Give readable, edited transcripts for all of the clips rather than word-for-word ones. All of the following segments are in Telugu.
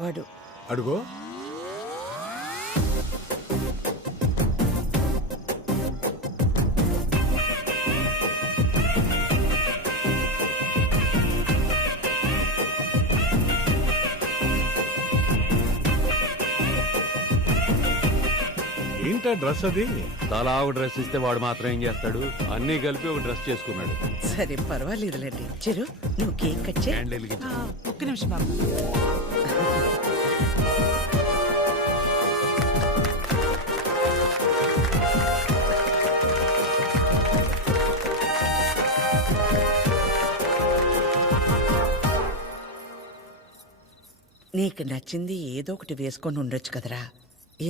వాడు అడుగో. ఏంటా డ్రెస్ అది? తలా ఒక డ్రెస్ ఇస్తే వాడు మాత్రం ఏం చేస్తాడు? అన్నీ కలిపి ఒక డ్రెస్ చేసుకున్నాడు. సరే పర్వాలేదులేండి. చిరు నువ్వు కేక్ కట్ చేయి. ఒక్క నిమిషం బాబు. నీకు నచ్చింది ఏదో ఒకటి వేసుకొని ఉండొచ్చు కదరా,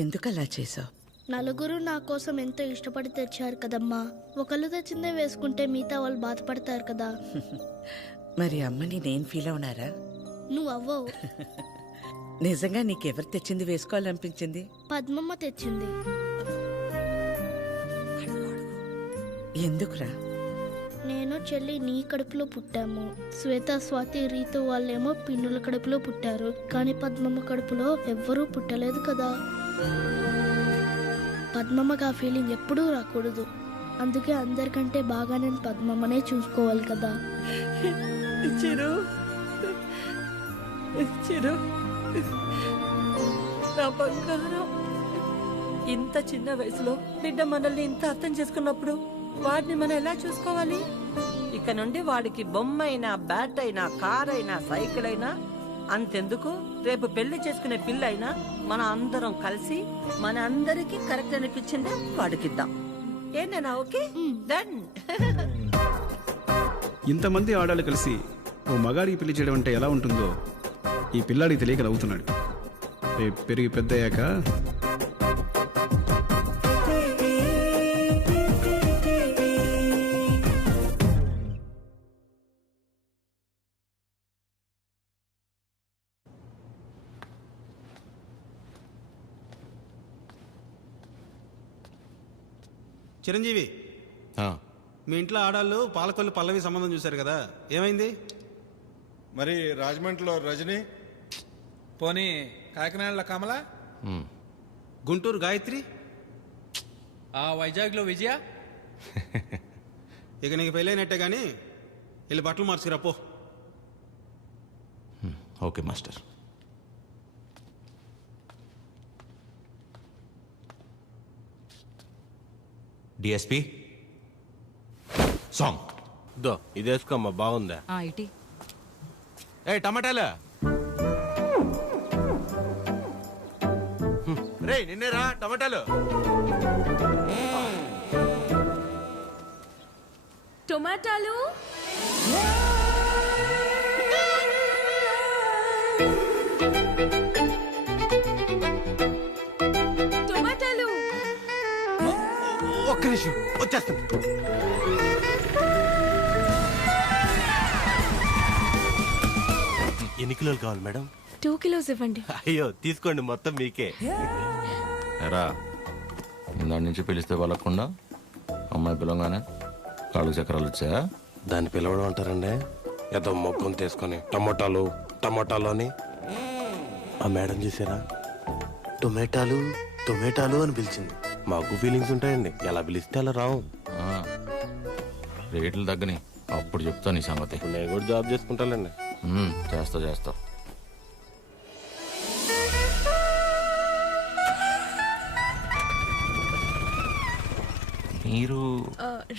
ఎందుకు అలా చేసావు? నలుగురు నా కోసం ఎంతో ఇష్టపడి తెచ్చారు కదమ్మా. ఒకళ్ళు తెచ్చిందే వేసుకుంటే మిగతా వాళ్ళు బాధపడతారు కదా. మరి అమ్మని నేను ఫీల్ అవునారా? నువ్వు అవ్వవు. నిజంగా నీకెవరు తెచ్చింది వేసుకోవాలనిపించింది? పద్మమ్మ తెచ్చింది. ఎందుకురా? నేను చెల్లి నీ కడుపులో పుట్టాము. శ్వేత, స్వాతి, రీతు వాళ్ళేమో పిన్నుల కడుపులో పుట్టారు. కానీ పద్మమ్మ కడుపులో ఎవ్వరూ పుట్టలేదు కదా. పద్మమ్మకి ఆ ఫీలింగ్ ఎప్పుడూ రాకూడదు. అందుకే అందరికంటే బాగా నేను పద్మమ్మనే చూసుకోవాలి కదా. చిరు, చిరు, నా బంగారం. ఇంత చిన్న వయసులో బిడ్డ మనల్ని ఇంత అర్థం చేసుకున్నప్పుడు వాడిని మనం ఎలా చూసుకోవాలి? ఇక నుండి వాడికి బొమ్మ అయినా, బ్యాట్ అయినా, కార్ అయినా, సైకిల్ అయినా అంతెందుకు, రేపు పెళ్లి చేసుకునే పిల్ల అయినా మన అందరం కలిసి మన అందరికి కరెక్ట్ అనిపించిందే వాడికిద్దాం. ఏంటన్నా? Okay done. ఇంతమంది ఆడాలు కలిసి ఓ మగాడికి పెళ్లి చేయడం అంటే ఎలా ఉంటుందో ఈ పిల్లాడికి తెలియక నవ్వుతున్నాడు. రేపు పెరిగి పెద్దయ్యాక చిరంజీవి, మీ ఇంట్లో ఆడాళ్ళు పాలకొల్లు పల్లవి సంబంధం చూశారు కదా, ఏమైంది? మరి రాజమండ్రిలో రజని, పోనీ కాకినాడలో కమల, గుంటూరు గాయత్రి, ఆ వైజాగ్లో విజయ. ఇక నీకు పెళ్ళైనట్టే కానీ వెళ్ళి బట్టలు మార్చుకురా పో. Okay master. డిఎస్పి సాంగ్ దో ఇది వేసుకోమ్మా, బాగుందా? ఇటీ ఏ టమాటాలు రే, నిన్నేరా టమాటాలు. టొమాటాలు టొమాటాలు. ఒక్క నిమిషం వచ్చేస్తాను. ఎన్ని కిలోలు కావాలి మేడం? 2 kilos ఇవ్వండి. అయ్యో తీసుకోండి, మొత్తం మీకే. ఎరా, దాని నుంచి పిలిస్తే వాళ్ళకుండా అమ్మాయి పిలవగానే కాళ్ళకు చక్రాలు వచ్చాయా? దాన్ని పిలవడం అంటారండి? ఏదో మొగ్గం తీసుకొని టమోటాలు టమోటాలు అని. ఆ మేడం చూసారా, టొమాటాలు టొమాటాలు అని పిలిచింది. మాకు ఫీలింగ్స్ ఉంటాయండి, ఎలా పిలిస్తే అలా రావు. రేట్లు తగ్గని అప్పుడు చెప్తా నీ సంగతి. నేను కూడా జాబ్ చేసుకుంటానండి. చేస్తా చేస్తా. మీరు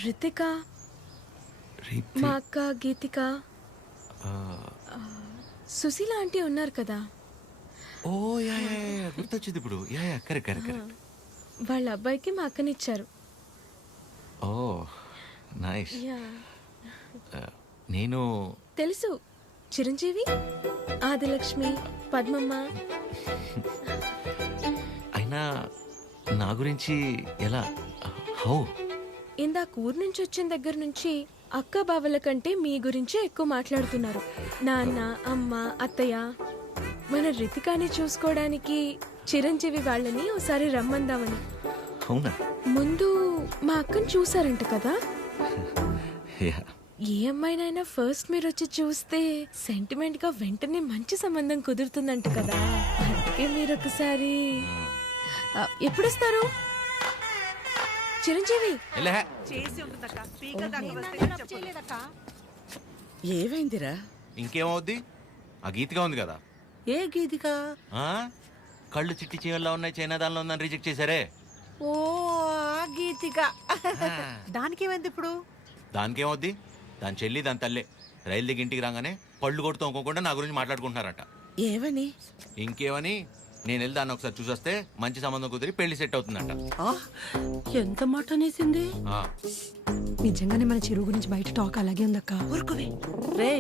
రితిక, మా అక్క గీతిక, సుశీల ఆంటీ ఉన్నారు కదా. ఓ యా గుర్తొచ్చింది ఇప్పుడు. Yeah correct correct correct. వాళ్ళ అబ్బాయికి మా అక్కనిచ్చారు. ఓ నైస్. నేను తెలుసు, చిరంజీవి, ఆదిలక్ష్మి, పద్మమ్మ. అయినా నా గురించి ఎలా? హౌ? ఇందాక ఊరు నుంచి వచ్చిన దగ్గర నుంచి అక్క బావల కంటే మీ గురించే ఎక్కువ మాట్లాడుతున్నారు. నాన్న, అమ్మ, అత్తయ్య. మన రితికాని చూసుకోవడానికి చిరంజీవి వాళ్ళని ఒకసారి రమ్మందామని. అవునా? ముందు మా అక్కని చూసారంట కదా. ఏ అమ్మాయినైనా ఫస్ట్ మీరు వచ్చి చూస్తే సెంటిమెంట్ గా వెంటనే మంచి సంబంధం కుదురుతుందంట కదా, అందుకే మీరు ఒకసారి ఎప్పుడు వస్తారు చిరంజీవి? ఏమైందిరా? ఇంకేమవుద్ది, ఆ గీతిగా ఉంది కదా. ఏ గీతిగా? కళ్ళు చిట్టి చీవల్లో ఉన్నాయి, చైనా దానిలో ఉందని రిజెక్ట్ చేశారే. ఓ ఆ గీతిగా. దానికేమైంది ఇప్పుడు? దానికేమవుద్ది, దాని చెల్లి దాని తల్లే రైలు దిగి ఇంటికి రాగానే పళ్ళు కొడుతూ అనుకోకుండా నా గురించి మాట్లాడుకుంటున్నారట. ఏమని? ఇంకేమని, నేను వెళ్ళి దాన్ని ఒకసారి చూసొస్తే మంచి సంబంధం కుదిరి పెళ్లి సెట్ అవుతుందంట. ఎంత మాట అనేసింది? నిజంగానే మన చిరు గురించి బయట టాక్ అలాగే ఉందక్క. రే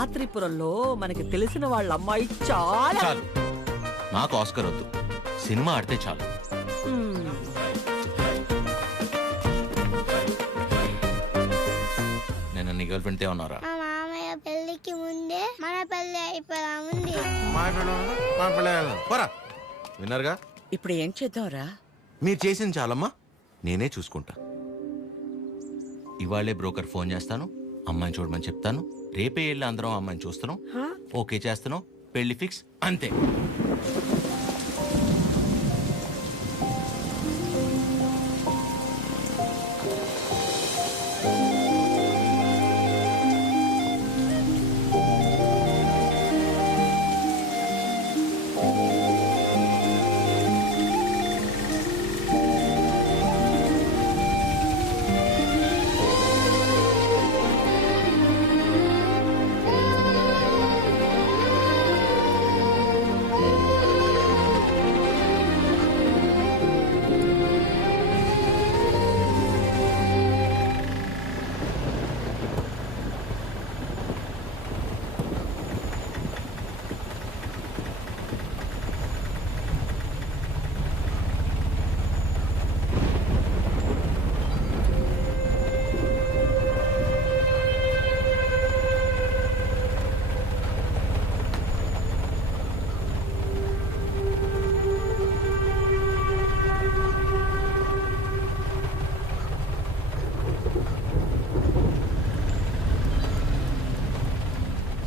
ఆ త్రిపురంలో మనకి తెలిసిన వాళ్ళ అమ్మాయి చాలా. చాలు, నాకు ఆస్కర్ వద్దు, సినిమా ఆడితే చాలు. నేను నీ గర్ల్ ఫ్రెండ్ ఉన్నారా? మా మామయ్య పెళ్లికి ముందే మన పెళ్లి అయిపోదా ఉంది. విన్నారుగా, ఇప్పుడు ఏం చేద్దాంరా? మీరు చేసింది చాలమ్మా, నేనే చూసుకుంటా. ఇవాళే బ్రోకర్ ఫోన్ చేస్తాను, అమ్మాయిని చూడమని చెప్తాను. రేపే వెళ్ళి అందరం అమ్మాయిని చూస్తున్నాం, ఓకే చేస్తున్నాం, పెళ్లి ఫిక్స్, అంతే.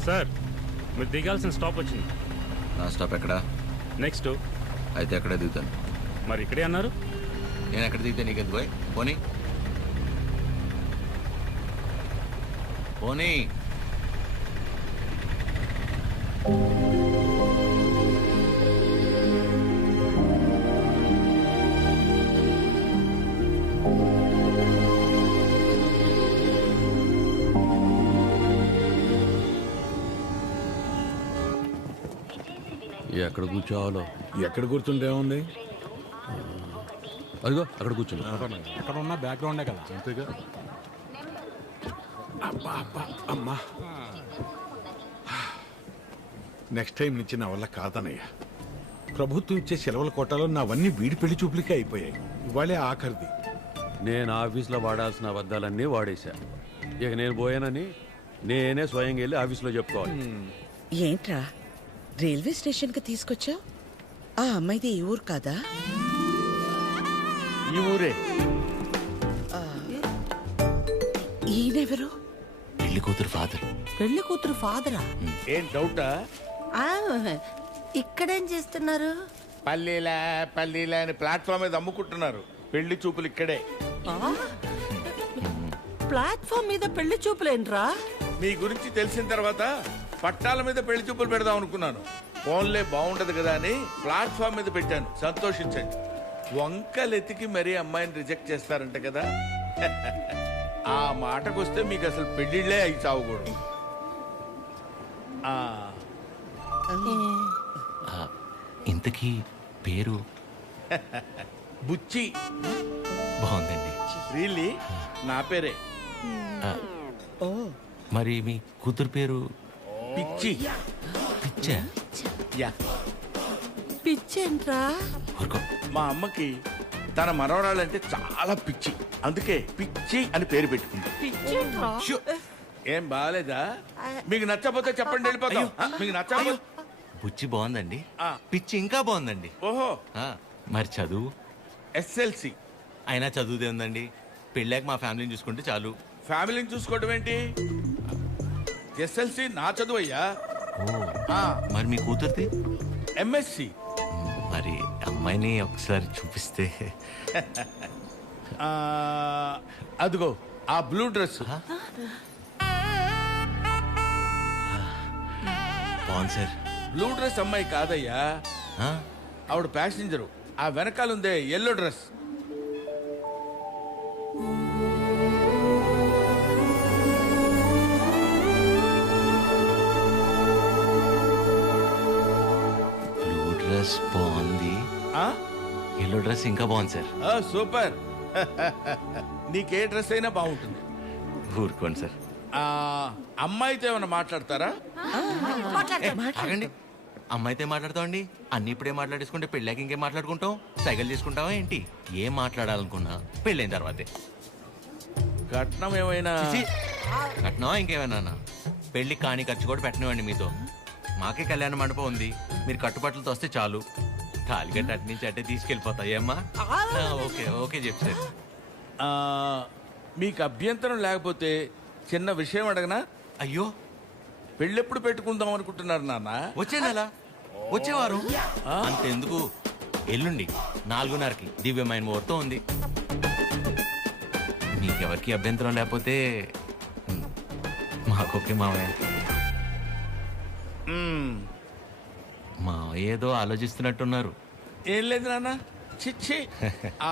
సార్, మీరు దిగాల్సిన స్టాప్ వచ్చింది. నా స్టాప్ ఎక్కడా? నెక్స్ట్. అయితే ఎక్కడ దిగుతాను? మరి ఇక్కడే అన్నారు. నేను ఎక్కడ దిగితే నీకెందుకు పోయి? పోనీ పోనీ. ఎక్కడ కూర్చోవాలో? ఎక్కడ కూర్చుంటే ఏముంది, అదిగో అక్కడ కూర్చున్నా. అక్కడ ఉన్న బ్యాక్గ్రౌండే కదా. అంతేగా. అబ్బా అబ్బా అమ్మా, నెక్స్ట్ టైం నుంచి నా వల్ల కాదనయ్యా. ప్రభుత్వం ఇచ్చే సెలవుల కోటాలో నావన్నీ వీడి పెళ్లి చూపులకే అయిపోయాయి. ఇవాళే ఆఖరిది. నేను ఆఫీస్లో వాడాల్సిన అబద్ధాలన్నీ వాడేశా. ఇక నేను పోయానని నేనే స్వయంగా వెళ్ళి ఆఫీస్లో చెప్పుకోవాలి. ఏంట్రా రైల్వే స్టేషన్కి తీసుకొచ్చా? ఆ అమ్మాయిది ఈ ఊరు కాదా? ఈ ఊరే. ఈయనెవరు? పెళ్లి కూతురు ఫాదర్. పెళ్లి కూతురు ఫాదరా? ఏం డౌటా? ఇక్కడేం చేస్తున్నారు? పల్లీలా పల్లీలా అని ప్లాట్ఫామ్ మీద అమ్ముకుంటున్నారు. పెళ్లి చూపులు ఇక్కడే. ప్లాట్ఫామ్ మీద పెళ్లి చూపులేంట్రా? మీ గురించి తెలిసిన తర్వాత పట్టాల మీద పెళ్లి చూపులు పెడదాం అనుకున్నాను. ఫోన్లే బాగుంటది కదా అని ప్లాట్ఫామ్ మీద పెట్టాను. సంతోషించండి. వంకలెతికి మరీ అమ్మాయిని రిజెక్ట్ చేస్తారంట కదా. ఆ మాటకొస్తే మీకు అసలు పెళ్లిళ్లే అయి చావకూడదు. ఇంతకీ పేరు? బుచ్చి. బాగుందండి. రియల్లీ నా పేరే. మరి మీ కూతురు పేరు? పిచ్చి. పిచ్చా? యా. పిచ్చేంట్రా? మా అమ్మకి తన మనవరాలంటే చాలా పిచ్చి. అందుకే పిచ్చి అని పేరు పెట్టుకుంది. పిచ్చేంట్రా? ఏం బాగాలేదా? మీకు నచ్చకపోతే చెప్పండి, వెళ్ళిపోతాం. మీకు నచ్చకపోతే. బుచ్చి బాగుందండి, పిచ్చి ఇంకా బాగుందండి. ఓహో. మరి చదువు? ఎస్ఎల్సి. అయినా చదువుదే ఉందండి. పెళ్ళాక మా ఫ్యామిలీని చూసుకుంటే చాలు. ఫ్యామిలీని చూసుకోవడం ఏంటి? ఎస్ఎల్సి నా చదువయ్యా. మరి మీ కూతురుది? ఎంఎస్సి. మరి అమ్మాయిని ఒకసారి చూపిస్తే. అదిగో ఆ బ్లూ డ్రెస్. బాగుంది సార్. బ్లూ డ్రెస్ అమ్మాయి కాదయ్యా, ఆవిడ ప్యాసింజరు. ఆ వెనకాలందే ఎల్లో డ్రెస్. బ్లూ డ్రెస్ బాగుంది, ఎల్లో డ్రెస్ ఇంకా బాగుంది సార్. సూపర్. నీకే డ్రెస్ అయినా బాగుంటుంది. ఊరుకోండి సార్. అమ్మాయితో ఏమైనా మాట్లాడతారా? ఆగండి, అమ్మాయితో మాట్లాడతామండి. అన్ని ఇప్పుడే మాట్లాడేసుకుంటే పెళ్ళాక ఇంకేం మాట్లాడుకుంటాం? సైకిల్ చేసుకుంటావా ఏంటి? ఏం మాట్లాడాలనుకున్నా పెళ్ళైన తర్వాతే. కట్నం ఏమైనా? కట్నమా ఇంకేమైనా? పెళ్లి కాని ఖర్చు కూడా పెట్టనివ్వండి మీతో. మాకే కళ్యాణ మండపం ఉంది, మీరు కట్టుబట్టలతో వస్తే చాలు. తాలిగట్ట అటు నుంచి అట్టే తీసుకెళ్ళిపోతాయమ్మా. ఓకే ఓకే చెప్తారు. మీకు అభ్యంతరం లేకపోతే చిన్న విషయం అడగనా? అయ్యో, పెళ్ళెప్పుడు పెట్టుకుందాం అనుకుంటున్నారు నాన్న? వచ్చే నెల, వచ్చేవారు. అంతెందుకు, ఎల్లుండి 4:30కి దివ్యమైన ముహూర్తం ఉంది. మీకెవరికి అభ్యంతరం లేకపోతే మాకొకే మావయ్య. మావయ్య ఏదో ఆలోచిస్తున్నట్టున్నారు. ఏం లేదు నాన్న, చిచ్చి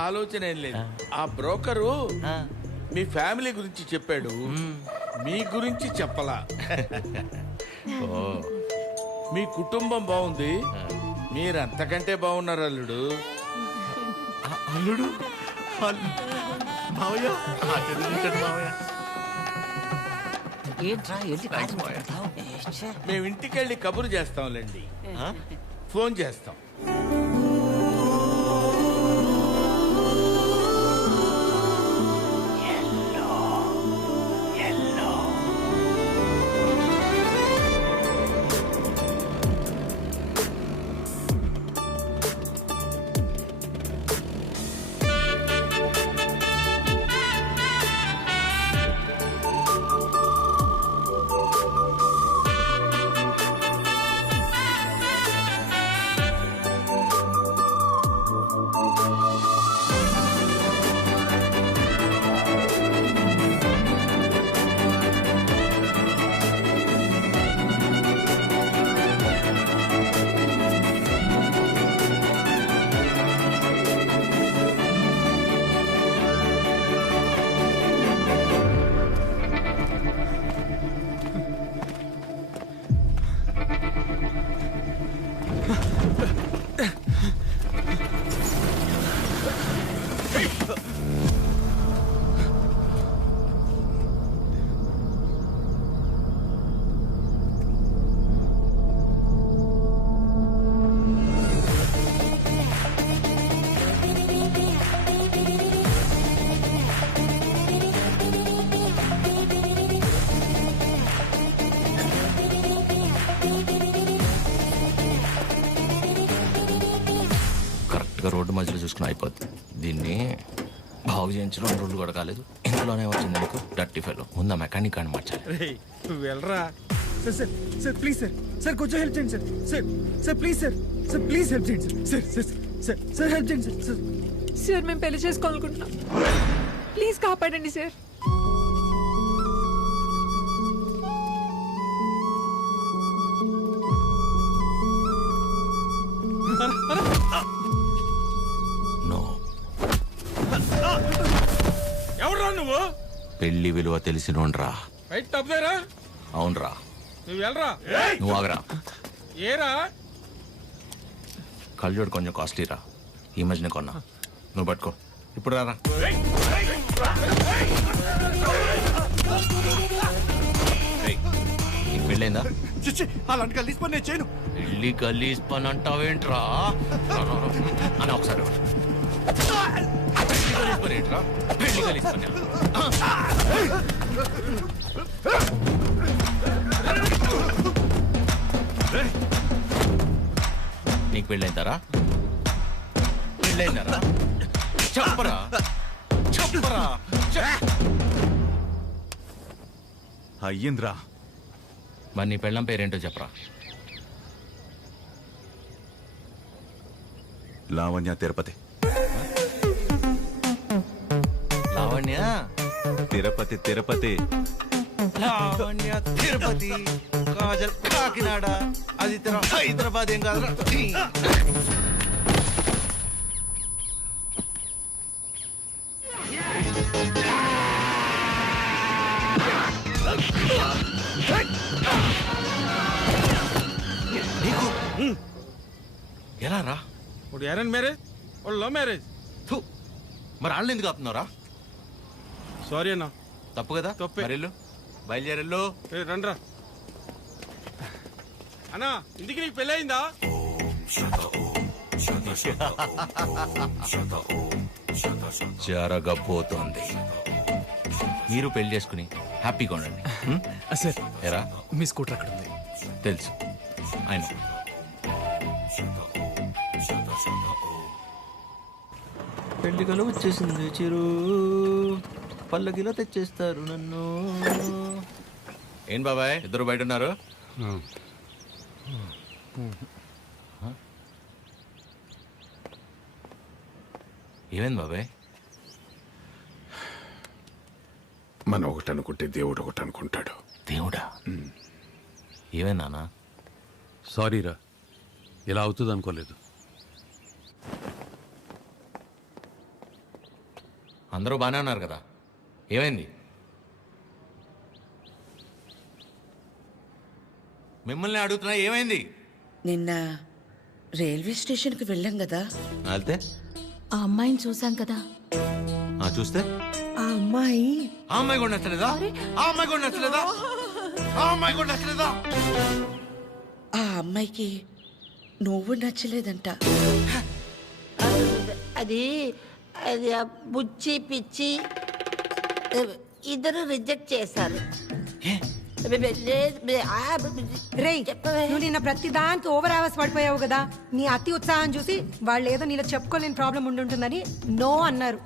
ఆలోచన ఏం లేదు. ఆ బ్రోకరు మీ ఫ్యామిలీ గురించి చెప్పాడు, మీ గురించి చెప్పలా. మీ కుటుంబం బాగుంది, మీరు అంతకంటే బాగున్నారు అల్లుడు. అల్లుడు మావయ్య, మేము ఇంటికి వెళ్ళి కబురు చేస్తాంలేండి. ఫోన్ చేస్తాం. రోడ్డు మధ్యలో చూసుకుని అయిపోద్ది. దీన్ని బాగు చేయించడం 2 రోజులు కూడా కాలేదు, ఇందులోనే వచ్చింది నీకు డర్టీ ఫెలో. ముందు మెకానిక్ అని మార్చాలి. నువ్వు వెళ్ళరా. Sir sir sir please sir, sir కొంచెం హెల్ప్ చేయండి sir. Sir sir please sir, sir please help చేయండి sir. Sir sir sir help చేయండి సార్. సార్ సార్ మేము పెళ్లి చేసుకోవాలనుకుంటున్నాం, ప్లీజ్ కాపాడండి సార్. ఎవరా నువ్వు? పెళ్లి విలువ తెలిసినోండ్రా. రైట్ తప్పదేరా? అవునరా. నువ్వు వెళ్ళరా. నువ్వు ఆగరా. ఏరా? కళ్ళజోడు కొంచెం కాస్ట్లీరా, ఈ మధ్యన కొన్నా. నువ్వు పట్టుకో, ఇప్పుడు రారా. నీకు పెళ్ళైందా? అలాంటి గలీజ్ పని నేను చేయను. పెళ్లి గలీజ్ పని అంటావేంట్రా? అని ఒకసారి పెళ్లి గలీజ్ పని ఏంట్రా? పెళ్లి గలీజ్ పని. నీకు పెళ్ళైందారా? పెళ్ళైందారా? చెప్పరా, చెప్పరా. అయ్యింద్రా. మరి నీ పెళ్ళం పేరేంటో చెప్పరా. లావణ్య తిరుపతి. లావణ్య తిరుపతి తిరుపతి. లావణ్య తిరుపతి, కాజల్ కాకినాడ, అది హైదరాబాద్. ఏం కాదు. ఎలా రా? ఇప్పుడు అరేంజ్ మ్యారేజ్, లవ్ మ్యారేజ్. మరి వాళ్ళు ఎందుకు ఆపుతున్నారా? సారీ అన్న, తప్పు కదా. తప్పే. మరెళ్ళు, బయలుదేరెళ్ళు. రండ్రా అన్నా, ఇంటికి నీకు పెళ్ళి అయిందా? జరగబోతోంది. మీరు పెళ్లి చేసుకుని హ్యాపీగా ఉండండి. సార్, ఎరా మీ స్కూటర్ అక్కడ ఉంది. తెలుసు ఆయన. పెళ్లి కల వచ్చేసింది చిరు, పల్లకిలో తెచ్చేస్తారు నన్ను. ఏం బాబాయ్ ఇద్దరు బయట ఉన్నారు? ఏమైంది బాబాయ్? మనం ఒకటి అనుకుంటే దేవుడు ఒకటి అనుకుంటాడు. దేవుడా? ఏమైంది నాన్న? సారీరా, ఇలా అవుతుంది అనుకోలేదు. అందరూ బాగానే ఉన్నారు కదా, ఏమైంది? మిమ్మల్ని అడుగుతున్నా, ఏమైంది? నిన్న రైల్వే స్టేషన్కి వెళ్ళాం కదా. వెళ్తే ఆ అమ్మాయిని చూసాం కదా. చూస్తే ఆ అమ్మాయి కూడా నచ్చలేదా? ఆ అమ్మాయి కూడా నచ్చలేదా? ఆ అమ్మాయి కూడా నచ్చలేదా? ఆ అమ్మాయికి నువ్వు నచ్చలేదంట. అది అది ఆ బుచ్చి పిచ్చి ఇద్దరు రిజెక్ట్ చేశారు. రేయ్, నువ్వు నిన్న ప్రతి దానికి ఓవర్ అవర్స్ పడిపోయావు కదా. నీ అతి ఉత్సాహం చూసి వాళ్ళు ఏదో నీలో చెప్పుకోలేని ప్రాబ్లం ఉంటుందని నో అన్నారు.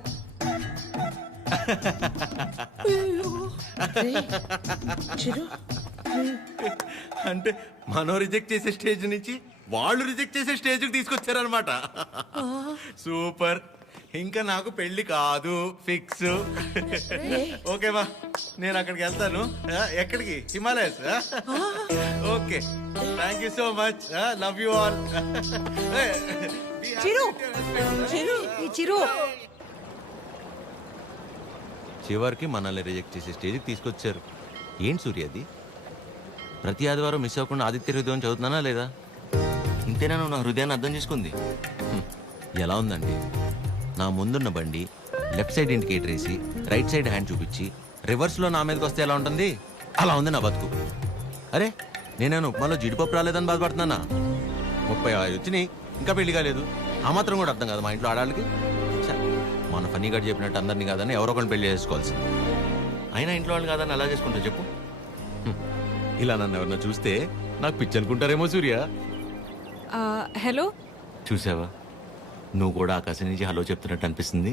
అంటే మనం రిజెక్ట్ చేసే స్టేజ్ నుంచి వాళ్ళు రిజెక్ట్ చేసే స్టేజ్కి తీసుకొచ్చారనమాట. సూపర్. ఇంకా నాకు పెళ్లి కాదు, ఫిక్స్. ఓకేవా, నేను అక్కడికి వెళ్తాను. ఎక్కడికి? Himalayas. Okay, thank you so much. Love you all. చివరికి మనల్ని రిజెక్ట్ చేసే స్టేజ్కి తీసుకొచ్చారు. ఏంటి సూర్య అది? ప్రతి ఆదివారం మిస్ అవ్వకుండా ఆదిత్య హృదయం చదువుతున్నానా లేదా? ఇంతేనా నువ్వు నా హృదయాన్ని అర్థం చేసుకుంది? ఎలా ఉందండి, నా ముందున్న బండి లెఫ్ట్ సైడ్ ఇండికేటర్ వేసి రైట్ సైడ్ హ్యాండ్ చూపించి రివర్స్లో నా మీదకి వస్తే ఎలా ఉంటుంది? అలా ఉంది నా బతుకు. అరే, నేనేను ఉప్మాలో జీడిపప్పు రాలేదని బాధపడుతున్నానా? 35 వచ్చినాయి, ఇంకా పెళ్లి కాలేదు. ఆ మాత్రం కూడా అర్థం కాదు మా ఇంట్లో ఆడాళ్ళకి. మన ఫనీగా చెప్పినట్టు అందరినీ కాదని ఎవరో ఒకరిని పెళ్లి చేసుకోవాల్సింది. అయినా ఇంట్లో వాళ్ళు కాదని అలా చేసుకుంటా చెప్పు. ఇలా నన్ను ఎవరన్నా చూస్తే నాకు పిచ్చి అనుకుంటారేమో సూర్య. హలో, చూసావా, నువ్వు కూడా ఆకాశం నుంచి హలో చెప్తున్నట్టు అనిపిస్తుంది.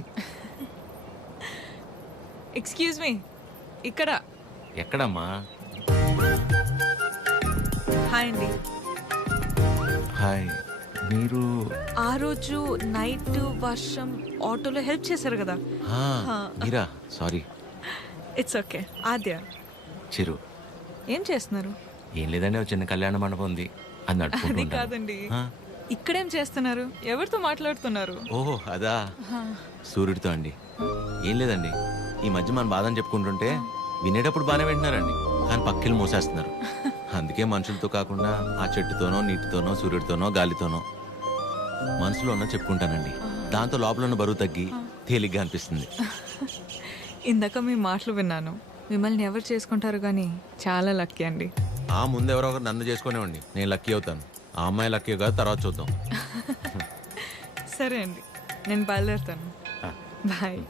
ఎక్స్క్యూజ్ మీ, ఇక్కడ. ఎక్కడమ్మా? హాయ్ అండి. హాయ్. మీరు ఆ రోజు నైట్ వర్షం ఆటోలో హెల్ప్ చేశారు కదా. మీరా? Sorry. It's okay. Aadya. Chiru. ఏం చేస్తున్నారు? ఏం లేదండి, ఒక చిన్న కళ్యాణ మండపం ఉంది, అది నడుపుకుంటూ అది ఉంటాను. కాదండి, ఇక్కడేం చేస్తున్నారు? ఎవరితో మాట్లాడుతున్నారు? ఓహో అదా, సూర్యుడితో అండి. ఏం లేదండి, ఈ మధ్య మన బాధని చెప్పుకుంటుంటే వినేటప్పుడు బాగానే వింటున్నారండి, కానీ పక్కిలు మోసేస్తున్నారు. అందుకే మనుషులతో కాకుండా ఆ చెట్టుతోనో, నీటితోనో, సూర్యుడితోనో, గాలితోనో మనసులో ఉన్న చెప్పుకుంటానండి. దాంతో లోపల ఉన్న బరువు తగ్గి తేలిగ్గా అనిపిస్తుంది. ఇందాక మీ మాటలు విన్నాను. మిమ్మల్ని ఎవరు చేసుకుంటారు కానీ చాలా లక్కీ అండి. ఆ ముందు ఎవరో ఒకరు నన్ను చేసుకునేవ్వండి, నేను లక్కీ అవుతాను. ఆ అమ్మాయి లక్కీ కాదు, తర్వాత చూద్దాం. సరే అండి, నేను బయలుదేరుతాను. బాయ్.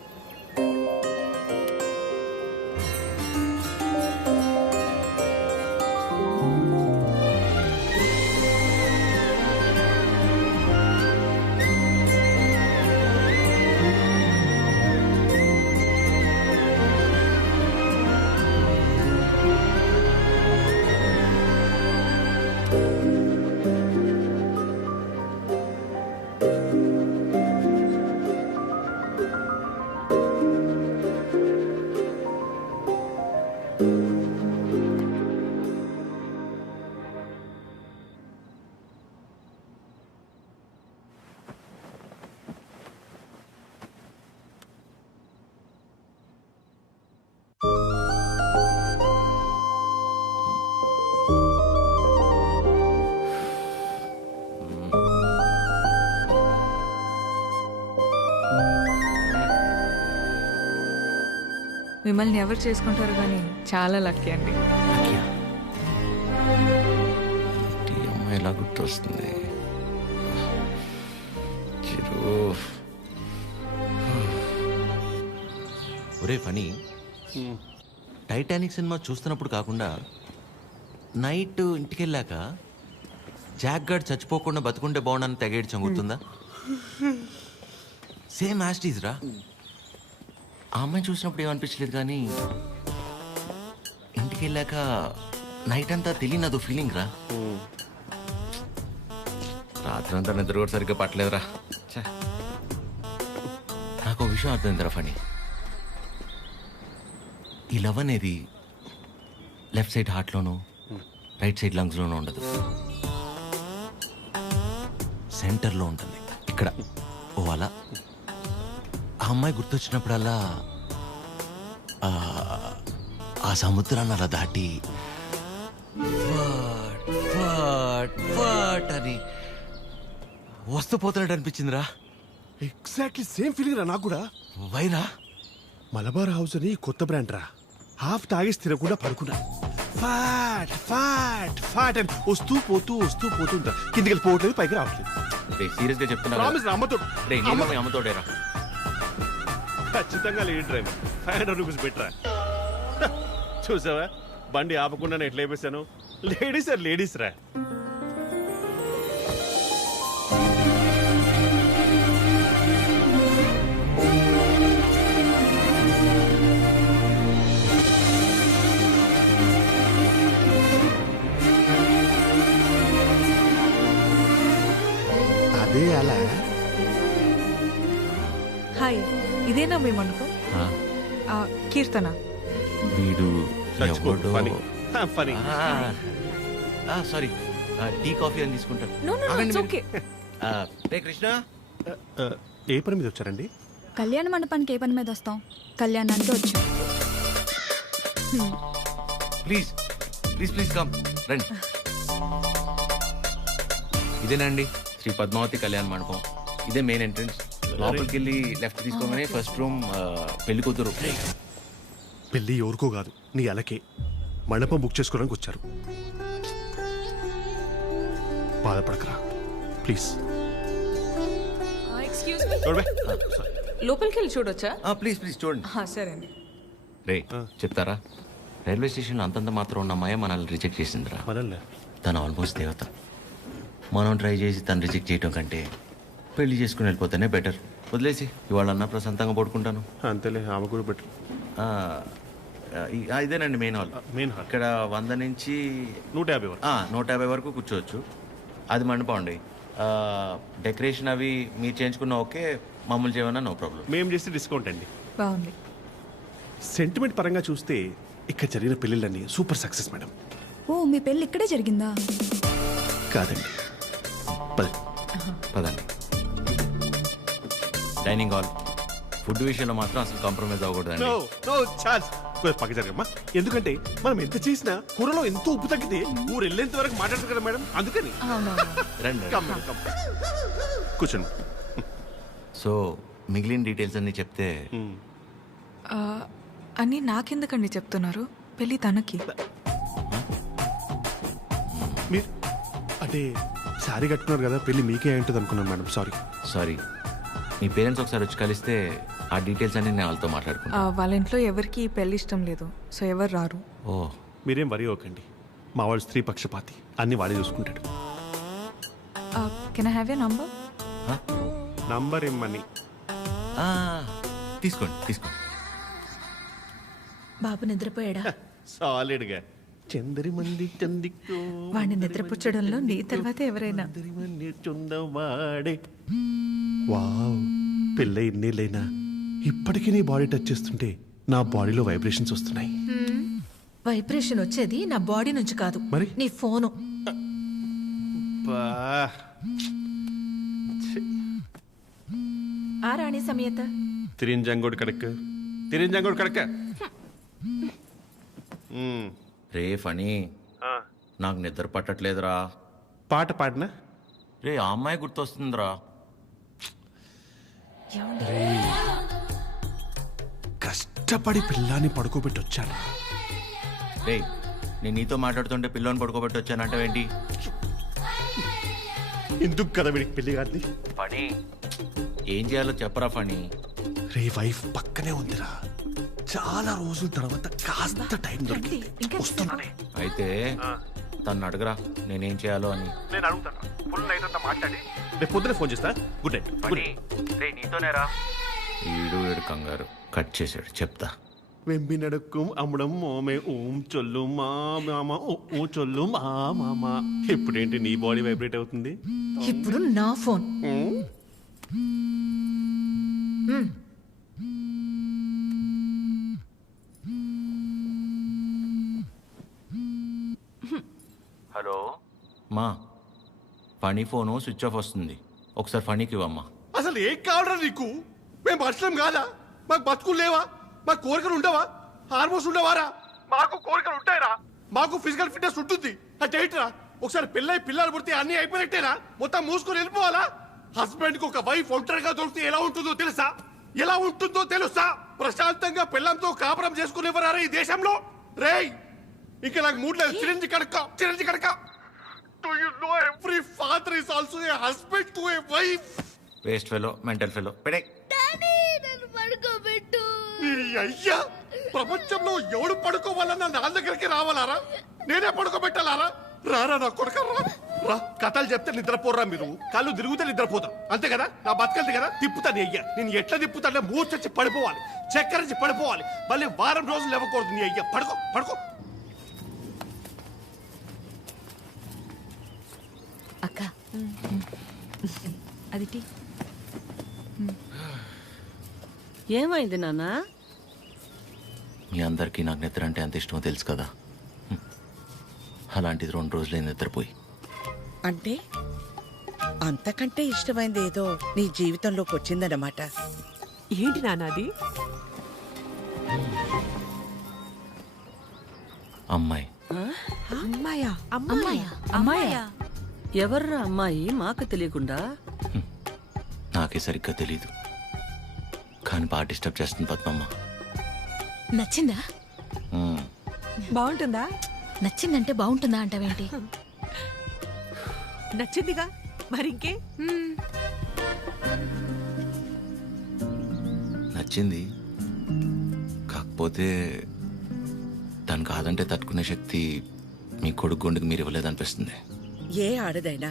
మిమ్మల్ని ఎవరు చేసుకుంటారు కానీ చాలా లక్కీ అండి. ఈ అమ్మాయి ఎలా గుర్తొస్తుంది? ఒరే ఫనీ, టైటానిక్ సినిమా చూస్తున్నప్పుడు కాకుండా నైట్ ఇంటికి వెళ్ళాక జాక్ గార్డ్ చచ్చిపోకుండా బతుకుంటే బాగుండని తెగేడ్చాం, గుర్తుందా? సేమ్ యాస్టీజ్ రా. ఆ అమ్మాయి చూసినప్పుడు ఏమనిపించలేదు, కానీ ఇంటికి వెళ్ళాక నైట్ అంతా తెలియని అదో ఫీలింగ్ రా. రాత్రి అంతా నిద్ర కూడా సరిగ్గా పట్టలేదురా. నాకు ఒక విషయం అర్థమైందిరా ఫనీ. ఈ లవ్ అనేది లెఫ్ట్ సైడ్ హార్ట్లోనూ రైట్ సైడ్ లంగ్స్లోనూ ఉండదు, సెంటర్లో ఉంటుంది, ఇక్కడ. ఓ అలా ఆ అమ్మాయి గుర్తొచ్చినప్పుడల్లా ఆ సముద్రాన్ని అలా దాటి అని వస్తూ పోతున్నట్టు అనిపించిందిరా. ఎగ్జాక్ట్లీ సేమ్ ఫీలింగ్ రా నాకు కూడా. వైరా మలబార్ హౌస్ అని కొత్త బ్రాండ్ రా. హాఫ్ తాగేసి తినకుండా పడుకున్నా. ఫాట్ ఫాట్ ఫాట్ అని వస్తూ పోతుంటా. కిందికి వెళ్ళిపోవట్లేదు, పైకి రావట్లేదు. సీరియస్ గా చెప్తున్నా, అమ్మతోడేరా. ఖచ్చితంగా లేడీ డ్రైవర్. 500 రూపీస్ బెటరా. చూసావా, బండి ఆపకుండా ఎట్లా వేసాను. లేడీస్ రా. అదే అలా. హాయ్, ఇదేనా మీ మండపం? కీర్తన. వీడు ఫనీ. సారీ, టీ కాఫీ అని తీసుకుంటాను. కృష్ణ, ఏ పని మీద వచ్చారండి? కళ్యాణ మండపానికి ఏ పని మీద వస్తాం? కళ్యాణానికి వచ్చాం. ప్లీజ్ ప్లీజ్ ప్లీజ్ కమ్, రండి. ఇదేనండి శ్రీ పద్మావతి కళ్యాణ మండపం. ఇదే మెయిన్ ఎంట్రన్స్. లోపలికి వెళ్ళి లెఫ్ట్ తీసుకోగానే ఫస్ట్ రూమ్ పెళ్లి కూతురు. పెళ్లి ఎవరికో కాదు, నీ అలకే. మండపం బుక్ చేసుకోవడానికి వచ్చారు. బాధపడకరా ప్లీజ్. లోపలికి వెళ్ళి చూడొచ్చా? ప్లీజ్ ప్లీజ్ చూడండి. సరే అండి. రే చెప్తారా, రైల్వే స్టేషన్ అంతంత మాత్రం ఉన్న అమ్మాయి మనల్ని రిజెక్ట్ చేసిందిరా. తను ఆల్మోస్ట్ దేవత. మనం ట్రై చేసి తను రిజెక్ట్ చేయటం కంటే పెళ్లి చేసుకుని వెళ్ళిపోతేనే బెటర్. వదిలేసి ఇవాళ అన్న ప్రశాంతంగా పడుకుంటాను. అంతేలే, ఆమె కూడా బెటర్. ఇదేనండి మెయిన్ హాల్. ఇక్కడ 100 నుంచి 150 వరకు కూర్చోవచ్చు. అది మండపం అండి. డెకరేషన్ అవి మీరు చేయించుకున్న ఓకే, మామూలు చేయమన్నా నో ప్రాబ్లం. మేము చేస్తే డిస్కౌంట్ అండి. బాగుంది. సెంటిమెంట్ పరంగా చూస్తే ఇక్కడ జరిగిన పెళ్ళిళ్ళన్నీ సూపర్ సక్సెస్ మేడం. ఓ, మీ పెళ్ళి ఇక్కడే జరిగిందా? కాదండి, పదండి. Dining hall. ఫుడ్ విషయంలో మాత్రం అసలు కాంప్రమైజ్ అవ్వకూడదండి. పక్క జరగమ్మా. ఎందుకంటే మనం ఎంత చేసినా కూరలో ఎంతో ఉప్పు తగ్గితే ఊరు వెళ్ళేంత వరకు మాట్లాడతారు కదా మేడం, అందుకని. రండి. కూర్చోండి. సో మిగిలిన డీటెయిల్స్ అన్ని చెప్తే. అని నాకెందుకండి చెప్తున్నారు? పెళ్ళి తనకి. మీరు అంటే శారీ కట్టుకున్నారు కదా, పెళ్ళి మీకే ఉంటుంది అనుకున్నాను మేడం. సారీ. మీ పేరెంట్స్ ఒకసారి వచ్చి కలిస్తే ఆ డీటెయిల్స్ అన్ని నేను వాళ్ళతో మాట్లాడుకున్నాను. వాళ్ళ ఇంట్లో ఎవరికి పెళ్లి ఇష్టం లేదు, సో ఎవరు రారు. ఓ, మీరేం వరి అవ్వకండి. మా వాడు స్త్రీ పక్షపాతి, అన్ని వాడే చూసుకుంటాడు. Can I have a number? Number ఇమ్మని. తీసుకోండి. బాబు నిద్రపోయాడా? సాలిడ్ గా. చందరి మంది చందికో వాడిని నిద్రపుచ్చడంలో నీ తర్వాత ఎవరైనా. వావ్, పెళ్ళ ఇన్నేళ్ళైనా ఇప్పటికీ నీ బాడీ టచ్ చేస్తుంటే నా బాడీలో వైబ్రేషన్స్ వస్తున్నాయి. వైబ్రేషన్ వచ్చేది నా బాడీ నుంచి కాదు, మరి నీ ఫోను. ఆ రాణి సమేత తిరింజంగోడు కడక. రే ఫనీ, నాకు నిద్ర పట్టట్లేదురా. పాట పాడినా రే, ఆ అమ్మాయి గుర్తొస్తుందిరా. కష్టం కష్టపడి పిల్లాన్ని పడుకోబెట్టి వచ్చాను. రే నేను నీతో మాట్లాడుతుంటే పిల్లని పడుకోబెట్టి వచ్చానంటావేంటి? ఎందుకు కదా వీడికి పెళ్లి కాదు? ఫణి ఏం చేయాలో చెప్పరా ఫణి. రే వైఫ్ పక్కనే ఉందిరా, చాలా రోజుల తర్వాత కాస్త టైం దొరికింది, వస్తున్నానే. అయితే తను అడగరా నేనేం చేయాలో అని. నేను అడుగుతాను, ఫుల్ నైట్ అంతా మాట్లాడి రేపు పొద్దున ఫోన్ చేస్తా. Good night. రే నీతోనేరా. వీడు కంగారు కట్ చేశాడు, చెప్తా. వెంబి నడుక్కుం అమ్మడం మోమే ఓం చొల్లు మా మామ ఓ చొల్లు మా మామ. ఇప్పుడేంటి నీ బాడీ వైబ్రేట్ అవుతుంది? ఇప్పుడు నా ఫోన్. హలో మా ఫణి ఫోను స్విచ్ ఆఫ్ వస్తుంది, ఒకసారి ఫణికి ఇవ్వమ్మా. అసలు ఏం కావాలరా నీకు? మేము బతకం కాదా? మాకు బతుకులు లేవా? మాకు కోరికలు ఉండవా? హార్మోన్స్ ఉండవారా? మాకు కోరికలు ఉంటాయరా, మాకు ఫిజికల్ ఫిట్నెస్ ఉంటుంది. అంటే ఏంటరా, ఒకసారి పెళ్ళై పిల్లలు పుడితే అన్ని అయిపోయినట్టేనా? మొత్తం మూసుకొని వెళ్ళిపోవాలా? హస్బెండ్ కి ఒక వైఫ్ ఒంటరిగా దొరికితే ఎలా ఉంటుందో తెలుసా? ఎలా ఉంటుందో తెలుసా? ప్రశాంతంగా పిల్లలతో కాపురం చేసుకునేవారా ఈ దేశంలో? రేయ్ ఇంకా నాకు మూడు లేదు. Chironji కడక Do you know every father is also a husband to a wife? Waste fellow, mental fellow. పెడే అయ్యా, ప్రపంచంలో ఎవడు పడుకోవాలన్నా నా దగ్గరికి రావాలారా? నేనే పడుకోబెట్టాలారా? రారా నా కొడుక రా. కథలు చెప్తే నిద్రపోర్రా మీరు, కళ్ళు తిరుగుతే నిద్రపోతాం అంతే కదా. నా బతకల్ది కదా, తిప్పుతాను. అయ్యా నేను ఎట్లా తిప్పుతానే మూర్చొచ్చి పడిపోవాలి, చక్కరించి పడిపోవాలి, మళ్ళీ వారం రోజులు ఇవ్వకూడదు. నీ అయ్యా పడుకో పడుకో. అక్క అది టీ. ఏమైంది నాన్నా? మీ అందరికీ నాకు నిద్ర అంటే ఎంత ఇష్టమో తెలుసు కదా. అలాంటిది 2 రోజులే నిద్రపోయి. అంటే అంతకంటే ఇష్టమైంది ఏదో నీ జీవితంలోకి వచ్చిందన్నమాట. ఏంటి నాన్నది? అమ్మాయి. అమ్మాయా? అమ్మాయా? అమ్మాయా? ఎవర్రా అమ్మాయి మాకు తెలియకుండా? నాకే సరిగ్గా తెలీదు, కానీ బాగా డిస్టర్బ్ చేస్తుంది పద్మమ్మ. నచ్చిందా? బాగుంటుందా? నచ్చిందంటే బాగుంటుందా అంటావేంటి? నచ్చిందిగా మరింకే. నచ్చింది, కాకపోతే తను కాదంటే తట్టుకునే శక్తి మీ కొడుకు గుండెకి మీరు ఇవ్వలేదనిపిస్తుంది. ఏ ఆడదైనా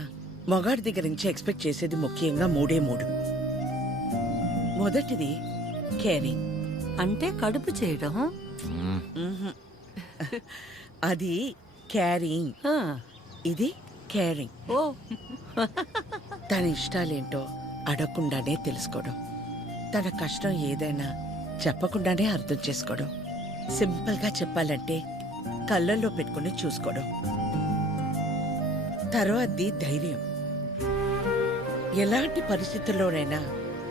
మగాడి దగ్గర నుంచి ఎక్స్పెక్ట్ చేసేది ముఖ్యంగా 3. మొదటిది కేరింగ్, అంటే కడుపు చేయడం. అది క్యారింగ్, ఇది కేరింగ్. ఓ తన ఇష్టాలేంటో అడగకుండానే తెలుసుకోవడం, తన కష్టం ఏదైనా చెప్పకుండానే అర్థం చేసుకోవడం, సింపుల్ గా చెప్పాలంటే కళ్ళల్లో పెట్టుకుని చూసుకోవడం. తర్వాతది ధైర్యం, ఎలాంటి పరిస్థితుల్లోనైనా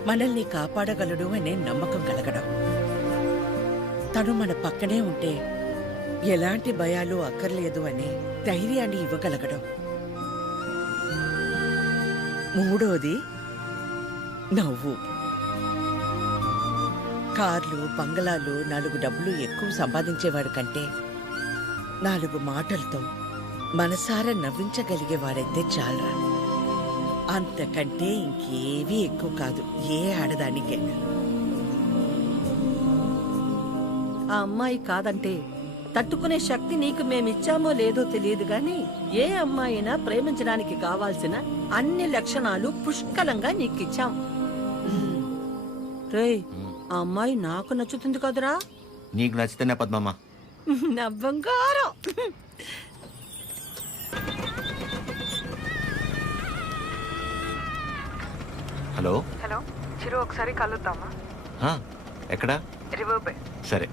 మనల్ని కాపాడగలడు అనే నమ్మకం కలగడం. తను మన పక్కనే ఉంటే ఎలాంటి భయాలు అక్కర్లేదు అనే ధైర్యాన్ని ఇవ్వగలగడం. 3వది నవ్వు. కార్లు, బంగళాలు, 4 డబ్బులు ఎక్కువ సంపాదించేవాడు కంటే 4 మాటలతో మనసారా నవ్వించగలిగేవాడైతే చాలరా. అంతకంటే ఇంకేవీ ఎక్కువ కాదు ఏ ఆడదానికైనా. ఆ అమ్మాయి కాదంటే తట్టుకునే శక్తి నీకు మేమిచ్చామో లేదో తెలియదు గాని ఏ అమ్మాయినా ప్రేమించడానికి కావాల్సిన అన్ని లక్షణాలు పుష్కలంగా నీకిచ్చాం. రేయ్ ఆ అమ్మాయి నాకు నచ్చుతుంది కదరా? నీకు నచ్చితేనే పద్మమ్మ. నా బంగారం. హలో హలో చిరు, ఒకసారి కలుద్దామా? ఎక్కడా? River bay. సరే.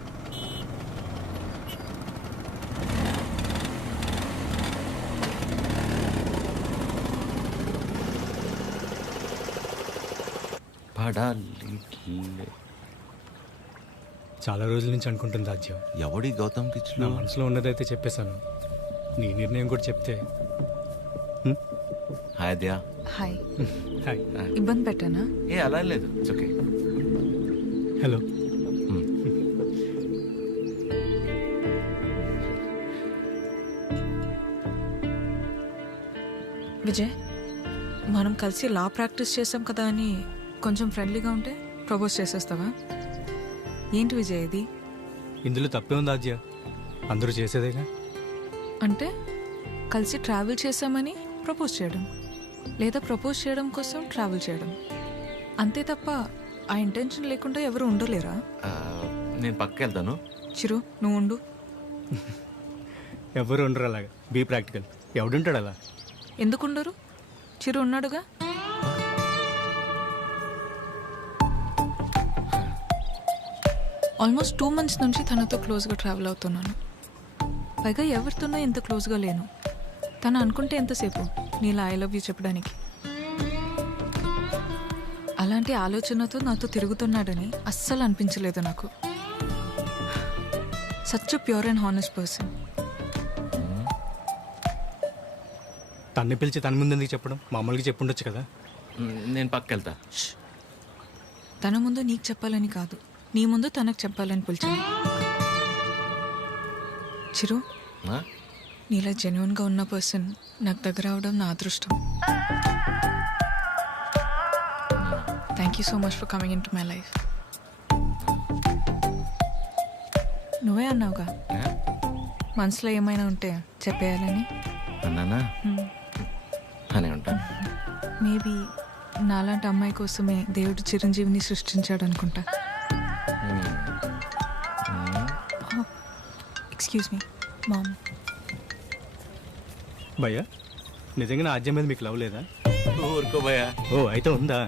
చాలా రోజుల నుంచి అనుకుంటుంది రాజ్యం. ఎవడి గౌతమ్ కిచ్? నా మనసులో ఉన్నదైతే చెప్పేశాను, నీ నిర్ణయం కూడా చెప్తే. హాయ్ దయా. హాయ్. హాయ్. ఇబ్బంది పెట్టానా? ఏ అలా లేదు, ఇట్స్ ఓకే. హలో. విజయ్, మనం కలిసి లా ప్రాక్టీస్ చేసాం కదా అని కొంచెం ఫ్రెండ్లీగా ఉంటే ప్రపోజ్ చేసేస్తావా? ఏంటి విజయ్ ఇది? ఇందులో తప్పే ఉంది ఆద్య, అందరూ చేసేదేగా. అంటే కలిసి ట్రావెల్ చేసామని ప్రపోజ్ చేయడం, లేదా ప్రపోజ్ చేయడం కోసం ట్రావెల్ చేయడం, అంతే తప్ప ఆ ఇంటెన్షన్ లేకుండా ఎవరు ఉండలేరా? నేను పక్కకి వెళ్తాను. చిరు, నువ్వు ఉండు. ఎవరు ఉండరు అలాగా. Be practical. ఎవడుంటాడు అలా? ఎందుకు ఉండరు? చిరు ఉన్నాడుగా. ఆల్మోస్ట్ 2 months నుంచి తనతో క్లోజ్గా ట్రావెల్ అవుతున్నాను. పైగా ఎవరితోనో ఎంత క్లోజ్గా లేను. తను అనుకుంటే ఎంతసేపు నీలా ఐ లవ్ యూ చెప్పడానికి. అలాంటి ఆలోచనతో నాతో తిరుగుతున్నాడని అస్సలు అనిపించలేదు నాకు. Such pure and honest person. తన్ని పిలిచి తన ముందు ఎందుకు చెప్పడం? మామూలుగా చెప్పుండొచ్చు కదా. నేను పక్కకి వెళ్తా. తన ముందు నీకు చెప్పాలని కాదు, నీ ముందు తనకు చెప్పాలని పిలిచాను. చిరు, నీలా జెన్యున్గా ఉన్న పర్సన్ నాకు దగ్గర అవడం నా అదృష్టం. Thank you so much for coming in to my life. నువ్వే అన్నావుగా మనసులో ఏమైనా ఉంటే చెప్పేయాలని. అన్నానా? అని ఉంటాను. మేబీ నాలాంటి అమ్మాయి కోసమే దేవుడు చిరంజీవిని సృష్టించాడు అనుకుంటా. Excuse me ma'am. భయ్యా, నిజంగా నా ఆద్య మీద మీకు లవ్ లేదా? ఊరుకో భయ్యా. ఓ, అయితే ఉందా?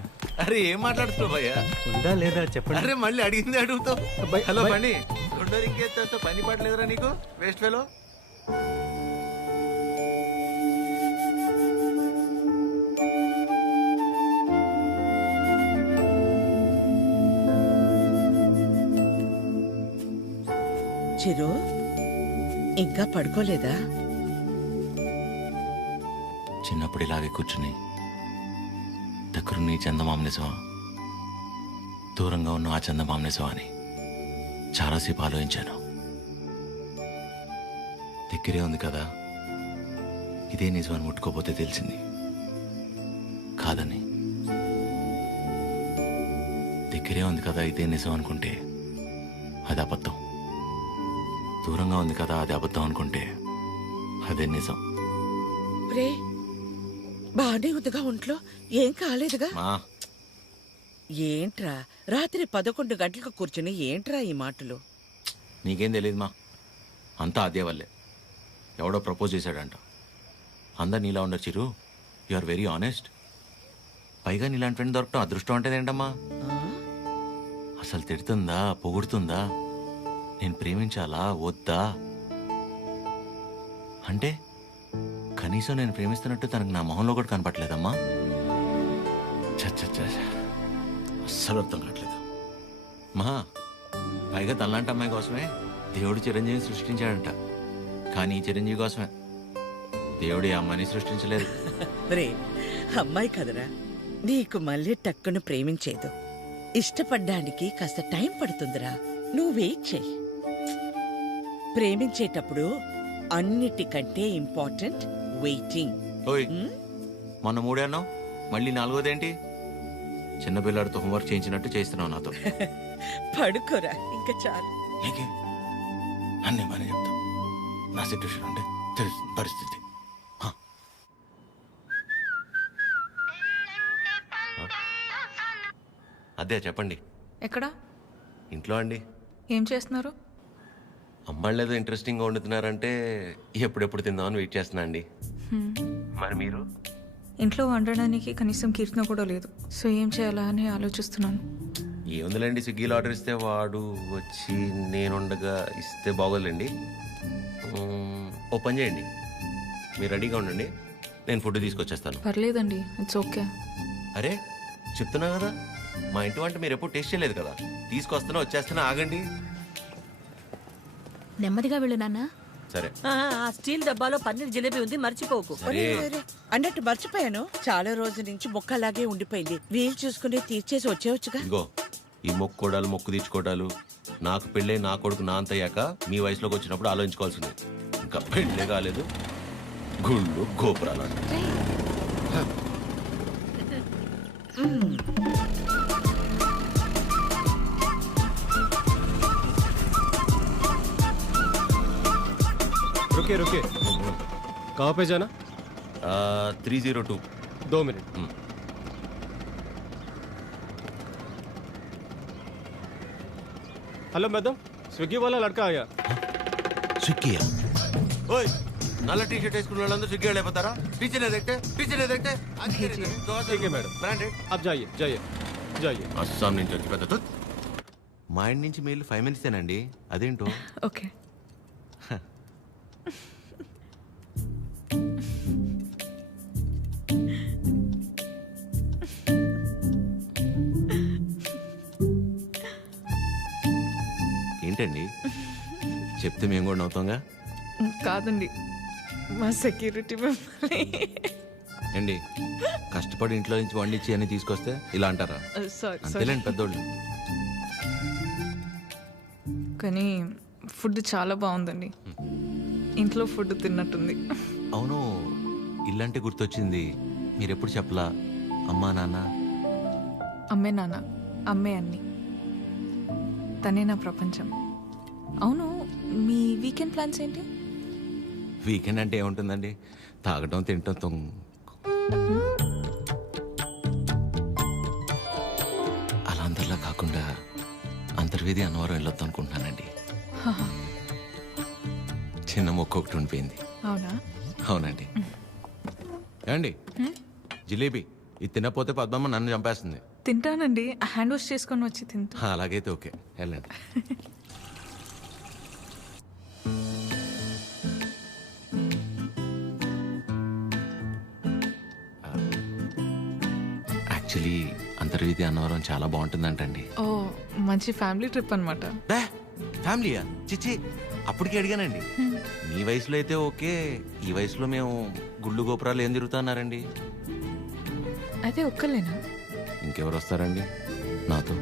అరే ఏం మాట్లాడుతున్నావు భయ్యా? ఉందా లేదా చెప్పండి. అరే మళ్ళీ అడిగింది అడుగుతావు. హలో బండి, గుండోరు ఇంకేస్తా పని పడలేదురా నీకు? Waste fellow. చిరు, ఇంకా పడుకోలేదా? చిన్నప్పుడు ఇలాగే కూర్చుని దగ్గరున్న ఈ చందమామ నిజమా, దూరంగా ఉన్న ఆ చందమామ నిజమా అని చాలాసేపు ఆలోచించాను. దగ్గరే ఉంది కదా, ఇదే నిజమని ముట్టుకోపోతే తెలిసింది కాదని. దగ్గరే ఉంది కదా ఇదే నిజం అనుకుంటే అది అబద్ధం. దూరంగా ఉంది కదా అది అబద్ధం అనుకుంటే అదే నిజం. రే, బానే ఉందిగా ఒంట్లో? ఏం కాలేదుగా? ఏంట్రా రాత్రి 11 గంటలకు కూర్చుని ఏంట్రా ఈ మాటలు? నీకేం తెలియదు మా, అంతా అదే వల్లే. ఎవడో ప్రపోజ్ చేశాడంట. అందరు నీలా ఉండరు చిరు, యు ఆర్ వెరీ ఆనెస్ట్. పైగా నీలాంటి ఫ్రెండ్ దొరకటం అదృష్టం అంటే ఏంటమ్మా? అసలు తిడుతుందా, పొగుడుతుందా, నేను ప్రేమించాలా వద్దా అంటే కనీసం నేను ప్రేమిస్తున్నట్టు తనకు నా మొహంలో కూడా కనపట్లేదమ్మా. అస్సలు అర్థం కావట్లేదు మా. పైగా తనలాంటి అమ్మాయి కోసమే దేవుడు చిరంజీవిని సృష్టించాడంట. కానీ ఈ చిరంజీవి కోసమే దేవుడు ఈ అమ్మాయిని సృష్టించలేదు. రే, అమ్మాయి కదరా, నీకు మళ్ళీ టక్కును ప్రేమించేదు. ఇష్టపడ్డానికి కాస్త టైం పడుతుందిరా, నువ్వు వెయిట్ చెయ్యి. ప్రేమించేటప్పుడు అన్నిటికంటే ఇంపార్టెంట్ వెయిటింగ్. ఓయ్, మొన్న 3 అన్నావు, మళ్ళీ 4వదేంటి? చిన్నపిల్లాడితో హోంవర్క్ చేయించినట్టు చేస్తున్నావు నాతో. పడుకోరా, ఇంకా చాలు. అన్నీ మనం చెప్తాం. నా సిట్యుయేషన్ అంటే తెలుసు పరిస్థితి. అదే చెప్పండి. ఎక్కడ? ఇంట్లో అండి. ఏం చేస్తున్నారు? అమ్మాళ్ళు ఏదో ఇంట్రెస్టింగ్గా వండుతున్నారంటే ఎప్పుడెప్పుడు తిందామని వెయిట్ చేస్తున్నా అండి. మరి మీరు? ఇంట్లో వండడానికి కనీసం కీర్తన కూడా లేదు. సో ఏం చేయాలా అని ఆలోచిస్తున్నాను. ఏముందిలేండి, స్విగ్గీలో ఆర్డర్ ఇస్తే వాడు వచ్చి నేను ఉండగా ఇస్తే బాగోదులేండి. ఓ పని చేయండి, మీరు రెడీగా ఉండండి, నేను ఫుడ్ తీసుకొచ్చేస్తాను. పర్లేదండి, ఇట్స్ ఓకే. అరే చెప్తున్నా కదా, మా ఇంటి వంట మీరు ఎప్పుడు టేస్ట్ చేయలేదు కదా. తీసుకొస్తున్నా, వచ్చేస్తున్నా, ఆగండి. నెమ్మదిగా వెళ్ళు నాన్న. సరే. ఆ స్టీల్ డబ్బాలో పన్నీర్ జిలేబీ ఉంది, మర్చిపోకు. అన్నట్టు మర్చిపోయాను, చాలా రోజుల నుంచి మొక్క అలాగే ఉండిపోయింది. వీలు చూసుకుని తీర్చేసి వచ్చేవచ్చుగా. ఇగో ఈ మొక్కుకోవడాలు, మొక్కు తీర్చుకోవడాలు, నాకు పెళ్ళై నా కొడుకు నా అంతయ్యాక మీ వయసులోకి వచ్చినప్పుడు ఆలోచించుకోవాల్సింది. ఇంకా పెళ్ళే కాలేదు, గుళ్ళు గోపురాలు. रुके रुके कहाँ पे जाना 302 2 मिनट हेलो मैडम स्विगी वाला लड़का आया स्विगी ओए నల్ల టీ షర్ట్ వేసుకున్న వాళ్ళందరూ స్విగ్గీ వెళ్ళిపోతారా టీచర్ देखते ठीक है मैडम ब्रांडेड आप जाइए जाइए जाइए అస్సాం నుంచి వచ్చి పెద్ద మా ఇంటి నుంచి మెయిల్ 5 minutes ఏనండి అదేంటో ఓకే ఏంటండి చెప్తే మేము కూడా నవ్వుతాంగా కాదండి మా సెక్యూరిటీ అండి కష్టపడి ఇంట్లో నుంచి వండించి అన్ని తీసుకొస్తే ఇలా అంటారా అంతేలేండి పెద్దోళ్ళు కానీ ఫుడ్ చాలా బాగుందండి ఇంట్లో ఫుడ్ తిన్నట్టుంది అవును ఇల్లంటే గుర్తొచ్చింది మీరెప్పుడు చెప్పలా అమ్మా నాన్న అమ్మే నాన్న అమ్మే అన్ని తనే నా ప్రపంచం అవును మీ వీకెండ్ ప్లాన్స్ ఏంటి వీకెండ్ అంటే ఏముంటుందండి తాగటం తినటం అలా అందరిలా కాకుండా అంతర్వేది అన్నవరం వెళ్ళొద్దాం అనుకుంటున్నానండి చిన్న మొక్క ఒకటి ఉండిపోయింది అవునా అవునండి ఏమండి జిలేబీ ఇది తినకపోతే పద్మమ్మ నన్ను చంపేస్తుంది తింటానండి హ్యాండ్ వాష్ చేసుకొని వచ్చి తింటా అలాగైతే ఓకే వెళ్ళండి యాక్చువల్లీ అంతర్వేది అన్నవరం చాలా బాగుంటుందంటండి ఓ మంచి ఫ్యామిలీ ట్రిప్ అనమాట ఫ్యామిలీయా చిచ్చి అప్పటికి అడిగానండి మీ వయసులో అయితే ఓకే ఈ వయసులో మేము గుళ్ళు గోపురాలు ఏం తిరుగుతున్నారండి అయితే ఒక్కలేనా ఇంకెవరు వస్తారండి నాతో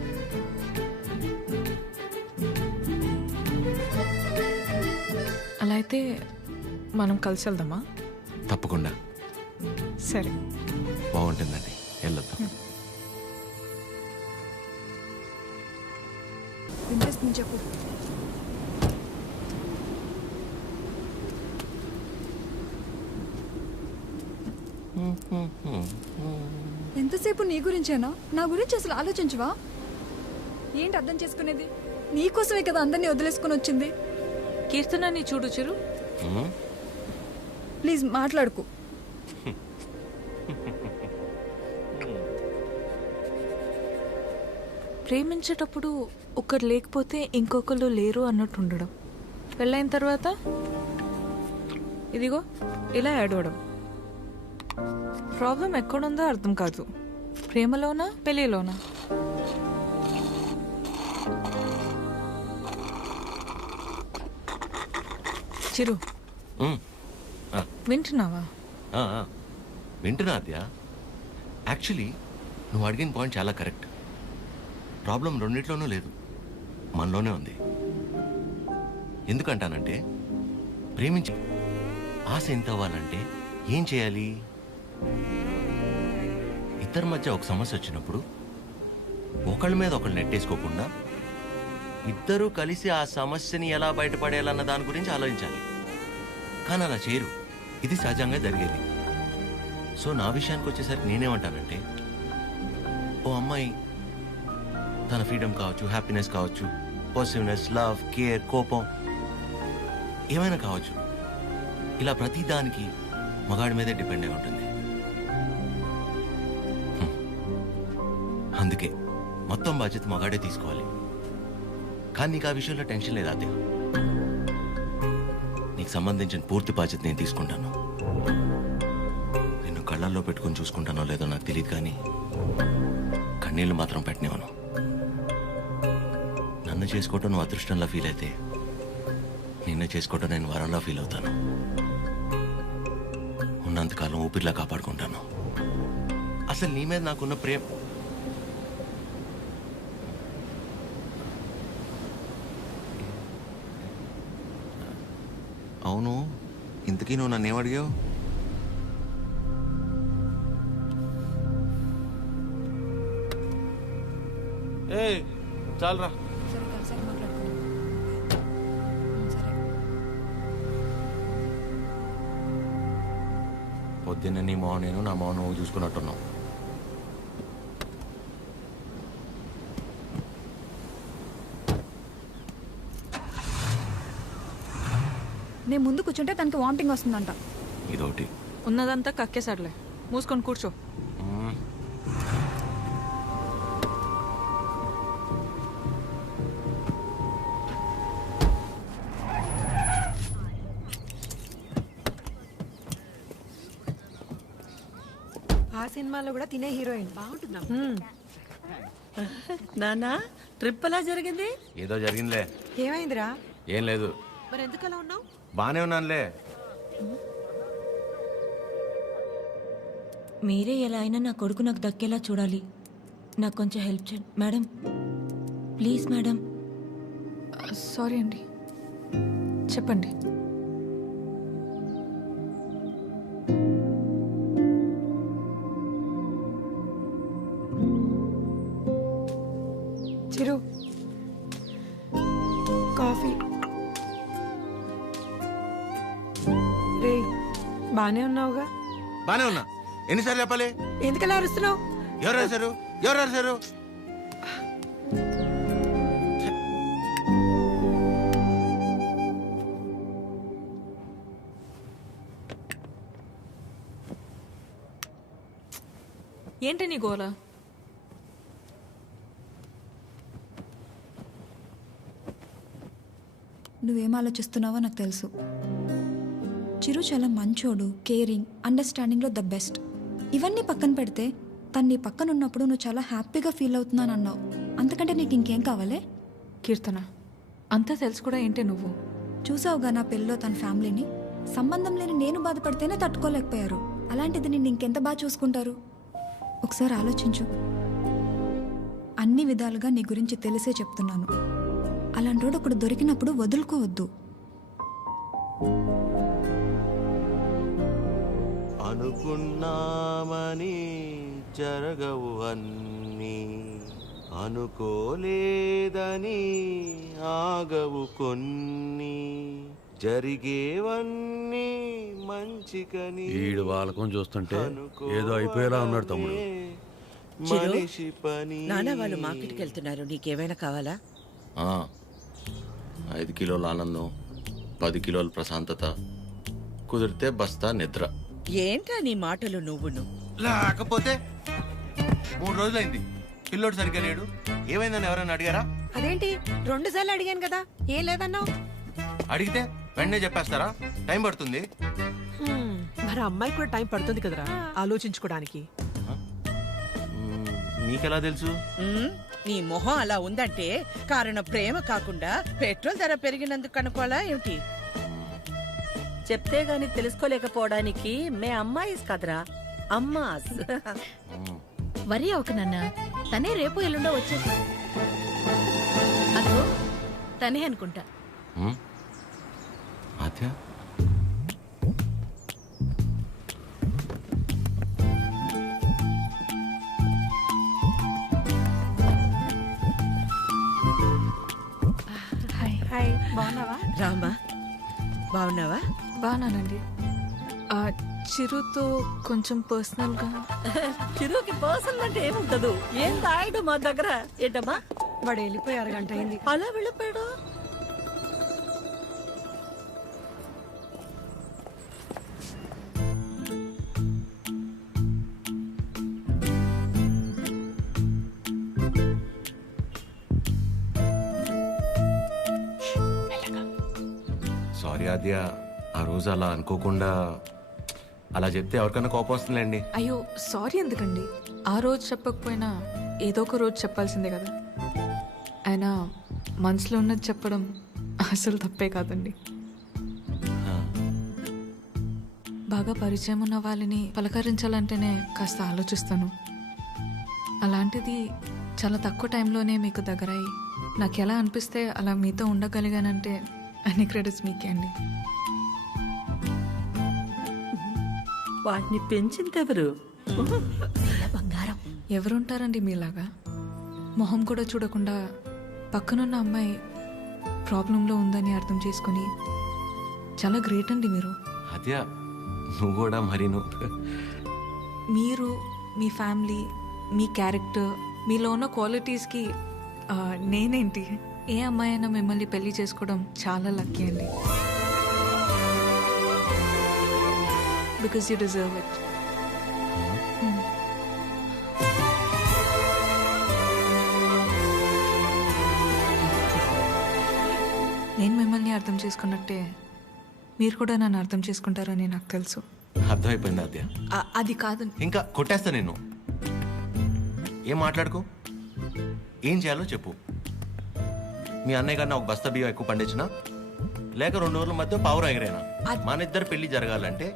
అలా అయితే మనం కలిసి వెళ్దామా తప్పకుండా సరే బాగుంటుందండి వెళ్ళొద్దాం చెప్పు ఎంతసేపు నీ గురించేనా నా గురించి అసలు ఆలోచించవా ఏంటి అర్థం చేసుకునేది నీకోసమే కదా అందరినీ వదిలేసుకుని వచ్చింది కీర్తనని చూడు చిరు ప్లీజ్ మాట్లాడుకు ప్రేమించేటప్పుడు ఒకరు లేకపోతే ఇంకొకరు లేరు అన్నట్టు ఉండడం పెళ్ళైన తర్వాత ఇదిగో ఇలా ఏడవడం ప్రాబ్లం ఎక్కడుందో అర్థం కాదు ప్రేమలోనా పెళ్ళిలోనా చిరు వింటున్నావా వింటున్నా అద్యా యాక్చువల్లీ నువ్వు అడిగిన పాయింట్ చాలా కరెక్ట్ ప్రాబ్లం రెండిట్లోనూ లేదు మనలోనే ఉంది ఎందుకంటానంటే ప్రేమించి ఆశ ఎంత అవ్వాలంటే ఏం చేయాలి ఇద్దరి మధ్య ఒక సమస్య వచ్చినప్పుడు ఒకళ్ళ మీద ఒకళ్ళు నెట్టేసుకోకుండా ఇద్దరూ కలిసి ఆ సమస్యని ఎలా బయటపడేయాలన్న దాని గురించి ఆలోచించాలి కానీ అలా చేయరు ఇది సహజంగా జరిగేది సో నా విషయానికి వచ్చేసరికి నేనేమంటానంటే ఓ అమ్మాయి తన ఫ్రీడమ్ కావచ్చు హ్యాపీనెస్ కావచ్చు పాజిటివ్నెస్ లవ్ కేర్ కోపం ఏమైనా కావచ్చు ఇలా ప్రతిదానికి మగాడి మీదే డిపెండ్ అయి ఉంటుంది అందుకే మొత్తం బాధ్యత మగాడే తీసుకోవాలి కానీ నీకు ఆ విషయంలో టెన్షన్ లేదు అదే నీకు సంబంధించిన పూర్తి బాధ్యత నేను తీసుకుంటాను నిన్ను కళ్ళల్లో పెట్టుకొని చూసుకుంటానో లేదో నాకు తెలియదు కానీ కన్నీళ్ళు మాత్రం పెట్టనివ్వను నన్ను చేసుకోవటం నువ్వు అదృష్టంలా ఫీల్ అయితే నిన్ను చేసుకోవటం నేను వరంలా ఫీల్ అవుతాను ఉన్నంతకాలం ఊపిరిలా కాపాడుకుంటాను అసలు నీ మీద నాకున్న ప్రేమ అవును ఇంతకీ నువ్వు నన్ను ఏమడిగావు ఏ చాలరా. సరే కలిసాక మాట్లాడుకుందాం. సరే. పొద్దున్న నీ మౌన్ నేను నా మౌన్ నువ్వు చూసుకున్నట్టున్నావు. నేను ముందు కూర్చుంటే తనకి వామిటింగ్ వస్తుందంట. ఇదొకటి ఉన్నదంతా కక్కేసాడులే, మూసుకొని కూర్చో. ఆ సినిమాలో కూడా తినే హీరోయిన్ బాగుంటుందా? నానా ట్రిప్ ఎలా జరిగింది? ఏదో జరిగిందిలే. ఏమైందిరా? ఏం లేదు. మరి ఎందుకు అలా ఉన్నావు? బానే ఉన్నానులే. మీరే ఎలా అయినా నా కొడుకు నాకు దక్కేలా చూడాలి. నాకు కొంచెం హెల్ప్ చేయండి మేడం, ప్లీజ్ మేడం. సారీ అండి, చెప్పండి. చిరు కాఫీ. రే బానే ఉన్నావుగా? బానే ఉన్నా. ఎన్నిసార్లు చెప్పాలి? ఎందుకలా అరుస్తున్నావు? ఎవరు రాశారు? ఎవరు రాశారు? ఏంటి నీ గోల? నువ్వేం ఆలోచిస్తున్నావో నాకు తెలుసు. చిరు చాలా మంచోడు, కేరింగ్, అండర్స్టాండింగ్లో ద బెస్ట్. ఇవన్నీ పక్కన పెడితే తను నీ పక్కన ఉన్నప్పుడు నువ్వు చాలా హ్యాపీగా ఫీల్ అవుతున్నాను అన్నావు. అంతకంటే నీకు ఇంకేం కావాలి? కీర్తన, అంతా తెలుసు కూడా ఏంటి నువ్వు? చూసావుగా నా పెళ్ళిలో తన ఫ్యామిలీని. సంబంధం లేని నేను బాధపడితేనే తట్టుకోలేకపోయారు. అలాంటిది నిన్ను ఇంకెంత బాగా చూసుకుంటారు? ఒకసారి ఆలోచించు. అన్ని విధాలుగా నీ గురించి తెలిసే చెప్తున్నాను. అలాంటోడు ఒకడు దొరికినప్పుడు వదులుకోవద్దు. అనుకున్నామని జరగవు అన్నీ, అనుకోలేదని ఆగవు కొన్ని, జరిగేవన్నీ మంచికని. ఈడు వాళ్ళకం చూస్తుంటే ఏదో అయిపోయేలా ఉన్నాడు తమ్ముడు. మనిషి పని. నాన్న వాళ్ళు మార్కెట్కి వెళ్తున్నారు, నీకేమైనా కావాలా? 5 కిలోల ఆనందం, 10 కిలోల ప్రశాంతత, కుదిరితే బస్తా నిద్ర. ఏంటా నీ మాటలు నువ్వును? లేకపోతే 3 రోజులైంది పిల్లోడు సరిగ్గా లేడు. ఏమైందని ఎవరైనా అడిగారా? అదేంటి 2 సార్లు అడిగాను కదా, ఏం లేదన్నావు? అడిగితే వెంటనే చెప్పేస్తారా? టైం పడుతుంది. మరి అమ్మాయి కూడా టైం పడుతుంది కదరా ఆలోచించుకోవడానికి. మీకెలా తెలుసు? నీ మొహం అలా ఉందంటే కారణం ప్రేమ కాకుండా పెట్రోల్ ధర పెరిగినందుకు అనుకోవాలా ఏమిటి? చెప్తే గాని తెలుసుకోలేకపోవడానికి మే అమ్మాయిస్ కదరా, అమ్మాస్. వరి అవక నాన్న, తనే రేపు ఎల్లుండో వచ్చేసి. అదో తనే అనుకుంటా. ఆద్య, హాయ్, బాగున్నావా? రామా, బాగున్నావా? బాగున్నానండి. చిరుతో కొంచెం పర్సనల్గా. చిరుకి పర్సనల్ అంటే ఏముంటదు? ఏం తాయడు మా దగ్గర. ఏంటమ్మా? వాడు వెళ్ళిపోయి 1 గంట అయింది. అలా వెళ్ళిపోయాడు? సారీ ఆద్య, ఆ రోజు అలా అనుకోకుండా అలా చెప్తే ఎవరికైనా కోపం వస్తుందండి. అయ్యో సారీ ఎందుకండి? ఆ రోజు చెప్పకపోయినా ఏదో ఒక రోజు చెప్పాల్సిందే కదా. అయినా మనసులో ఉన్నది చెప్పడం అసలు తప్పే కాదండి. బాగా పరిచయం ఉన్న వాళ్ళని పలకరించాలంటేనే కాస్త ఆలోచిస్తాను. అలాంటిది చాలా తక్కువ టైంలోనే మీకు దగ్గరయ్యి నాకు ఎలా అనిపిస్తే అలా మీతో ఉండగలిగానంటే అన్ని క్రెడిట్స్ మీకే అండి. వాటిని పెంచిందెవరు? బంగారం. ఎవరుంటారండి మీలాగా? మొహం కూడా చూడకుండా పక్కనున్న అమ్మాయి ప్రాబ్లంలో ఉందని అర్థం చేసుకొని చాలా గ్రేట్ అండి మీరు. అదే నువ్వు కూడా మరి మీరు మీ ఫ్యామిలీ, మీ క్యారెక్టర్, మీలో ఉన్న క్వాలిటీస్కి నేనేంటి, ఏ అమ్మాయి అయినా మిమ్మల్ని పెళ్లి చేసుకోవడం చాలా లక్కీ అండి. Because you deserve it. నేను మిమ్మల్ని అర్థం చేసుకున్నట్టే మీరు కూడా నన్ను అర్థం చేసుకుంటారని నాకు తెలుసు. అర్థమైపోయింది అద్య. అది కాదు, ఇంకా కొట్టేస్తా నేను. ఏం మాట్లాడుకో, ఏం చేయాలో చెప్పు. మీ అన్నయ్య కన్నా ఒక బస్తా బియ్యం ఎక్కువ పండించినా, లేక 2 రోజుల మధ్య పావురం ఎగరేనా, మన ఇద్దరు పెళ్లి జరగాలంటే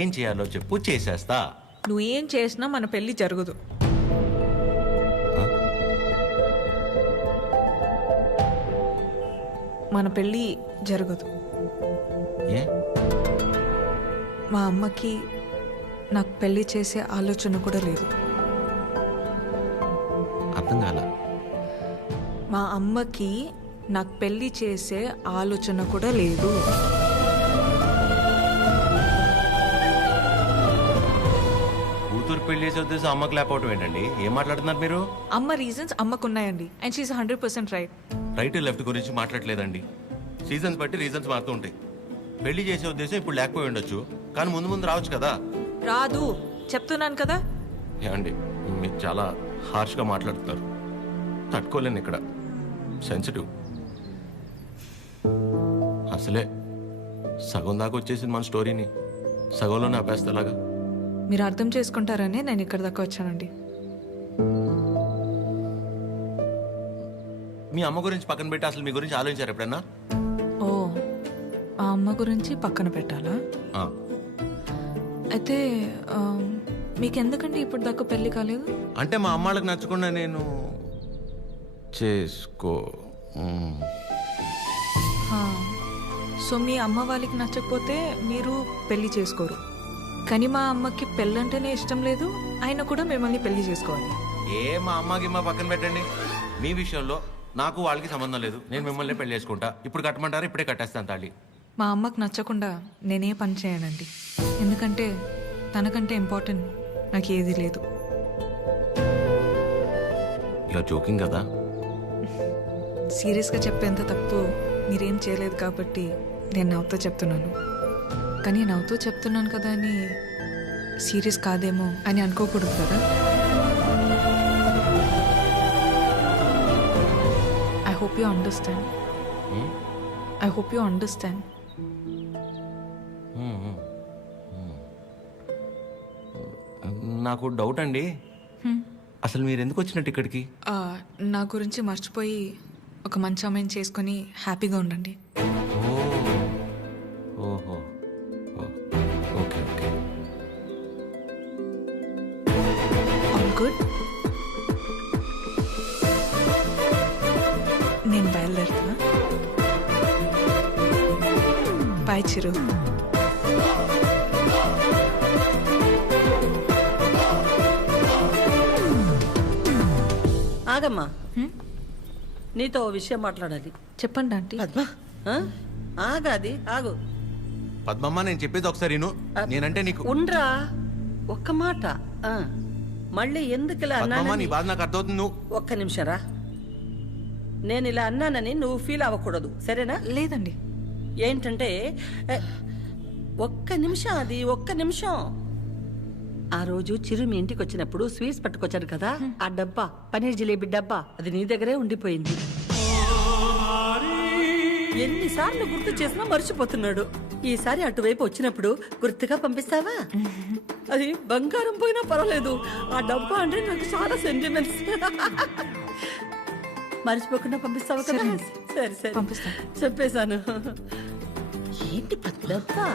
ఏం చేయాలో చెప్పు, చేసేస్తా. నువ్వేం చేసినా మన పెళ్లి జరగదు. మన పెళ్ళి జరగదు. ఏ? మా అమ్మకి నాకు పెళ్లి చేసే ఆలోచన కూడా లేదు. అర్థం కాల. మా అమ్మకి నాకు పెళ్లి చేసే ఆలోచన కూడా లేదు. కూతురు పెళ్లి చేసే ఉద్దేశం అమ్మకి లేకపోవటం ఏంటండి? ఏం మాట్లాడుతున్నారు మీరు? అమ్మ రీజన్స్ అమ్మకున్నాయండి, and she is 100% right. Right left గురించి మాట్లాడలేదండి. సీజన్స్ బట్టి రీజన్స్ మారుతూ ఉంటాయి. పెళ్లి చేసే ఉద్దేశం ఇప్పుడు లేకపోయి ఉండొచ్చు, కానీ ముందు ముందు రావచ్చు కదా. రాదు చెప్తున్నాను కదా. ఏమండి, మీరు చాలా హార్ష్గా మాట్లాడుతున్నారు. తట్టుకోలేను, ఇక్కడ సెన్సిటివ్. అసలే సగం దాకా వచ్చేసింది మన స్టోరీని, సగంలోనే ఆపేస్తేలాగా. మీరు అర్థం చేసుకుంటారనే నేను ఇక్కడ దాకా వచ్చానండి. మీ అమ్మ గురించి పక్కన పెట్టి అసలు మీ గురించి ఆలోచించారు ఎప్పుడన్నా? ఓ, ఆ అమ్మ గురించి పక్కన పెట్టాలా? అయితే మీకెందుకండి ఇప్పుడు దాకా పెళ్లి కాలేదు? అంటే మా అమ్మాళ్ళకి నచ్చకుండా నేను చేసుకో. సో మీ అమ్మ వాళ్ళకి నచ్చకపోతే మీరు పెళ్లి చేసుకోరు. కానీ మా అమ్మకి పెళ్ళంటేనే ఇష్టం లేదు, ఆయన కూడా మిమ్మల్ని పెళ్లి చేసుకోవాలి. మా అమ్మకి మా పక్కన పెట్టండి. మీ విషయంలో నాకు వాళ్ళకి సంబంధం లేదు. నేను మిమ్మల్ని పెళ్లి చేసుకుంటా. ఇప్పుడు కట్టమంటారా? ఇప్పుడే కట్టేస్తాను తాళి. మా అమ్మకి నచ్చకుండా నేనే పని చేయనండి, ఎందుకంటే తనకంటే ఇంపార్టెంట్ నాకు ఏది లేదు. ఇలా జోకింగ్ కదా. సీరియస్గా చెప్పేంత తప్పు మీరేం చేయలేదు కాబట్టి నేను నవ్వుతూ చెప్తున్నాను. కానీ నవ్వుతూ చెప్తున్నాను కదా అని సీరియస్ కాదేమో అని అనుకోకూడదు కదా. I hope you understand. I hope you understand. నాకు డౌట్ అండి, అసలు మీరు ఎందుకు వచ్చినట్టు ఇక్కడికి? నా గురించి మర్చిపోయి ఒక మంచి అమ్మాయిని చేసుకొని హ్యాపీగా ఉండండి. ఓహో, ఓకే ఓకే. All good. నేను బయలుదేరుతున్నా. బాయ్ చిరు. ఆగమ్మా, నీతో ఓ విషయం మాట్లాడాలి. చెప్పండి ఆంటీ. పద్మ, ఆగాది ఆగు. పద్మమ్మ, నేను చెప్పేది ఒకసారి విను. నేనంటే నీకు ఉండ్రా, ఒక్క మాట. మళ్ళీ ఎందుకు ఇలా పద్మమ్మ, నీ అన్నానని బాధ నాకు అర్థమవుతుంది. నువ్వు ఒక్క నిమిషం రా. నేను ఇలా అన్నానని నువ్వు ఫీల్ అవ్వకూడదు, సరేనా? లేదండి. ఏంటంటే ఒక్క నిమిషం, అది ఒక్క నిమిషం. ఆ రోజు చిరు మీ ఇంటికి వచ్చినప్పుడు స్వీట్స్ పట్టుకొచ్చాడు కదా, ఆ డబ్బా, పనీర్ జిలేబీ డబ్బా, అది నీ దగ్గరే ఉండిపోయింది. ఎన్నిసార్లు గుర్తు చేసినా మర్చిపోతున్నాడు. ఈసారి అటువైపు వచ్చినప్పుడు గుర్తుగా పంపిస్తావా? అది బంగారం పోయినా పర్వాలేదు, ఆ డబ్బా అంటే నాకు చాలా సెంటిమెంట్స్. మర్చిపోకుండా పంపిస్తావా కదా? సరే సరే పంపిస్తా. చెప్పేశాను. ఏంటి డబ్బా?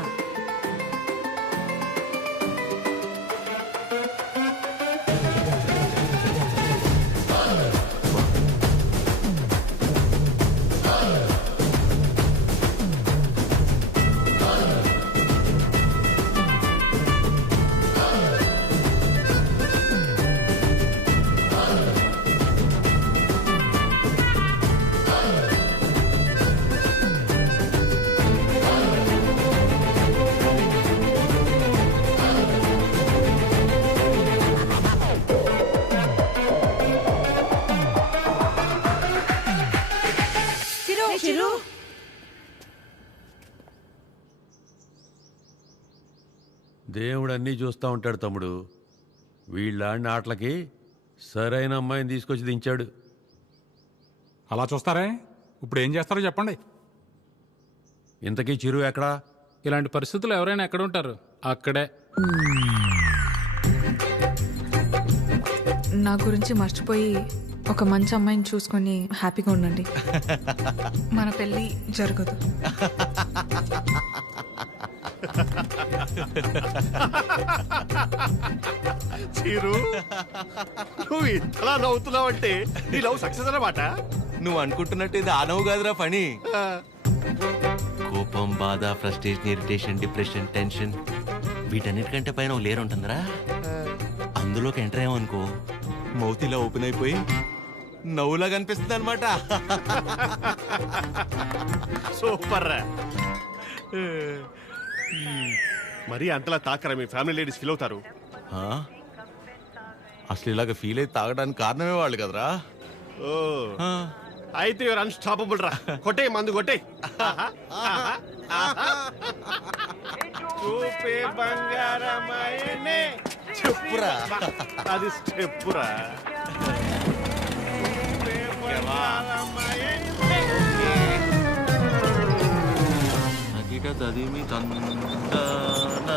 దేవుడు అన్నీ చూస్తూ ఉంటాడు తమ్ముడు. వీళ్ళాడిన ఆటలకి సరైన అమ్మాయిని తీసుకొచ్చి దించాడు. అలా చూస్తారే? ఇప్పుడు ఏం చేస్తారో చెప్పండి. ఇంతకీ చిరు ఎక్కడా? ఇలాంటి పరిస్థితులు ఎవరైనా ఎక్కడ ఉంటారు? అక్కడే. నా గురించి మర్చిపోయి ఒక మంచి అమ్మాయిని చూసుకొని హ్యాపీగా ఉండండి. మన పెళ్ళి జరగదు. చీరు, నువ్వు ఇంతలా నవ్వుతున్నావంటే నీ లవ్ సక్సెస్ అన్నమాట. నువ్వు అనుకుంటున్నట్టు ఇది ఆ నవ్వు కాదురా పని. కోపం, బాధ, ఫ్రస్ట్రేషన్, ఇరిటేషన్, డిప్రెషన్, టెన్షన్ వీటన్నిటికంటే పైన ఒక లేరు ఉంటుందిరా. అందులోకి ఎంటర్ అయ్యామనుకో మౌతిలా ఓపెన్ అయిపోయి నవ్వులా కనిపిస్తుంది అనమాట. సూపర్ రా. మరి అంతలా తాకరా మీ ఫ్యామిలీ లేడీస్ ఫీల్ అవుతారు. అసలు ఇలాగ ఫీల్ అయితే తాగడానికి కారణమే వాళ్ళు కదరా. ఓ అయితే యువర్ అన్స్టాపబుల్ రా. కొట్టే మందు కొట్టే. చూపే బంగారమాయనే. చెప్పురా. అది స్టెప్పురా. తదిమి తందాన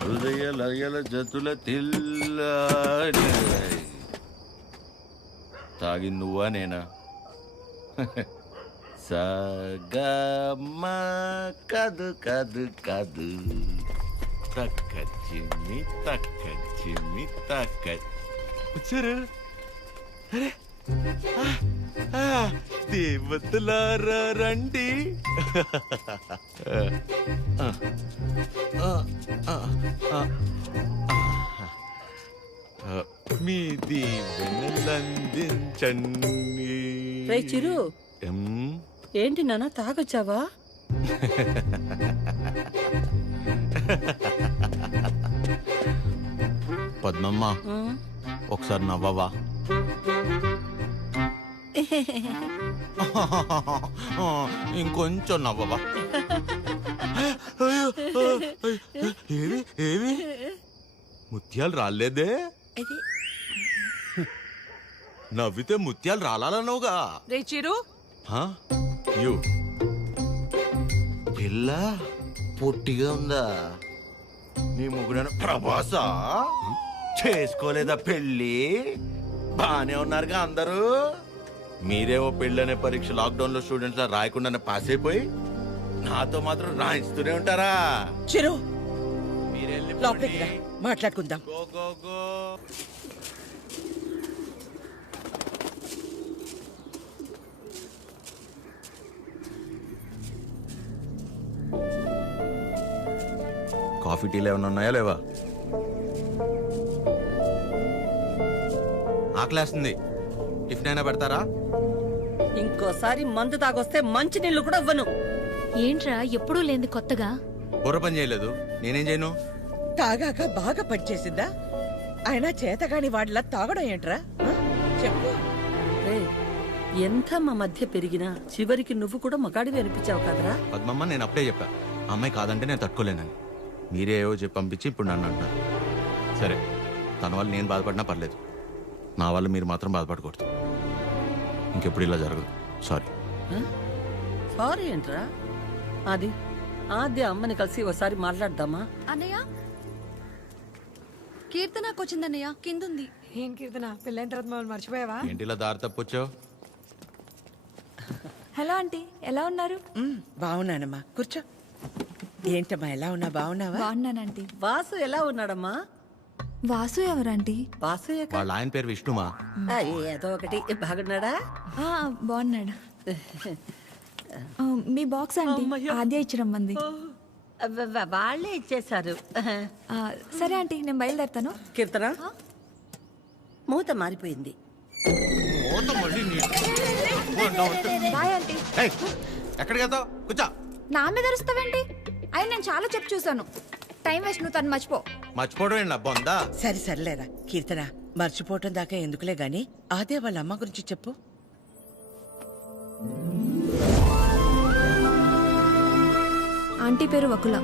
హృదయ లయల జతుల తిల్ల. తాగి నువ్వా నేనా? సగమ కదు కదు కదు తక్క చిమ్మి తక్క వచ్చారు. అరే దేవతలారా రండి. మీ దీవెనలందించండి. రే చిరు, ఏంటి నాన్న తాగొచ్చావా? పద్మమ్మ ఒకసారి నవ్వవా? ఇంకొంచెం నవ్వవా? ఏవి ఏవి ముత్యాలు రాలేదే? నవ్వితే ముత్యాలు రాలన్నావుగా. రే చిరు, పిల్ల పొట్టిగా ఉందా? నీ ముగ్గురు ప్రభాసా చేసుకోలేదా పెళ్ళి? బానే ఉన్నారుగా అందరూ. మీరేమో పెళ్ళనే పరీక్ష లాక్డౌన్ లో స్టూడెంట్స్ లా రాయకుండానే పాస్ అయిపోయి నాతో మాత్రం రాయిస్తూనే ఉంటారా? చిరు లోపలికి రా, మాట్లాడుకుందాం. కాఫీ టీలు ఏమైనా ఉన్నాయా లేవా? ఆకలేస్తుంది, టిఫిన్ అయినా పెడతారా? ఇంకోసారి మందు తాగొస్తే మంచి నీళ్లు కూడా ఇవ్వను. ఏంట్రా ఎప్పుడూ లేని కొత్తగా? బుర్ర పని చేయలేదు, నేనేం చేయను? తాగాక బాగా పనిచేసిందా? అయినా చేతగాని వాడిలా తాగడం ఏంట్రా? చెప్పు. ఎంత మా మధ్య పెరిగినా చివరికి నువ్వు కూడా మగాడివి అనిపించావు కదరా? పద్మమ్మ, నేను అప్పుడే చెప్పా ఆ అమ్మాయి కాదంటే నేను తట్టుకోలేనని. మీరే ఏవో చెప్పి పంపించి ఇప్పుడు నన్ను అంటున్నారు. సరే, తన వల్ల నేను బాధపడినా పర్లేదు, నా వల్ల మీరు మాత్రం బాధపడకూడదు. ఇంకెప్పుడు ఇలా జరగదు. సారీ. సారీ ఏంట్రా? అది ఆద్య అమ్మని కలిసి ఒకసారి మాట్లాడదామా? అన్నయ్య, కీర్తనకు వచ్చిందన్నయ్య, కిందుంది. ఏం కీర్తన, పెళ్ళైన తర్వాత మమ్మల్ని మర్చిపోయావా? ఏంటి ఇలా దారి తప్పొచ్చావు? హలో ఆంటీ, ఎలా ఉన్నారు? బాగున్నానమ్మా, కూర్చో. ఏంటమ్మా, ఎలా ఉన్నా? బాగున్నావా? బాగున్నానంటీ. వాసు ఎలా ఉన్నాడమ్మా? వాసు ఎవరంటీ? వాసు వాళ్ళ ఆయన పేరు విష్ణుమా? ఏదో ఒకటి. బాగున్నాడా? బాగున్నాడు. మీ బాక్స్ ఆంటీ ఆద్య ఇచ్చి రమ్మంది. వాళ్ళే ఇచ్చేశారు. సరే ఆంటీ, నేను బయలుదేరుతాను. కీర్తన, మూత మారిపోయింది. Bye aunty. ఎక్కడికి వెళ్తావు? కూర్చో. నా మీద అరుస్తావేంటి? అయినా నేను చాలా చెప్పు చూసాను. టైం వేస్ట్, నువ్వు తను మర్చిపో. మర్చిపోవడం ఏంటి బొందా? సరే సర్లేరా కీర్తన, మర్చిపోవటం దాకా ఎందుకులే గాని ఆద్య వాళ్ళ అమ్మ గురించి చెప్పు. ఆంటీ పేరు వకుల.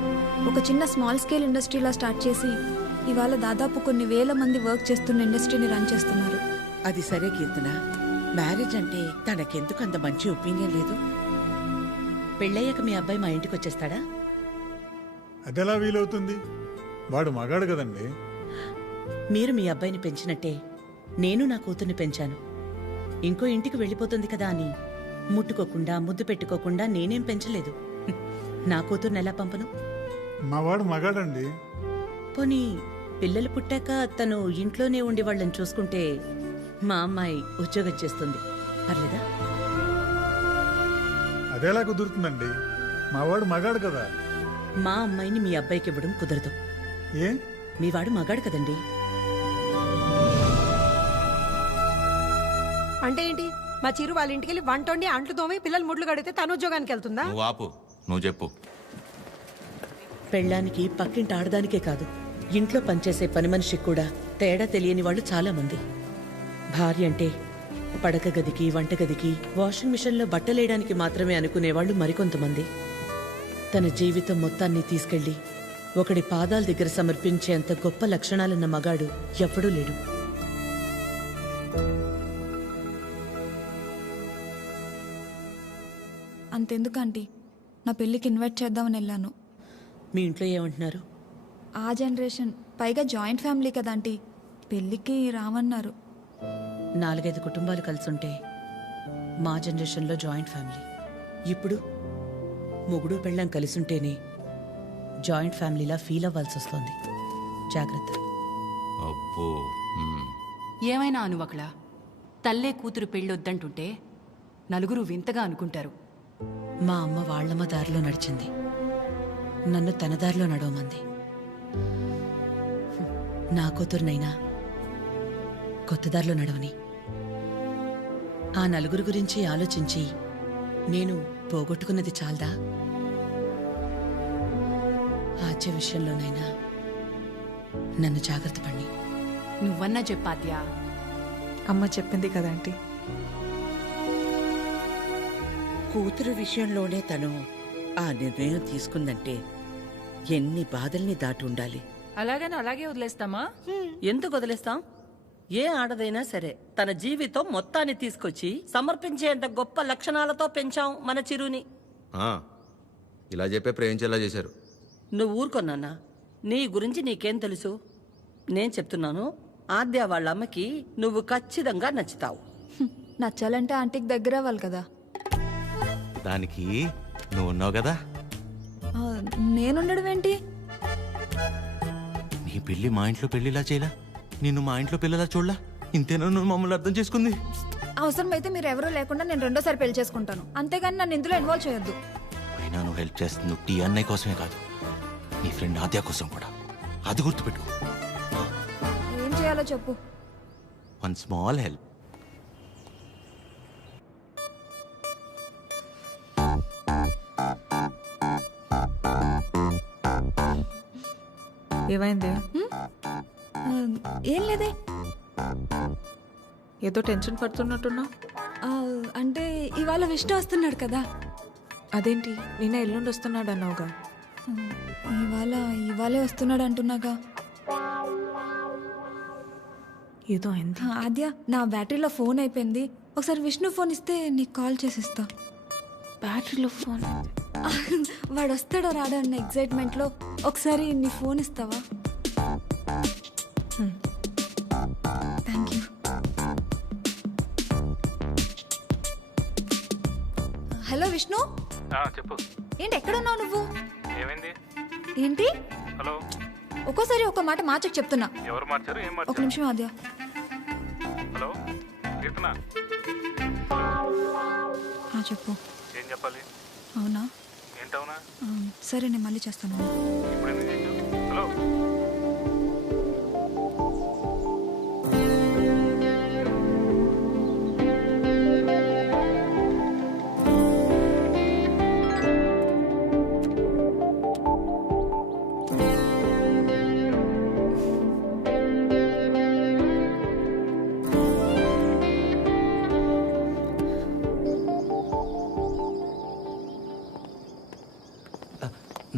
ఒక చిన్న స్మాల్ స్కేల్ ఇండస్ట్రీలా స్టార్ట్ చేసి ఇవాళ దాదాపు కొన్ని వేల మంది వర్క్ చేస్తున్న ఇండస్ట్రీని రన్ చేస్తున్నారు. అది సరే కీర్తన, మ్యారేజ్ అంటే తనకెందుకు అంత మంచి ఒపీనియన్ లేదు? పెళ్ళయ్యాక మీ అబ్బాయి మా ఇంటికి వచ్చేస్తాడా? అదెలా వీలవుతుంది? వాడు మగాడు కదండి. మీరు మీ అబ్బాయిని పెంచినట్టే నేను నా కూతుర్ని పెంచాను. ఇంకో ఇంటికి వెళ్ళిపోతుంది కదా అని ముట్టుకోకుండా ముద్దు పెట్టుకోకుండా నేనేం పెంచలేదు. నా కూతుర్ని ఎలా పంపను? మా వాడు మగాడండి. పోనీ పిల్లలు పుట్టాక తను ఇంట్లోనే ఉండి వాళ్ళని చూసుకుంటే మా అమ్మాయి ఉద్యోగం చేస్తుంది, పర్లేదా? అదెలా కుదురుతుందండి? మా వాడు మగాడు కదా. మా అమ్మాయిని మీ అబ్బాయికి ఇవ్వడం కుదరదు. ఏ? మీ వాడు మగాడు కదండి. అంటే ఏంటి? మా చిరు వాళ్ళ ఇంటికి వెళ్ళి వంట వండి అంట్లు తోమి పిల్లలు ముడ్లు కడితే తను ఉద్యోగానికి వెళ్తుందా? నువ్వు ఆపు, నువ్వు చెప్పు. పెళ్ళానికి పక్కింటి ఆడదానికే కాదు, ఇంట్లో పనిచేసే పని మనిషికి కూడా తేడా తెలియని వాళ్ళు చాలా మంది. భార్య అంటే పడక గదికి వంటగదికి వాషింగ్ మిషన్లో బట్టలేయడానికి మాత్రమే అనుకునేవాళ్ళు మరికొంతమంది. తన జీవితం మొత్తాన్ని తీసుకెళ్లి ఒకడి పాదాల దగ్గర సమర్పించేంత గొప్ప లక్షణాలున్న మగాడు ఎప్పుడూ లేడు. అంతెందుకు ఆంటీ, నా పెళ్ళికి ఇన్వైట్ చేద్దామని వెళ్ళాను. మీ ఇంట్లో ఏమంటున్నారు? ఆ జనరేషన్, పైగా జాయింట్ ఫ్యామిలీ కదా ఆంటీ, పెళ్ళికి రామన్నారు. 4-5 కుటుంబాలు కలిసుంటే మా జనరేషన్లో జాయింట్ ఫ్యామిలీ. ఇప్పుడు మొగుడు పెళ్ళం కలిసుంటేనే జాయింట్ ఫ్యామిలీలా ఫీల్ అవ్వాల్సి వస్తుంది. జాగ్రత్త. అబ్బో. ఏమైనా అనువకలా తల్లే కూతురు పెళ్ళొద్దంటుంటే నలుగురు వింతగా అనుకుంటారు. మా అమ్మ వాళ్ళమ్మ దారిలో నడిచింది, నన్ను తన దారిలో నడవమంది. నా కూతురునైనా కొత్త దారిలో నడవని. ఆ నలుగురు గురించి ఆలోచించి నేను పోగొట్టుకున్నది చాలదా? ఆచే విషయంలోనైనా నన్ను జాగ్రత్త పడి. నువ్వన్నా చెప్పాద్యా. అమ్మ చెప్పింది కదా ఆంటీ. కూతురు విషయంలోనే తను ఆ నిర్ణయం తీసుకుందంటే ఎన్ని బాధల్ని దాటి ఉండాలి. అలాగని అలాగే వదిలేస్తామా? ఎందుకు వదిలేస్తాం? ఏ ఆడదైనా సరే తన జీవితం మొత్తాన్ని తీసుకొచ్చి సమర్పించేంత గొప్ప లక్షణాలతో పెంచాం మన చిరుని. ఇలా చెప్పే ప్రేమించేలా చేశారు. నువ్వు ఊరుకొన్నా, నీ గురించి నీకేం తెలుసు? నేను చెప్తున్నాను, ఆద్య వాళ్ళ అమ్మకి నువ్వు ఖచ్చితంగా నచ్చుతావు. నచ్చాలంటే ఆంటీకి దగ్గర అవ్వాలి కదా. దానికి నువ్వు ఉన్నావు కదా. నేనుండడం ఏంటి? నీ పెళ్లి మా ఇంట్లో పెళ్లిలా చేయలా, నిన్ను మా ఇంట్లో పిల్లలా చూడలా. ఇంతేనా నువ్వు మమ్మల్ని అర్థం చేసుకుంది? అవసరమైతే మీరు ఎవరూ లేకుండా నేను రెండోసారి పెళ్లి చేసుకుంటాను, అంతేగాని నన్ను ఇందులో ఇన్వాల్వ్ చేయొద్దు. అయినా నువ్వు హెల్ప్ చేస్తుంది టీ అన్నయ్య కోసమే కాదు, నీ ఫ్రెండ్ ఆద్య కోసం కూడా. అది గుర్తుపెట్టుకో. ఏం చేయాలో చెప్పు. One small help. ఏమైంది? ఏం లేదే. ఏదో టెన్షన్ పడుతున్నట్టున్నా. అంటే ఇవాళ విష్ణు వస్తున్నాడు కదా. అదేంటి నిన్న ఎల్లుండి వస్తున్నాడు అన్నావుగా. ఇవాళే వస్తున్నాడు అంటున్నాగా. ఏదో అయింది. ఆద్య, నా బ్యాటరీలో ఫోన్ అయిపోయింది, ఒకసారి విష్ణు ఫోన్ ఇస్తే నీకు కాల్ చేసిస్తా. బ్యాటరీలో ఫోన్? వాడు వస్తాడో రాడో అన్న ఎగ్జైట్మెంట్లో ఒకసారి నీ ఫోన్ ఇస్తావా? Thank you. హలో విష్ణు. చెప్పు. ఏంటి ఎక్కడున్నావు నువ్వు? ఏమైంది? ఏంటి? హలో. ఒక్కోసారి ఒక మాట మార్చకు చెప్తున్నా. ఎవరు మార్చారు? ఏం మార్చారు? ఒక నిమిషం ఆద్య. హలో కీర్తన. చెప్పు. ఏం చెప్పాలి? అవునా? ఏంటవునా? సరే నేను మళ్ళీ చేస్తాను. ఇప్పుడు ఎందుకు చేసావు? హలో.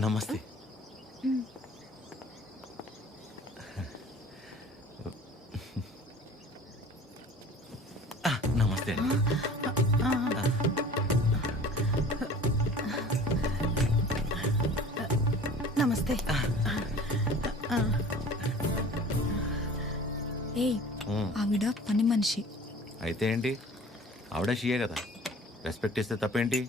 నమస్తే. నమస్తే అండి. నమస్తే. ఏయ్ ఆవిడ పని మనిషి. అయితే ఏంటి, ఆవిడ షియే కదా, రెస్పెక్ట్ ఇస్తే తప్పేంటి?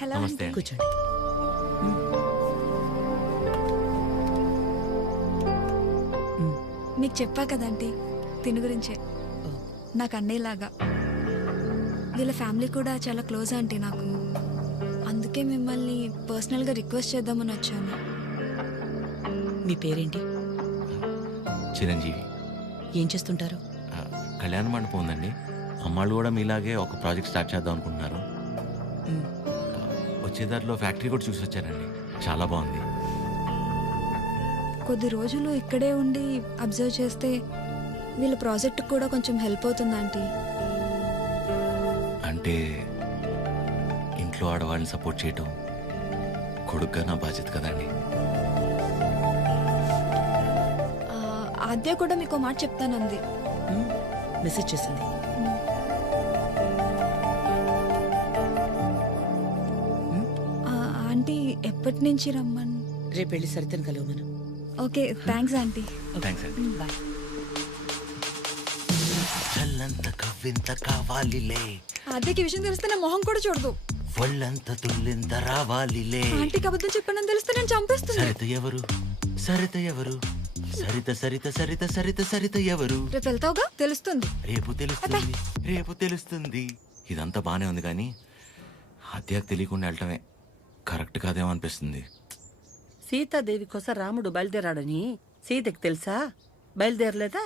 హలో నమస్తే అండి. కూర్చోండి. మీకు చెప్పా కదంటీ తిని గురించే. నాకు అన్నయ్యలాగా. వీళ్ళ ఫ్యామిలీ కూడా చాలా క్లోజ్ ఆంటీ నాకు. అందుకే మిమ్మల్ని పర్సనల్గా రిక్వెస్ట్ చేద్దామని వచ్చాను. మీ పేరేంటి? చిరంజీవి. ఏం చేస్తుంటారు? కళ్యాణ మండపం ఉందండి. అమ్మాళ్ళు కూడా మీలాగే ఒక ప్రాజెక్ట్ స్టార్ట్ చేద్దాం అనుకుంటున్నారు. వచ్చే దారిలో ఫ్యాక్టరీ కూడా చూసి వచ్చారండి, చాలా బాగుంది. కొద్ది రోజులు ఇక్కడే ఉండి అబ్జర్వ్ చేస్తే వీళ్ళ ప్రాజెక్ట్ కూడా కొంచెం హెల్ప్ అవుతుంది ఆంటీ. అంటే ఇంట్లో ఆడవాళ్ళని సపోర్ట్ చేయటం కొడుగ్గా నా బాధ్యత కదండి. ఆద్య కూడా మీకు మాట చెప్తానంది. మెసేజ్ చేసింది. ఆంటీ ఎప్పటి నుంచి రమ్మని? రేపు వెళ్ళి సరితను కలవమను. Okay thanks aunty. థ్యాంక్స్ అండి. బాయ్. చల్లంత కవ్వింత కావాలిలే, ఆద్యకి విషయం తెలిస్తే నా మొహం కూడా చూడదు. ఒళ్ళంత తుల్లింత రావాలిలే. ఆంటీకి అబద్ధం చెప్పానని తెలిస్తే నేను చంపేస్తుంది. సరిత ఎవరు, సరిత ఎవరు, సరిత సరిత సరిత సరిత సరిత ఎవరు? రేపు వెళ్తావుగా తెలుస్తుంది. రేపు తెలుస్తుంది, రేపు తెలుస్తుంది. ఇదంతా బానే ఉంది కానీ హత్యకు తెలియకుండా వెళ్ళటమే కరెక్ట్ కాదేమో అనిపిస్తుంది. సీతాదేవి కోసం రాముడు బయలుదేరాడని సీతకి తెలుసా? బయలుదేరలేదా?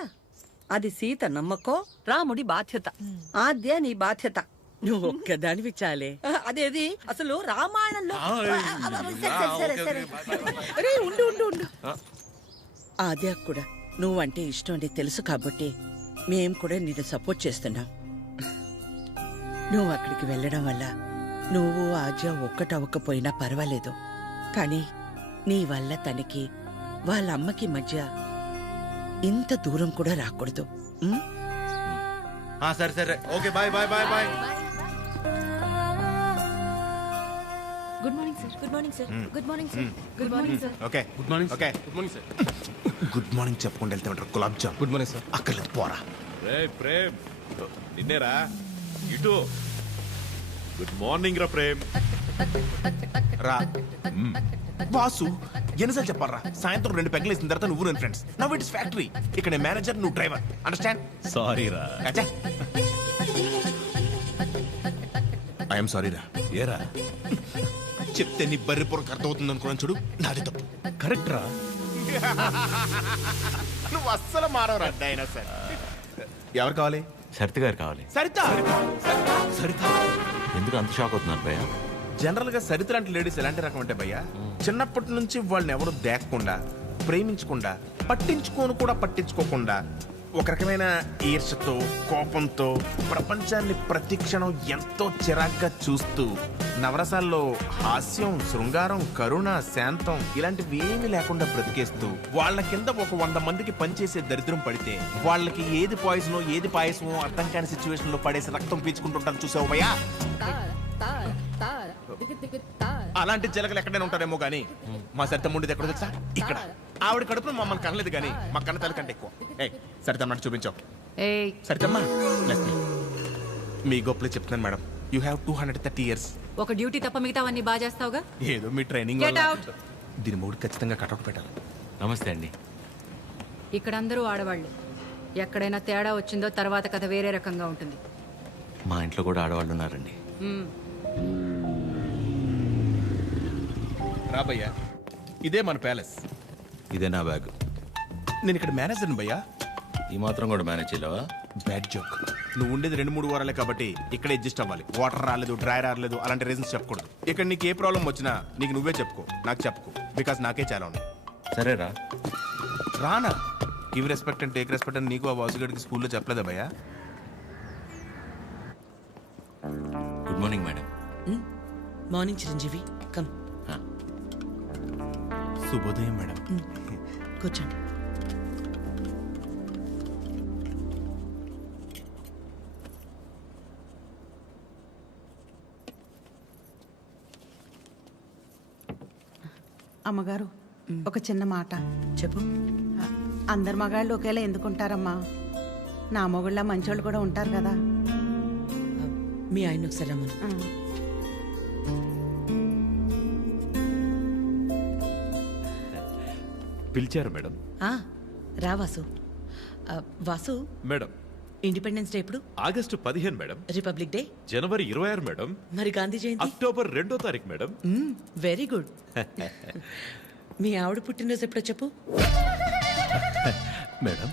అది సీత నమ్మకం, రాముడి బాధ్యత. ఆద్య నీ బాధ్యత. నువ్వు ఒక్కదానివి చాలే. అదేది అసలు రామాయణంలో సరే, సరే. అరే ఉండు ఉండు ఉండు. ఆద్య కూడా నువ్వంటే ఇష్టం అని తెలుసు కాబట్టి మేం కూడా నిన్ను సపోర్ట్ చేస్తున్నాం. నువ్వు అక్కడికి వెళ్ళడం వల్ల నువ్వు ఆద్య ఒక్కటవ్వకపోయినా పర్వాలేదు, కానీ నీ వల్ల తనకి వాళ్ళ అమ్మకి మధ్య ఇంత దూరం కూడా రాకూడదు. సరే సరే, okay, bye bye bye bye. Good morning sir. Good morning sir. Good morning sir. Good morning sir. Okay good morning. Okay good morning sir. Good morning చెప్పుకుంటూ వెళ్తే ఉంటారు. Gulab jaam. Good morning sir. అక్కర్లేదు, పోరా. ప్రేమ్ నిన్నేరా ఇటు. గుడ్ మార్నింగ్ రా ప్రేమ్. రా బాసు, ఎన్నిసార్లు చెప్పారా? సాయంత్రం 2 పెగ్గలు వేసిన తర్వాత నువ్వు నేను friends. Now it is factory. ఇక్కడ నేను మేనేజర్, నువ్వు డ్రైవర్. అండర్స్టాండ్? సారీ రా. ఐఎమ్ సారీ రా. ఏరా చెప్తే నీ బర్రి పొరకు అర్థమవుతుంది అనుకున్నాను చూడు, నాది తప్పు. కరెక్ట్ రా. నువ్వు అస్సలు మారవరా డైనోసార్. ఎవరు కావాలి? సరిత గారు కావాలి. సరిత. సరిత ఎందుకు అంత షాక్ అవుతున్నారు భయ్య? జనరల్ గా సరిత లాంటి లేడీస్ ఎలాంటి రకం అంటే భయ్యా, చిన్నప్పటి నుంచి వాళ్ళని ఎవరు దేకకుండా, ప్రేమించకుండా, పట్టించుకోకుండా ఒక రకమైన ఈర్షతో, కోపంతో ప్రపంచాన్ని ప్రతి క్షణం ఎంతో చిరాగ్గా చూస్తూ, నవరసాల్లో హాస్యం, శృంగారం, కరుణ, శాంతం ఇలాంటివి ఏమీ లేకుండా బ్రతికేస్తూ వాళ్ళ కింద ఒక 100 మందికి పనిచేసే దరిద్రం పడితే వాళ్ళకి ఏది పాయిజనో ఏది పాయసమో అర్థం కాని సిచ్యువేషన్ లో పడేసి రక్తం పీల్చుకుంటుంటారు. చూసావు భయ్యా? అలాంటి జలగలు ఎక్కడైనా ఉంటారేమో గానీ మా సరిత ముండిది ఎక్కడ తెలుసా? ఇక్కడ. ఆవిడ కడుపులో మమ్మల్ని కనలేదు కానీ మా కన్న తల్లి కంటే ఎక్కువ. సరితమ్మ చూపించావు. సరితమ్మ మీ గొప్పలు చెప్తున్నాను మేడం. You have 230 years. ఒక డ్యూటీ తప్ప మిగతావన్నీ బాగా చేస్తావుగా. ఏదో మీ ట్రైనింగ్ Get out. దీని మూడు ఖచ్చితంగా కటౌట్ పెట్టాలి. నమస్తే అండి. ఇక్కడ అందరూ ఆడవాళ్ళు. ఎక్కడైనా తేడా వచ్చిందో తర్వాత కథ వేరే రకంగా ఉంటుంది. మా ఇంట్లో కూడా ఆడవాళ్ళు ఉన్నారండి. రాబయ్యా, ఇదే మన ప్యాలెస్. ఇదే నా బ్యాగ్. నేను ఇక్కడ మేనేజర్ని భయ్యా. ఈ మాత్రం కూడా మేనేజ్ చేయలేవా? Bad joke. నువ్వు ఉండేది 2-3 వారాలే కాబట్టి ఇక్కడ అడ్జస్ట్ అవ్వాలి. వాటర్ రాలేదు, డ్రై రాలేదు అలాంటి రీజన్స్ చెప్పకూడదు. ఇక్కడ నీకు ఏ ప్రాబ్లం వచ్చినా నీకు నువ్వే చెప్పుకో, నాకు చెప్పుకో. బికాస్ నాకే చాలా ఉన్నాయి. సరేరా. రానా? Give respect and take respect అని నీకు ఆ బాసుగడికి స్కూల్లో చెప్పలేదా భయ్యా? Good morning madam. Morning Chiranjeevi come. శుభోదయం మేడం. కూర్చోండి. అమ్మగారు ఒక చిన్న మాట చెప్పు. అందరు మగాళ్ళు ఒకేలా ఎందుకుంటారమ్మా? నా మొగుళ్ళ మంచోళ్ళు కూడా ఉంటారు కదా. మీ ఆయన ఒకసారి రమ్మను. పిలిచారు మేడం. రా Vasu. Vasu, madam independence day ఎప్పుడు? August 15 madam. రిపబ్లిక్ డే జనవరి 26 మేడం. మరి గాంధీ జయంతి? అక్టోబర్ 2వ తారీఖు మేడం. Very good. మీ ఆవిడ పుట్టినరోజు ఎప్పుడో చెప్పు. మేడం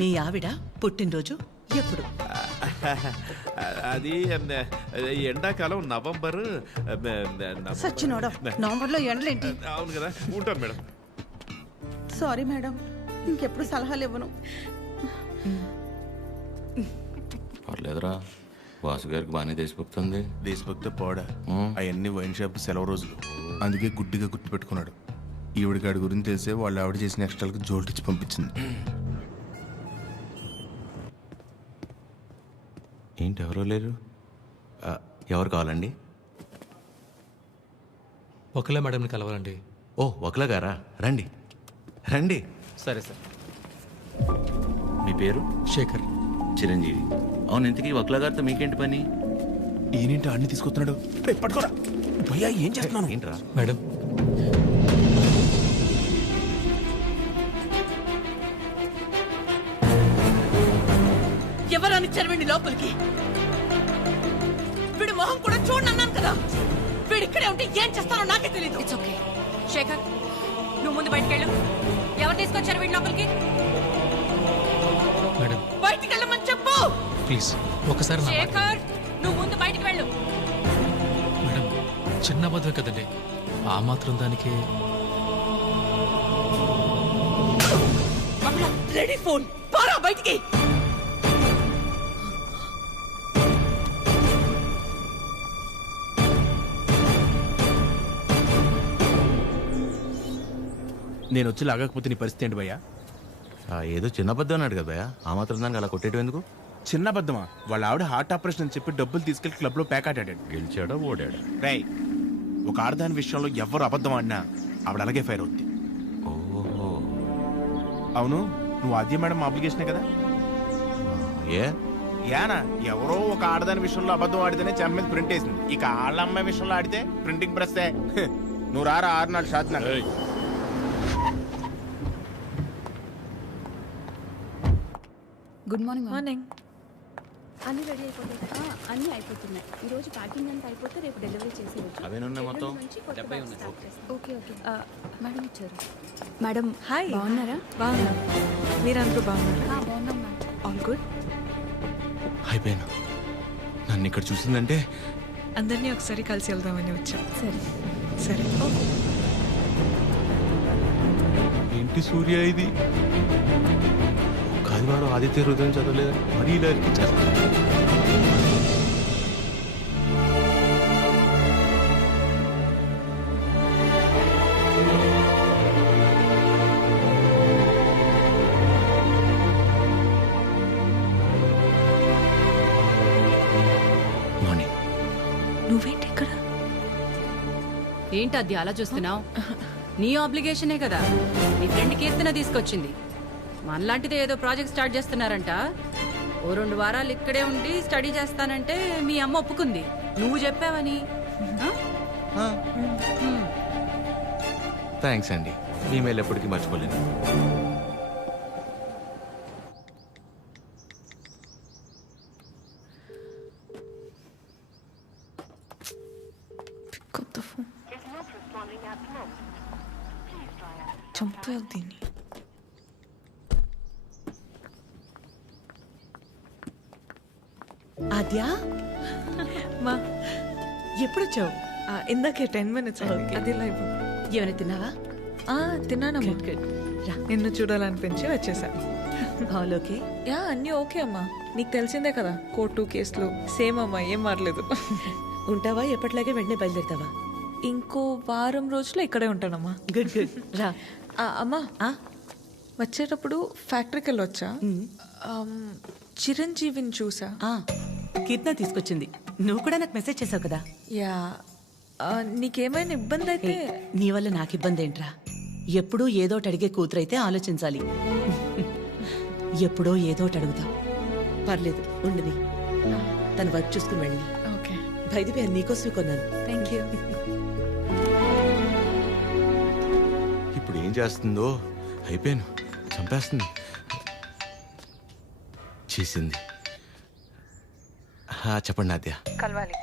నీ ఆవిడ పుట్టినరోజు ఎప్పుడు? అది ఎండాకాలం నవంబర్. సచ్చినోడా, నవంబర్లో ఎండలేంటి? అవును కదా, ఉంటాను మేడం. సారీ మేడం, ఇంకెప్పుడు సలహాలు ఇవ్వను. పర్లేదురా, వాసు గారికి బాగానే దేశభక్తుంది. దేశభక్తి పోడా, అవన్నీ వైన్ షాప్ సెలవు రోజులు, అందుకే గుడ్డిగా గుర్తుపెట్టుకున్నాడు. ఈవిడికాడి గురించి తెలిసే వాళ్ళు ఆవిడ చేసిన ఎక్స్ట్రాలకు జోల్టిచ్చి పంపించింది. ఏంటి ఎవరో లేరు? ఎవరు కావాలండి? ఒకలా మేడంని కలవాలండి. ఓ ఒకలా గారా, రండి రండి. సరే సార్. మీ పేరు? శేఖర్. చిరంజీవి. అవును, ఇంతకీ ఒకలా గారితో మీకేంటి పని? ఈయనేంటి అన్ని తీసుకొస్తున్నాడు? పట్టుకోరా భయ్యా, ఏం చేస్తున్నాను? ఏంట్రా మేడం? ఎవరని చదివండి లోపలికి. వీడు మొహం కూడా చూడనన్నాను కదా. వీడు ఇక్కడే ఉంటే ఏం చేస్తానో నాకే తెలియదు. It's okay. శేఖర్, నువ్వు ముందు బయటకెళ్ళు. ఎవరు తీసుకొచ్చారు వీడి లోపలికి? మేడం బయటికి వెళ్ళమని చెప్పు. ప్లీజ్ ఒకసారి నా మాట. శేఖర్, నువ్వు ముందు బయటికి వెళ్ళు. మేడం చిన్న అబద్ధం కదండి, ఆ మాత్రం దానికి. రెడీ ఫోన్ పారా బయటికి. నేను వచ్చి లాగకపోతే నీ పరిస్థితి ఏంటి భయ్యా? ఏదో చిన్న అబద్ధం అన్నాడు కదా భయ్యా, ఆ మాత్రం దానికి అలా కొట్టేయడం ఎందుకు? చిన్న అబద్ధమా? వాళ్ళ ఆవిడ హార్ట్ ఆపరేషన్ అని చెప్పి డబ్బులు తీసుకెళ్లి క్లబ్ లో ప్యాక్ ఆడాడు. గెలిచాడా ఓడాడా? రై, ఒక ఆడదాని విషయంలో ఎవరు అబద్ధం ఆడినా ఆవిడ అలాగే ఫైర్ అవుద్ది. ఓహో, అవును, నువ్వు ఆద్య మేడం అప్లికేషనే కదా? యానా ఎవరో ఒక ఆడదాని విషయంలో అబద్ధం ఆడితేనే చెంప మీద ప్రింట్ వేసింది. ఇక ఆళ్ళ అమ్మాయి విషయంలో ఆడితే ప్రింటింగ్ ప్రెస్. నువ్వు రారా 6 నాడు షాద్ నాకు. Good morning. మార్నింగ్. అన్ని రెడీ అయిపోతాయి. అన్ని అయిపోతున్నాయి. ఈ రోజు ప్యాకింగ్ అంతా అయిపోతే రేపు డెలివరీ చేసేయచ్చు. అవేనున్నాయి మొత్తం? 70 ఉన్నాయి. Okay okay. మేడం వచ్చారు. Madam hi. బాగున్నారా? బాగున్నా. మీరందరూ బాగున్నారా? బాగున్నాం మేడం. All good. అయిపోయినా నన్ను ఇక్కడ చూసిందంటే అందరినీ ఒకసారి కలిసి వెళ్దామని వచ్చాం. సరే సరే. ఏంటి సూర్య ఇది? ఆదివారం ఆదిత్య హృదయం చదవలేదు, మరీ ఇలా ఇరికించారు. మార్నింగ్. నువ్వేంటి ఇక్కడ? ఏంటి అది అలా చూస్తున్నావు? నీ ఆబ్లిగేషనే కదా నీ ఫ్రెండ్ కీర్తన తీసుకొచ్చింది. మనలాంటిదే ఏదో ప్రాజెక్ట్ స్టార్ట్ చేస్తున్నారంట. ఓ 2 వారాలు ఇక్కడే ఉండి స్టడీ చేస్తానంటే మీ అమ్మ ఒప్పుకుంది. నువ్వు చెప్పావని. థ్యాంక్స్ అండి, ఈమెయిల్ ఎప్పటికీ మర్చిపోలేను. కొత్త ఫోన్ చంపావు దీన్ని. ఆద్యా, మా ఎప్పుడొచ్చావు? ఇందాకే 10 minutes అయింది. అది లైవ్. ఏమైనా తిన్నావా? తిన్నానమ్మా. నిన్ను చూడాలనిపించి వచ్చేసా. All okay? అన్నీ ఓకే అమ్మా. నీకు తెలిసిందే కదా, కోర్టు కేసులు సేమ్ అమ్మా, ఏం మారలేదు. ఉంటావా? ఎప్పటిలాగే వెంటనే బయలుదేరుతావా? ఇంకో వారం రోజులు ఇక్కడే ఉంటానమ్మా. గుడ్ గుడ్ రా. అమ్మా వచ్చేటప్పుడు ఫ్యాక్టరీకి వెళ్ళొచ్చా? చిరంజీవిని చూసా. కీర్తన తీసుకొచ్చింది. నువ్వు కూడా నాకు మెసేజ్ చేసావు కదా. యా. నీకేమైనా ఇబ్బంది అయితే? నీ వల్ల నాకు ఇబ్బంది ఏంట్రా? ఎప్పుడూ ఏదోటి అడిగే కూతురైతే ఆలోచించాలి. ఎప్పుడో ఏదోటి అడుగుతాం. పర్లేదు ఉండని, తన వర్క్ చూసుకుని వెళ్ళి. ఓకే. బయట పేరు నీకోసమే కొన్నాను. Thank you. ఇప్పుడు ఏం చేస్తుందో అయిపోయాను, చంపేస్తుంది. చేసింది. చెప్పండి నాద్య. కలవాలి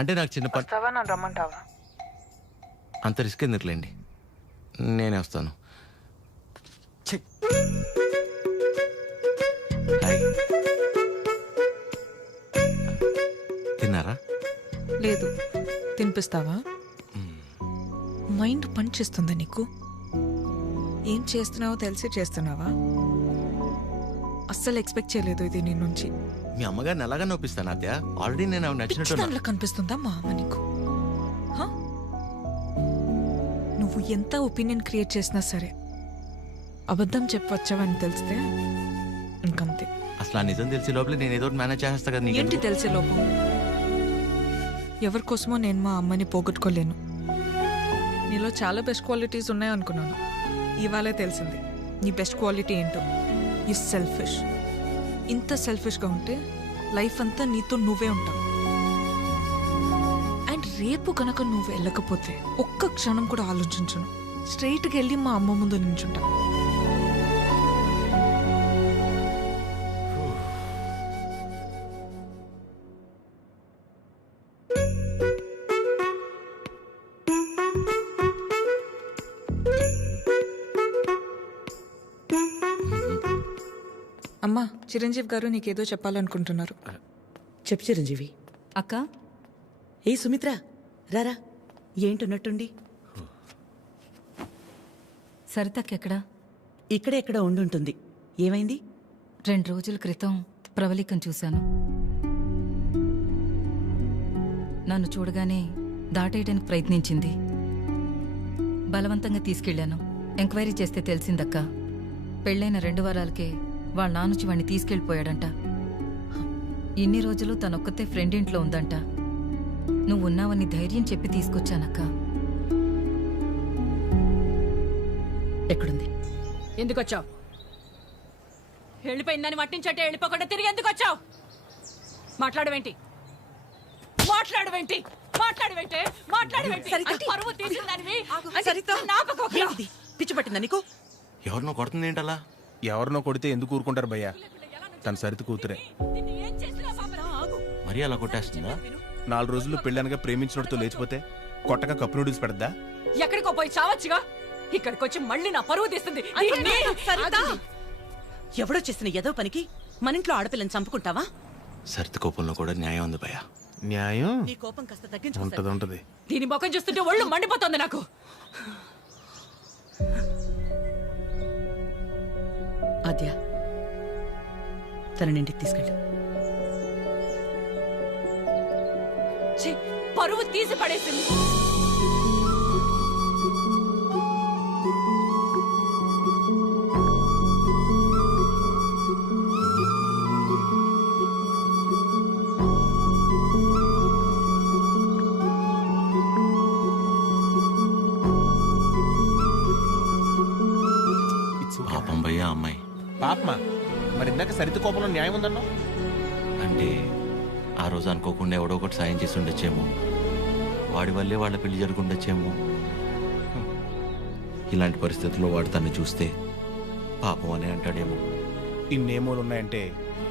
అంటే నాకు చిన్న పని. వస్తావా? నన్ను రమ్మంటావా? అంత రిస్క్ ఎందుకులేండి, నేనే వస్తాను. హాయ్. తిన్నారా? లేదు. తినిపిస్తావా? మైండ్ పని చేస్తుందా నీకు? ఏం చేస్తున్నావో తెలిసి చేస్తున్నావా? అస్సలు ఎక్స్పెక్ట్ చేయలేదు ఇది నీ నుంచి. మీ అమ్మగారిని ఎలాగా నొప్పిస్తాను అత్య? ఆల్రెడీ నేను ఆవిడ నచ్చినట్టు. దాంట్లో కనిపిస్తుందా మా అమ్మ నీకు? నువ్వు ఎంత ఒపీనియన్ క్రియేట్ చేసినా సరే అబద్ధం చెప్పవచ్చావని తెలిస్తే ఇంకంతే. అసలు ఆ నిజం తెలిసే లోపల నేను ఏదో మేనేజ్ చేస్తా కదా. ఏంటి తెలిసే లోపం? ఎవరి కోసమో నేను మా అమ్మని పోగొట్టుకోలేను. నీలో చాలా బెస్ట్ క్వాలిటీస్ ఉన్నాయనుకున్నాను. ఇవాళే తెలిసింది నీ బెస్ట్ క్వాలిటీ ఏంటో. You selfish. ఇంత సెల్ఫిష్గా ఉంటే లైఫ్ అంతా నీతో నువ్వే ఉంటావు. అండ్ రేపు కనుక నువ్వు వెళ్ళకపోతే ఒక్క క్షణం కూడా ఆలోచించను. స్ట్రైట్గా వెళ్ళి మా అమ్మ ముందు నించుంటా. అమ్మా, చిరంజీవి గారు నీకేదో చెప్పాలనుకుంటున్నారు. చెప్పు చిరంజీవి. అక్క. ఏ సుమిత్ర రారా. ఏంటున్నట్టుండి? సరితక్కెక్కడా? ఇక్కడే ఎక్కడ ఉండుంటుంది. ఏమైంది? 2 రోజుల క్రితం ప్రవళికను చూశాను. నన్ను చూడగానే దాటేయడానికి ప్రయత్నించింది. బలవంతంగా తీసుకెళ్లాను. ఎంక్వైరీ చేస్తే తెలిసిందక్క, పెళ్ళైన 2 వారాలకే వాళ్ళ నానుచి వాణ్ణి తీసుకెళ్ళిపోయాడంట. ఇన్ని రోజులు తనొక్కతే ఫ్రెండ్ ఇంట్లో ఉందంట. నువ్వున్నావని ధైర్యం చెప్పి తీసుకొచ్చానక్క. ఎక్కడుంది? ఎందుకు వచ్చావు? వెళ్ళిపోయిందని మట్టించంటే వెళ్ళిపోకుండా తిరిగి ఎందుకు వచ్చావు? మాట్లాడవేంటి? మాట్లాడవేంటి? మాట్లాడవేంటి? మాట్లాడవేంటి? పరువు తీసిందానివి. పిచ్చి పట్టిందా నీకు? ఎవరినో కొడుతుంది ఏంటలా? ఎవరినో కొడితే ఎందుకు ఊరుకుంటారు భయ్యా? తన సరిత కూతురే. మరీ అలా కొట్టేస్తుందా? 4 రోజులు పెళ్ళనగా ప్రేమించినోడితో లేచిపోతే కొట్టగా కప్పు నూడిల్స్ పెడద్దా? ఎక్కడికో పోయి చావచ్చుగా. ఇక్కడికి వచ్చి మళ్ళీ నా పరువు తీస్తుంది. ఎవడో చేసిన ఏదో పనికి మన ఇంట్లో ఆడపిల్లని చంపుకుంటావా? సరిత కోపంలో కూడా న్యాయం ఉంది భయ్యా. న్యాయం నీ కోపం కాస్త తగ్గించుకుంటా. ఉంటది. దీని ముఖం చూస్తుంటే ఒళ్ళు మండిపోతుంది నాకు. ఆద్య, తనని ఇంటికి తీసుకెళ్ళు. పరువు తీసి పడేసింది. పాపం భయ్యా అమ్మాయి. పాపమా? మరి ఇందాక సరిత కోపంలో న్యాయం ఉందన్నా? అంటే ఆ రోజు అనుకోకుండా ఎవడో ఒకటి సాయం చేసి ఉండొచ్చేమో. వాడి వల్లే వాళ్ళ పెళ్లి జరుగుండొచ్చేమో. ఇలాంటి పరిస్థితుల్లో వాడు తను చూస్తే పాపం అని అంటాడేమో. ఇన్నేమోలు ఉన్నాయంటే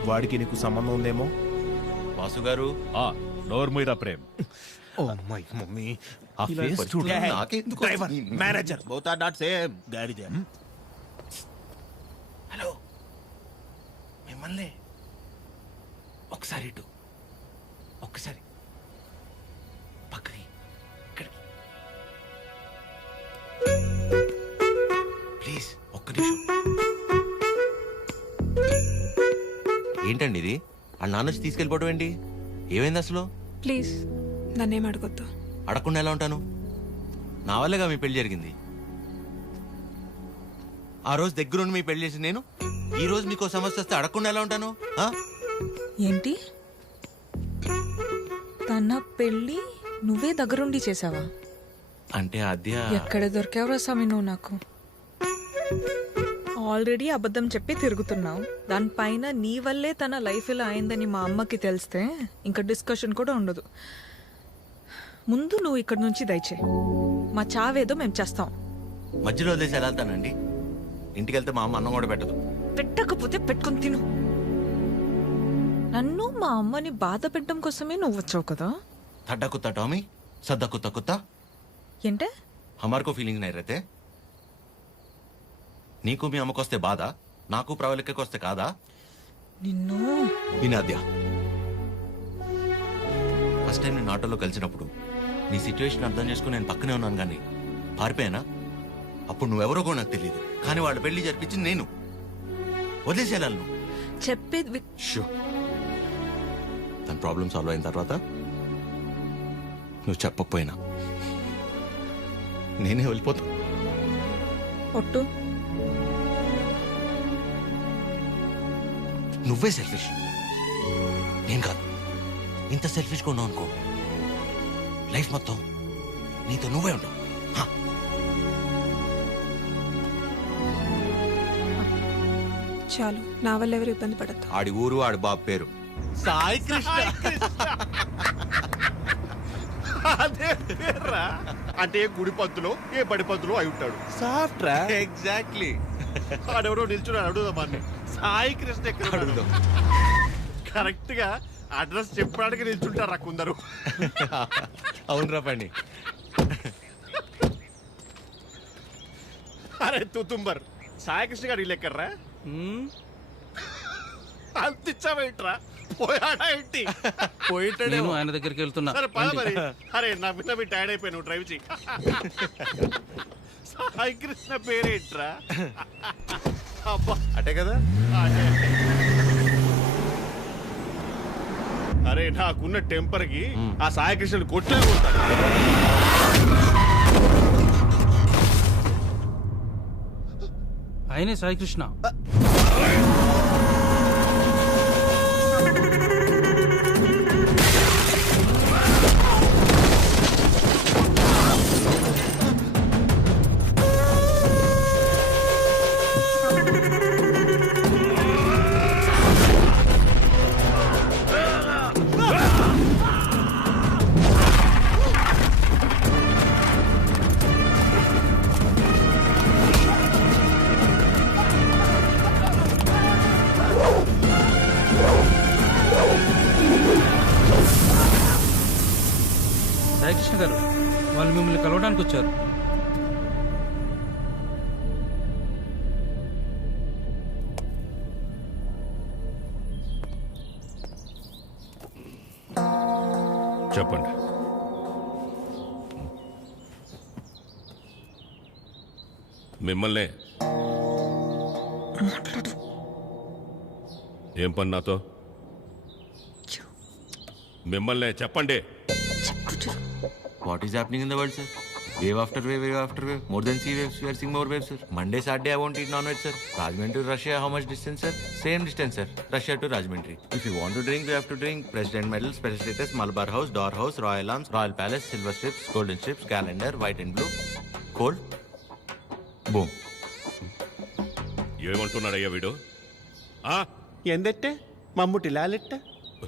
వాడికి నీకు సంబంధం ఉందేమో. వాసు గారు, నోర్మీరా ప్రేమ్. ఓ మై మమ్మీ, ఆ ఫేస్ చూడు. Driver, manager both are not same. గాడిద. హలో, మిమ్మల్ని ఒకసారి ఇటు, ఒక్కసారి పక్కకి, ఇక్కడికి ప్లీజ్, ఒక్క నిమిషం. ఏంటండి ఇది? ఆ నాన్న వచ్చి తీసుకెళ్ళిపోవడం ఏంటి? ఏమైంది అసలు? ప్లీజ్ నన్నేం అడగొద్దు. అడగకుండా ఎలా ఉంటాను? నా వల్లేగా మీ పెళ్లి జరిగింది. ఆ రోజు దగ్గరుండి మీ పెళ్లి చేసి నేను ఈ రోజు మీకు సమస్య వస్తే అడగకుండా ఎలా ఉంటాను? ఏంటి తన పెళ్ళి నువ్వే దగ్గరుండి చేసావా? అంటే అద్య ఎక్కడ దొరికావురా స్వామి నువ్వు నాకు? ఆల్రెడీ అబద్ధం చెప్పి తిరుగుతున్నావు. దానిపైన నీ వల్లే తన లైఫ్ ఇలా అయిందని మా అమ్మకి తెలిస్తే ఇంకా డిస్కషన్ కూడా ఉండదు. ముందు నువ్వు ఇక్కడ నుంచి దయచే. మా చావేదో మేము చేస్తాం. మధ్యలో వదిలేసి ఎలా వెళ్తానండి? ఇంటికి వెళ్తే మా అమ్మ అన్నం కూడా పెట్టదు. పెట్టకపోతే పెట్టుకుని తిను. నన్ను మా అమ్మని బాధ పెట్టడం కోసమే నువ్వు వచ్చావు కదా. थड्डा कुत्ता टॉमी, सद्दा कुत्ता कुत्ता। ఏంటే? हमारे को फीलिंग नहीं रहते। నీకు మీ అమ్మకొస్తే బాధ, నాకు ప్రవళికకొస్తే కాదా? నిన్ను వినాద్యా, ఫస్ట్ టైం నేను ఆటోలో కలిసినప్పుడు నీ సిచ్యువేషన్ అర్థం చేసుకుని నేను పక్కనే ఉన్నాను, కానీ పారిపోయానా? అప్పుడు నువ్వెవరో కూడా నాకు తెలియదు, కానీ వాళ్ళ పెళ్లి జరిపించింది నేను. వదిలేసేయాలను చెప్పేది. తన ప్రాబ్లం సాల్వ్ అయిన తర్వాత నువ్వు చెప్పకపోయినా నేనే వెళ్ళిపోతా. ఒట్టు. నువ్వే సెల్ఫిష్, నేను కాదు. ఇంత సెల్ఫిష్గా ఉన్నావు అనుకో, లైఫ్ మొత్తం నీతో నువ్వే ఉండవు. చాలు, నా వల్ల ఎవరు ఇబ్బంది పడద్దు. ఆడి ఊరు ఆడి బాబు పేరు సాయి కృష్ణ. అదే పేర్రా, అంటే ఏ గుడి పంతులో ఏ బడి పంతులో అయి ఉంటాడు. సాఫ్ట్ రా. ఎగ్జాక్ట్లీ. ఆడెవరో నిల్చున్నాడు, అడుగుదాం. సాయి కృష్ణ ఎక్కడ అడుగుదాం. కరెక్ట్ గా అడ్రస్ చెప్పడానికి నిల్చుంటారా కొందరు. అవునరా పండి. అరే తుతుంబర్, సాయి కృష్ణ గారు ఇల్లు ఎక్కడ్రా? అంతిచ్చావేంట్రా, పోయాడా ఏంటి? పోయిటాడే, ఆయన దగ్గరికి వెళ్తున్నా. సరే పద మరి. అరే నా విన్న మీ టైర్డ్ అయిపోయి నువ్వు డ్రైవ్ చేయి. సాయి కృష్ణ పేరేంట్రా? అబ్బా అటే కదా. అరే నాకున్న టెంపర్ కి ఆ సాయి కృష్ణుడు కొట్లే కొడతాడు. ఆయనే సాయి కృష్ణ. సాయికృష్ణ గారు, వాళ్ళు మిమ్మల్ని కలవడానికి వచ్చారు. చెప్పండి. మిమ్మల్నే. ఏం పని నాతో? మిమ్మల్నే చెప్పండి. What is happening in the world, sir? Wave after wave, wave after wave. More than sea waves, we are seeing more waves, sir. Monday, Saturday, I won't eat non-veg, sir. Rajahmundry to Russia, how much distance, sir? Same distance, sir. Russia to Rajahmundry. If you want to drink, we have to drink. President medal, special status, Malabar House, Door House, Royal Arms, Royal Palace, Silver Strips, Golden Strips, Calendar, White and Blue. Cold. Boom. ఏమంటున్నాడయ్యా వీడు? ఎందెట్టే మమ్ముటి లాలెట్ట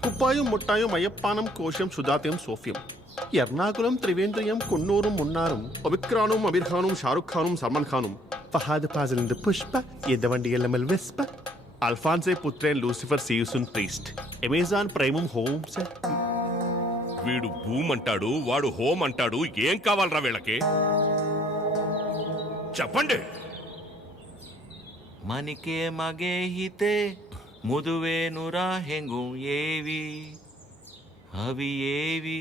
కుప్పాయం ముట్టాయం అయ్యప్పానం కోశం సుధాత్యం సోఫ్యం ఎర్నాకులం త్రివేంద్రియం కున్నూరం మున్నారం ఒబిక్రానుం అబిర్ఖానుం షారుఖ్ ఖానుం సల్మాన్ ఖానుం ఫహాద్ ఫాజిలింద పుష్ప ఎద్దవండి ఎల్లమల్ వెస్ప అల్ఫాన్సే పుత్రేన్ లూసిఫర్ సీయుసున్ ప్రీస్ట్ అమెజాన్ ప్రైమం హోమ్ సార్. వీడు భూమ్ అంటాడు, వాడు హోమ్ అంటాడు. ఏం కావాలరా వీళ్ళకి? చెప్పండి. మనికే మగే హితే ముదువేనురా హెంగు ఏవి అవి ఏవి?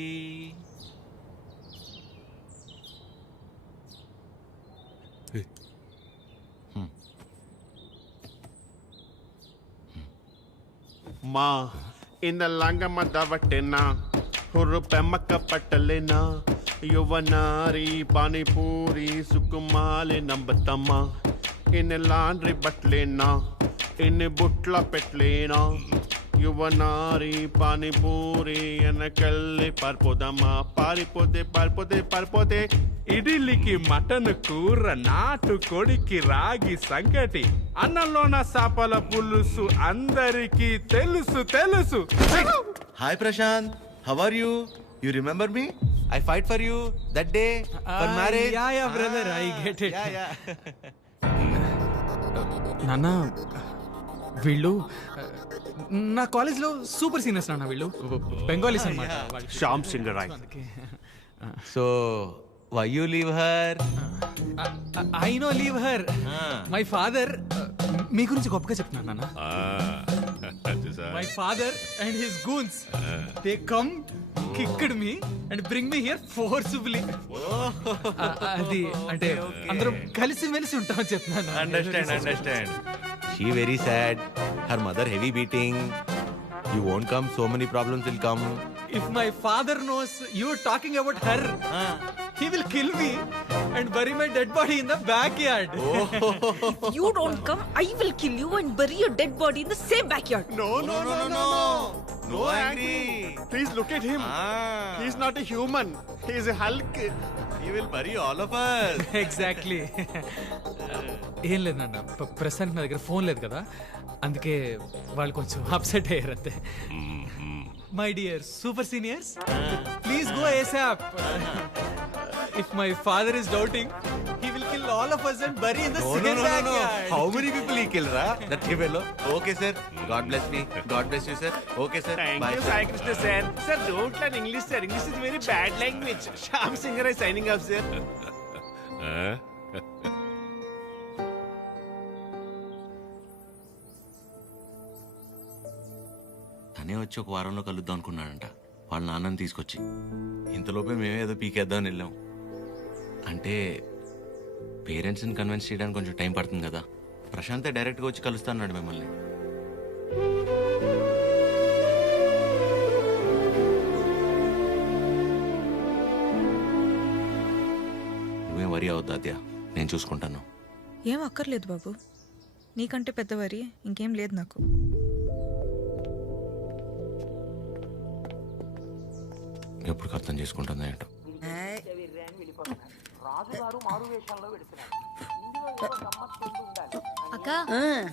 మా ఇంద లంగమ్మ దవట్టెన్నా పెమ్మక్క పట్టలేనా యువనారి పానీపూరి సుకుమాలి నంబతమ్మా ఇన్ని లాండ్రీ బట్టలేనా ఇన్ని బుట్ల పెట్టలేనా యువనారి పానీపూరి వెనకెళ్ళి పారిపోదమ్మా పారిపోతే ఇడ్లీకి మటన్ కూర, నాటు కొడికి రాగి సంగటి, అన్నంలోన సాపల పులుసు అందరికీ తెలుసు. Hi Prashant, how are you? You remember me? I fight for you that day for marriage. Ya brother, I get it. నాన్న, వీళ్ళు నా కాలేజ్లో సూపర్ సీనియర్స్ నాన్న. వీళ్ళు బెంగాలీస్ అన్నమాట. Shyam Singh Roy. So why you leave her? I no leave her. My father మీ గురించి గొప్పగా చెప్తున్నాను నాన్న. My father and his goons, they come kicked me and bring me here forcibly. అది అంటే అందరం కలిసి మెలిసి ఉంటామని చెప్తున్నాను. Understand. She very sad. Her mother heavy beating. You won't come, so many problems will come. If my father knows you are talking about her, he will kill me and bury my dead body in the backyard. If you don't come, I will kill you and bury your dead body in the same backyard. No angry. Please look at him. He's not a human. He is a Hulk. He will bury all of us. Exactly. ఏం లేదు నాన్న, ప్రస్తుతానికి నా దగ్గర ఫోన్ లేదు కదా, అందుకే వాళ్ళు కొంచెం అప్సెట్ అయ్యారు అంతే. My dear super seniors, please go ASAP. If my father is doubting, he will kill all of us and bury in the same backyard. How many people he kill, ra? That fellow. Okay, sir. God bless me. God bless you, sir. Okay, sir. Thank Bye, you, sir. Sai Krishna, sir. Sir, don't learn English, sir. English is very bad language. Shyam Singh is signing off, sir. తనే వచ్చి ఒక వారంలో కలుద్దాం అనుకున్నాడంట వాళ్ళ నాన్నని తీసుకొచ్చి. ఇంతలోపే మేమే ఏదో పీకేద్దామని వెళ్ళాం. అంటే పేరెంట్స్ని కన్విన్స్ చేయడానికి కొంచెం టైం పడుతుంది కదా. ప్రశాంతే డైరెక్ట్గా వచ్చి కలుస్తా అన్నాడు మిమ్మల్ని. నువ్వేం వరి అవద్దు అద్యా, నేను చూసుకుంటాను. ఏం అక్కర్లేదు బాబు, నీకంటే పెద్దవారి ఇంకేం లేదు నాకు. ఎప్పుడు అర్థం చేసుకుంటుందా ఏంటో. అక్క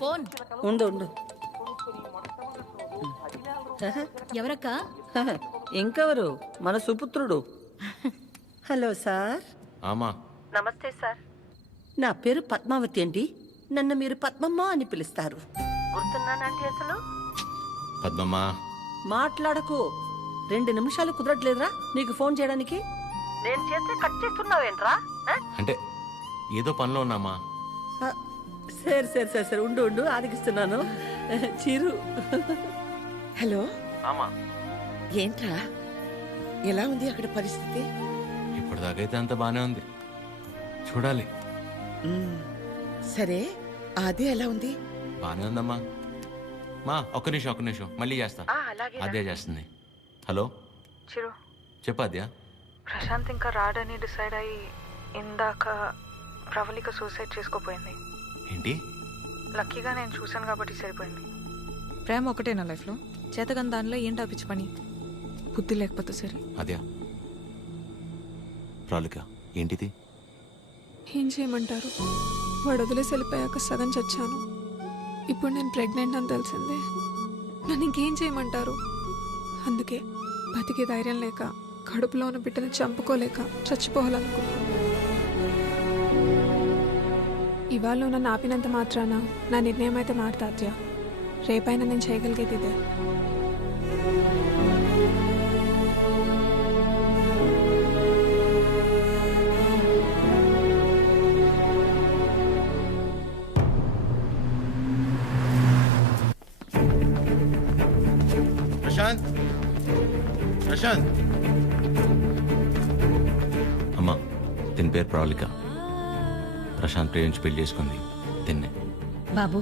ఫోన్ ఉండు. ఎవరక్క? ఇంకెవరు, మన సుపుత్రుడు. Hello sir. ఆమా. నమస్తే సార్. నా పేరు పద్మావతి అండి. నన్ను మీరు పద్మమ్మ అని పిలుస్తారు. గుర్తున్నానండి అసలు? పద్మమ్మ. మాట్లాడకు. 2 నిమిషాలు కుదరట్లేదురా నీకు ఫోన్ చేయడానికి? నేను చేస్తే కట్ చేస్తున్నావేంట్రా? అంటే ఏదో పనిలో ఉన్నామా. సరే ఉండు ఆదిగిస్తున్నాను. చిరు. హలో. ఆమా. ఏంట్రా, ఎలా ఉంది అక్కడ పరిస్థితి? ఇప్పటిదాకైతే అంత బానే ఉంది, చూడాలి. సరే, అది ఎలా ఉంది? బానే ఉందమ్మా. మా ఒక్క నిమిషం మళ్ళీ చేస్తా. అదే చేస్తుంది. హలో చిరు, చెప్పు అద్యా. ప్రశాంత్ ఇంకా రాడని డిసైడ్ అయ్యి ఇందాక ప్రవళిక సూసైడ్ చేసుకోపోయింది. ఏంటి? లక్కీగా నేను చూశాను కాబట్టి సరిపోయింది. ప్రేమ ఒకటే నా లైఫ్లో, చేతగాని దానిలో ఏంటి ఆపించి పని? బుద్ధి లేకపోతే సరే. అద్యా, ప్రాలిక ఏంటిది? ఏం చేయమంటారు, వాడు వదిలేసి వెళ్ళిపోయాక సగం చచ్చాను. ఇప్పుడు నేను ప్రెగ్నెంట్ అని తెలిసిందే. నన్ను ఇంకేం చేయమంటారు? అందుకే బతికే ధైర్యం లేక, కడుపులో ఉన్న బిడ్డను చంపుకోలేక చచ్చిపోవాలనుకున్నాను. ఇవాళ నన్ను ఆపినంత మాత్రాన నా నిర్ణయం అయితే మారుతాత్యా. రేపైనా నేను చేయగలిగేది ఇదే. ప్రశాంత్. అమ్మా, దీని పేరు ప్రాలిక. ప్రశాంత్ ప్రేమించి పెళ్లి చేసుకుంది తిన్నే. బాబు,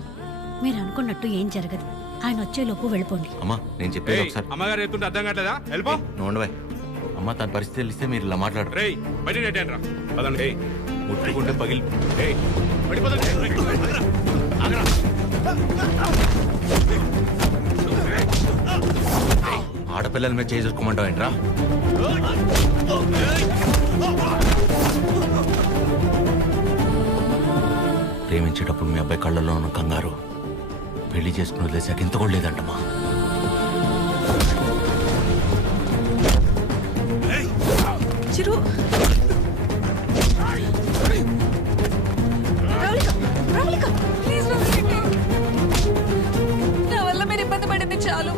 మీరు అనుకున్నట్టు ఏం జరగదు. ఆయన వచ్చేలోపు వెళ్ళిపోండి. అమ్మా నేను చెప్పేది ఒకసారి అమ్మగారు చెప్తుంటే అర్థం కావట్లేదా? వెళ్ళిపో. నోండవే అమ్మ, తన పరిస్థితి తెలిస్తే మీరు ఇలా మాట్లాడరు. రేయ్ బయట నెట్టండి రా. పదండి. ముట్టుకుంటే పగిలి ఆడపిల్లల మీద చేసుకోమంటావు ఏంట్రా? ప్రేమించేటప్పుడు మీ అబ్బాయి కళ్ళల్లో ఉన్న కంగారు పెళ్లి చేసుకుని వదిలేసాక ఇంత కూడా లేదంటమ్మా. చిరు ప్లీజ్ నా వల్ల మీరు ఇబ్బంది పడింది చాలు.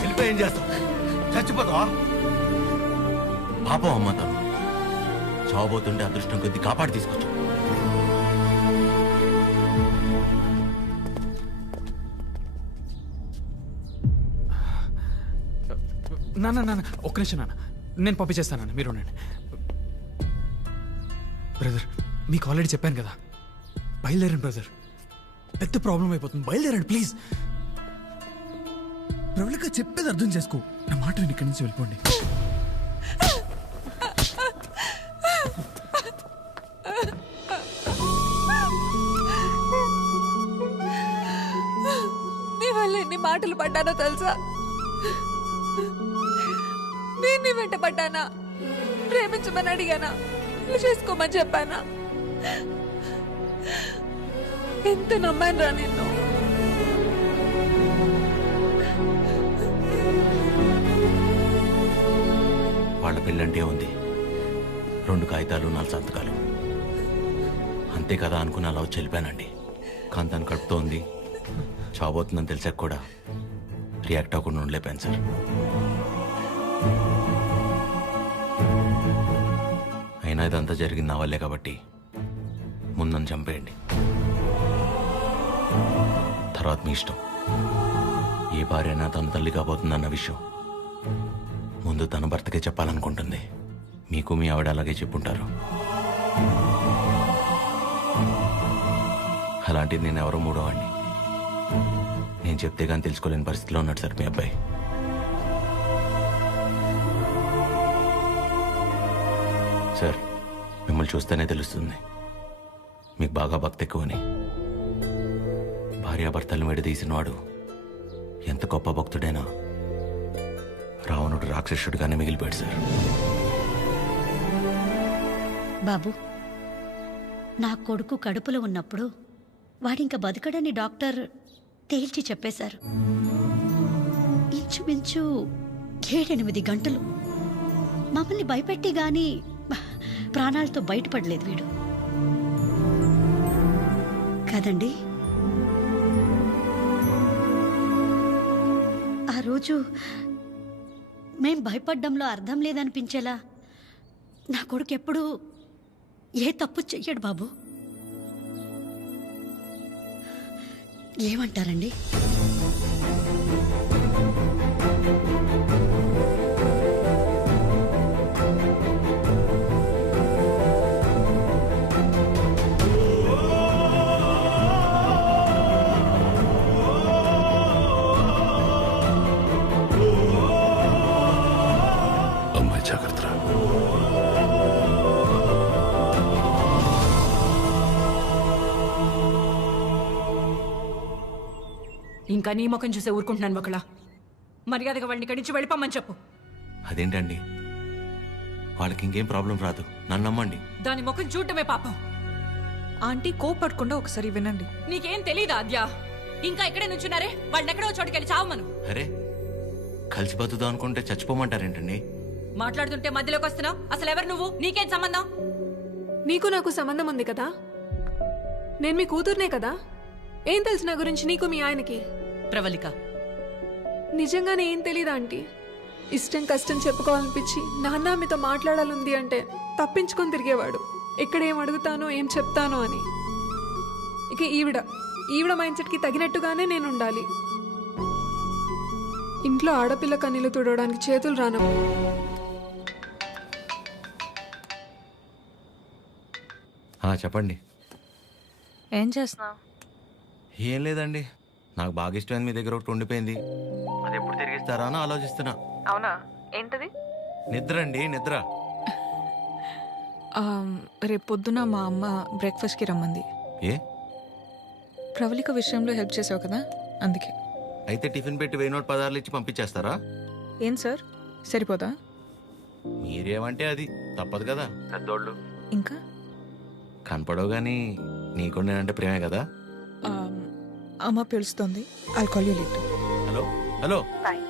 వెళ్ళిపోయి ఏం చేస్తావు? చచ్చిపోతావా? పాపం అమ్మ తను చావబోతుంటే అదృష్టం కొద్ది కాపాడి తీసుకొచ్చు. నాన్న ఒక్క నిమిషం నాన్న, నేను పంపించేస్తాను. మీరు ఉండండి. బ్రదర్ మీకు ఆల్రెడీ చెప్పాను కదా, బయలుదేరండి బ్రదర్. పెద్ద ప్రాబ్లం అయిపోతుంది, బయలుదేరండి ప్లీజ్. ప్రవళిక చెప్పేది అర్థం చేసుకో, నా మాట విని ఇక్కడి నుంచి వెళ్ళిపోండి. నీ వల్ల ఎన్ని మాటలు పడ్డానో తెలుసా? నేను నీ వెంట పడ్డానా? ప్రేమించమని అడిగానా? చేసుకోమని చెప్పానా? ఎంత నమ్మాను రా నిన్ను. వాళ్ళ పెళ్ళంటే ఉంది, 2 కాగితాలు 4 సంతకాలు అంతే కదా అనుకుని అలా వచ్చి వెళ్ళిపోయానండి. కానీ తను కడుపుతో ఉంది, చావబోతుందని తెలిసాక కూడా రియాక్ట్ అవ్వకుండా ఉండలేపాను సార్. అయినా ఇదంతా జరిగింది నా వల్లే కాబట్టి ముందు నన్ను చంపేయండి, తర్వాత మీ ఇష్టం. ఏ భార్య అయినా తన తల్లి కాబోతుందన్న విషయం ముందు తన భర్తకే చెప్పాలనుకుంటుంది. మీకు మీ ఆవిడ అలాగే చెప్పుంటారు. అలాంటిది నేను ఎవరో మూడోవాడిని. నేను చెప్తే కానీ తెలుసుకోలేని పరిస్థితిలో ఉన్నాడు సార్ మీ అబ్బాయి. సార్ మిమ్మల్ని చూస్తేనే తెలుస్తుంది మీకు బాగా భక్తి ఎక్కువని. భార్యాభర్తలను విడదీసిన వాడు ఎంత గొప్ప భక్తుడైనా రావణుడు రాక్షసుడిగానే మిగిలిపోయాడు సార్. బాబు, నా కొడుకు కడుపులో ఉన్నప్పుడు వాడింక బతకడని డాక్టర్ తేల్చి చెప్పేశారు. ఇంచుమించు 7-8 గంటలు మమ్మల్ని భయపెట్టి గాని ప్రాణాలతో బయటపడలేదు వీడు కదండి. ఆ రోజు మేం భయపడ్డంలో అర్థం లేదనిపించేలా నా కొడుకు ఎప్పుడూ ఏ తప్పు చెయ్యడు బాబు. ఏమంటారండి? అమ్మాయి జాగ్రత్త. ఇంకా నీ ముఖం చూసే ఊరుకుంటున్నాను ఒకలా. మర్యాదగా వాడిని ఇక్కడి నుంచి వెళ్ళిపోమని చెప్పు. అదేంటండి, వాళ్ళకి ఇంకేం ప్రాబ్లం రాదు, నన్ను నమ్మండి. దాని ముఖం చూడటమే పాపం. ఆంటీ కోపడకుండా ఒకసారి వినండి. నీకేం తెలీదా అద్యా? ఇంకా ఇక్కడే నుంచున్నారే, వాళ్ళని ఎక్కడో చోటుకెళ్ళి చావమను. అరే కలిసి బతుకుదాం అనుకుంటే చచ్చిపోమంటారేంటండి? మాట్లాడుతుంటే మధ్యలోకి వస్తున్నావు. అసలు ఎవరు నువ్వు? నీకేం సంబంధం? నీకు నాకు సంబంధం ఉంది కదా. నేను మీ కూతుర్నే కదా. ఏం తెలుసు నా గురించి నీకు మీ ఆయనకి? ప్రవళిక, నిజంగానే ఏం తెలీదా ఆంటీ? ఇష్టం కష్టం చెప్పుకోవాలనిపించి నాన్న మీతో మాట్లాడాలంది అంటే తప్పించుకొని తిరిగేవాడు. ఎక్కడ ఏం అడుగుతానో ఏం చెప్తానో అని. ఇక ఈవిడ మైండ్ సెట్కి తగినట్టుగానే నేను ఉండాలి. ఇంట్లో ఆడపిల్ల కన్నీళ్ళు తుడవడానికి చేతులు రాను. చెప్పండి. ఏం చేస్తున్నావు? ఏం లేదండి, నాకు బాగా ఇష్టమైంది మీ దగ్గర ఒకటి ఉండిపోయింది. అది ఎప్పుడు తిరిగిస్తారా అని ఆలోచిస్తున్నా. అవునా? ఏంటది? నిద్ర అండి, నిద్ర. రేపు పొద్దున మా అమ్మ బ్రేక్ఫాస్ట్కి రమ్మంది. ఏ? ప్రవళిక విషయంలో హెల్ప్ చేసావు కదా, అందుకే. అయితే టిఫిన్ పెట్టి 1000 నోట్ 10 ఇచ్చి పంపించేస్తారా? ఏం సార్, సరిపోదా? మీరేమంటే అది తప్పదు కదా, పెద్దోళ్ళు. ఇంకా కనపడవు కానీ నీకు నేనంటే ప్రేమే కదా. అమ్మ పిలుస్తుంది. I call you later. Hello hello. Bye.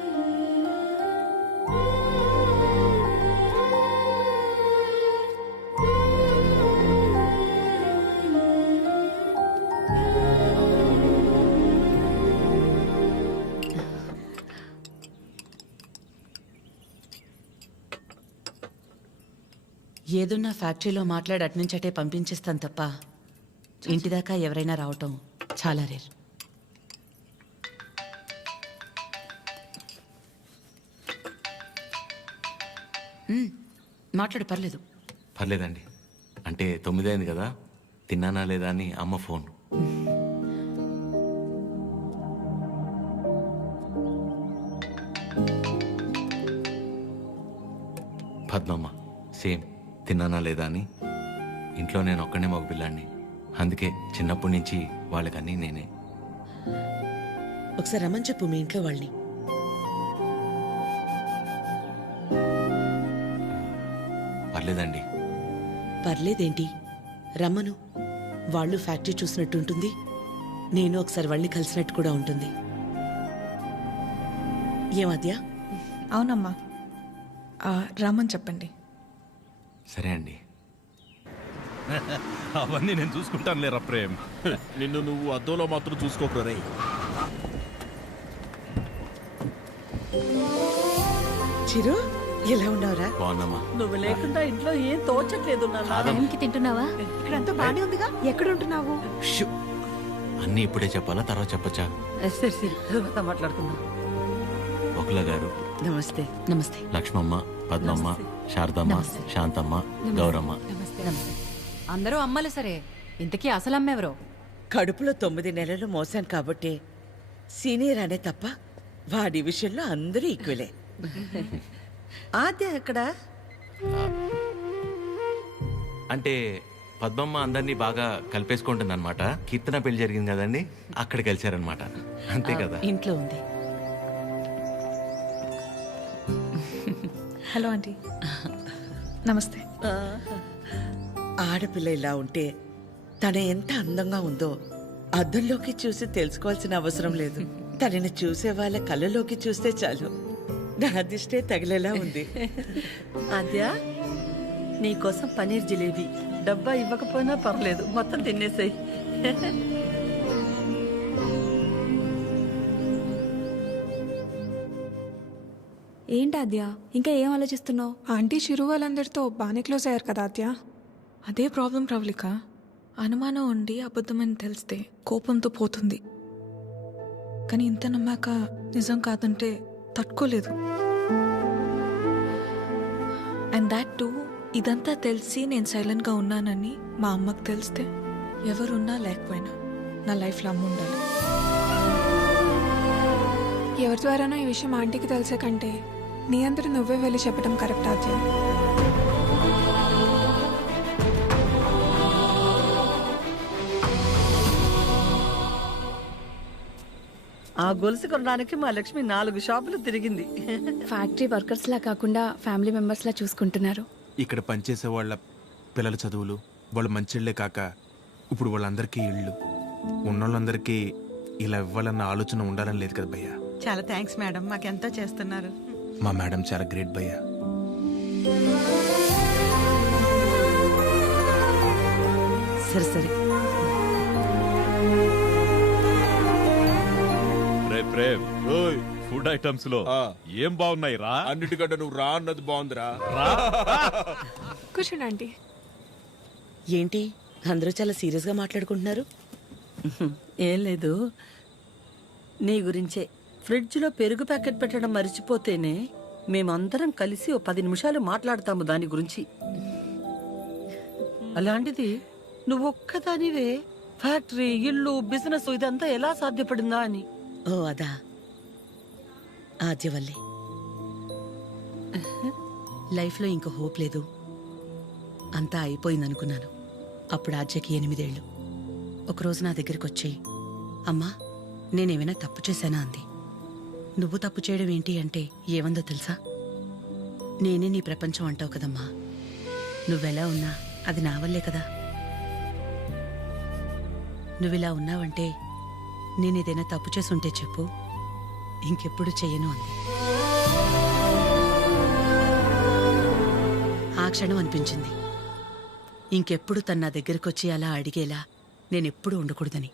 ఏదున్నా ఫ్యాక్టరీలో మాట్లాడి అట్నుంచటే పంపించేస్తాను తప్ప ఇంటిదాకా ఎవరైనా రావటం చాలా రేర్. మాట్లాడు, పర్లేదు. పర్లేదండి. అంటే 9 అయింది కదా, తిన్నానా లేదా అని అమ్మ ఫోన్. పద్మమ్మ సేమ్ తిన్నానా లేదా అని. ఇంట్లో నేను ఒక్కనే మగ పిల్లాన్ని, అందుకే చిన్నప్పటి నుంచి వాళ్ళకన్నీ నేనే. ఒకసారి రమ్మని చెప్పు మీ ఇంట్లో వాళ్ళని. పర్లేదండి. పర్లేదేంటి, రమ్మను. వాళ్ళు ఫ్యాక్టరీ చూసినట్టు ఉంటుంది, నేను ఒకసారి వాళ్ళని కలిసినట్టు కూడా ఉంటుంది. ఏమద్యా? అవునమ్మా, రమ్మని చెప్పండి. సరే అండి. అవన్నీ నేను చూసుకుంటాను లేరా ప్రేమ్. నిన్ను నువ్వు అద్దంలో మాత్రం చూసుకోకరా రే. చిరు, ఎలా ఉన్నావురా? బాగున్నామా? నువ్వు లేకుండా ఇంట్లో ఏం తోచట్లేదు నాన్న. టైంకి తింటున్నావా? ఇక్కడంతా బానే ఉందిగా, ఎక్కడ ఉంటున్నావు? అన్నీ ఇప్పుడే చెప్పాలా, తర్వాత చెప్పచ్చా? సరే సరే, తర్వాత మాట్లాడుకుందాం. ఒకల గారు నమస్తే. నమస్తే. లక్ష్మమ్మ, పద్మమ్మ, శారదమ్మ, శాంతమ్మ, గౌరమ్మ. అందరూ అమ్మలు సరే, ఇంతకీ అసలు అమ్మెవరో? కడుపులో 9 నెలలు మోసాను కాబట్టి సీనియర్ అనే తప్ప వాడి విషయంలో అందరూ ఈక్వలే. ఆద్య ఎక్కడ? అంటే పద్మమ్మ అందరినీ బాగా కలిపేసుకుంటుంది అనమాట. కీర్తన పెళ్లి జరిగింది కదండి, అక్కడ కలిశారనమాట. అంతే కదా? ఇంట్లో ఉంది. Hello aunty. నమస్తే. ఆడపిల్ల ఇలా ఉంటే తన ఎంత అందంగా ఉందో అద్దంలోకి చూసి తెలుసుకోవాల్సిన అవసరం లేదు. తనని చూసే వాళ్ళ కళ్ళలోకి చూస్తే చాలు. నా దిష్టే తగిలేలా ఉంది. ఆద్య, నీకోసం పనీర్ జిలేబీ డబ్బా ఇవ్వకపోయినా పర్లేదు, మొత్తం తినేసాయి. ఏంటి ఆద్య, ఇంకా ఏం ఆలోచిస్తున్నావు? ఆంటీ చిరు వాళ్ళందరితో బాగానే క్లోజ్ అయ్యారు కదా ఆద్య. అదే ప్రాబ్లం ప్రవళిక. అనుమానం ఉండి అబద్ధమని తెలిస్తే కోపంతో పోతుంది, కానీ ఇంత నమ్మాక నిజం కాదంటే తట్టుకోలేదు. అండ్ దాట్ టూ, ఇదంతా తెలిసి నేను సైలెంట్గా ఉన్నానని మా అమ్మకు తెలిస్తే ఎవరున్నా లేకపోయినా నా లైఫ్లో అమ్మ ఉండాలి. ఎవరి ద్వారానో ఈ విషయం ఆంటీకి తెలిసే కంటే నీ అందరూ నువ్వే వెళ్ళి చెప్పడం కరెక్ట్ ఆద్య. ఆ గొలుసు కొనడానికి మా లక్ష్మి 4 షాపులు తిరిగింది. ఫ్యాక్టరీ వర్కర్స్ లా కాకుండా ఫ్యామిలీ మెంబర్స్ లా చూసుకుంటున్నారు. ఇక్కడ పనిచేసే వాళ్ళ పిల్లల చదువులు, వాళ్ళు మంచిళ్లే కాక ఇప్పుడు వాళ్ళందరికీ ఇళ్ళు, ఉన్నోళ్ళందరికీ ఇలా ఇవ్వాలన్న ఆలోచన ఉండాలని లేదు కదా భయ్యా. చాలా థ్యాంక్స్ మేడం, మాకెంతో చేస్తున్నారు. మా మేడం చాలా గ్రేట్ భయ్యా. సరే సరే. ప్రేమ్, ఫుడ్ ఐటమ్స్ లో ఏం బాగున్నాయి రా? అన్నిటికంటే నువ్వు రా అన్నది బాగుందిరా. కూర్చోండి ఆంటీ. ఏంటి అందరూ చాలా సీరియస్గా మాట్లాడుకుంటున్నారు? ఏం లేదు, నీ గురించే. ఫ్రిడ్జ్లో పెరుగు ప్యాకెట్ పెట్టడం మర్చిపోతేనే మేమందరం కలిసి ఓ 10 నిమిషాలు మాట్లాడతాము దాని గురించి. అలాంటిది నువ్వొక్కదానివే ఫ్యాక్టరీ, ఇల్లు, బిజినెస్ ఇదంతా ఎలా సాధ్యపడిందా అని. ఓ అదా ఆద్యవల్లి, లైఫ్లో ఇంక హోప్ లేదు, అంతా అయిపోయిందనుకున్నాను. అప్పుడు ఆద్యకి 8 ఏళ్ళు. ఒకరోజు నా దగ్గరికి వచ్చి, అమ్మా నేనేమైనా తప్పు చేశానా అంది. నువ్వు తప్పు చేయడం ఏంటి అంటే ఏమందో తెలుసా? నేనే నీ ప్రపంచం అంటావు కదమ్మా, నువ్వెలా ఉన్నా అది నా వల్లే కదా. నువ్విలా ఉన్నావంటే నేనేదైనా తప్పు చేసుంటే చెప్పు, ఇంకెప్పుడు చెయ్యను అంది. ఆ క్షణం అనిపించింది ఇంకెప్పుడు తన నా దగ్గరకొచ్చి అలా అడిగేలా నేనెప్పుడు ఉండకూడదని.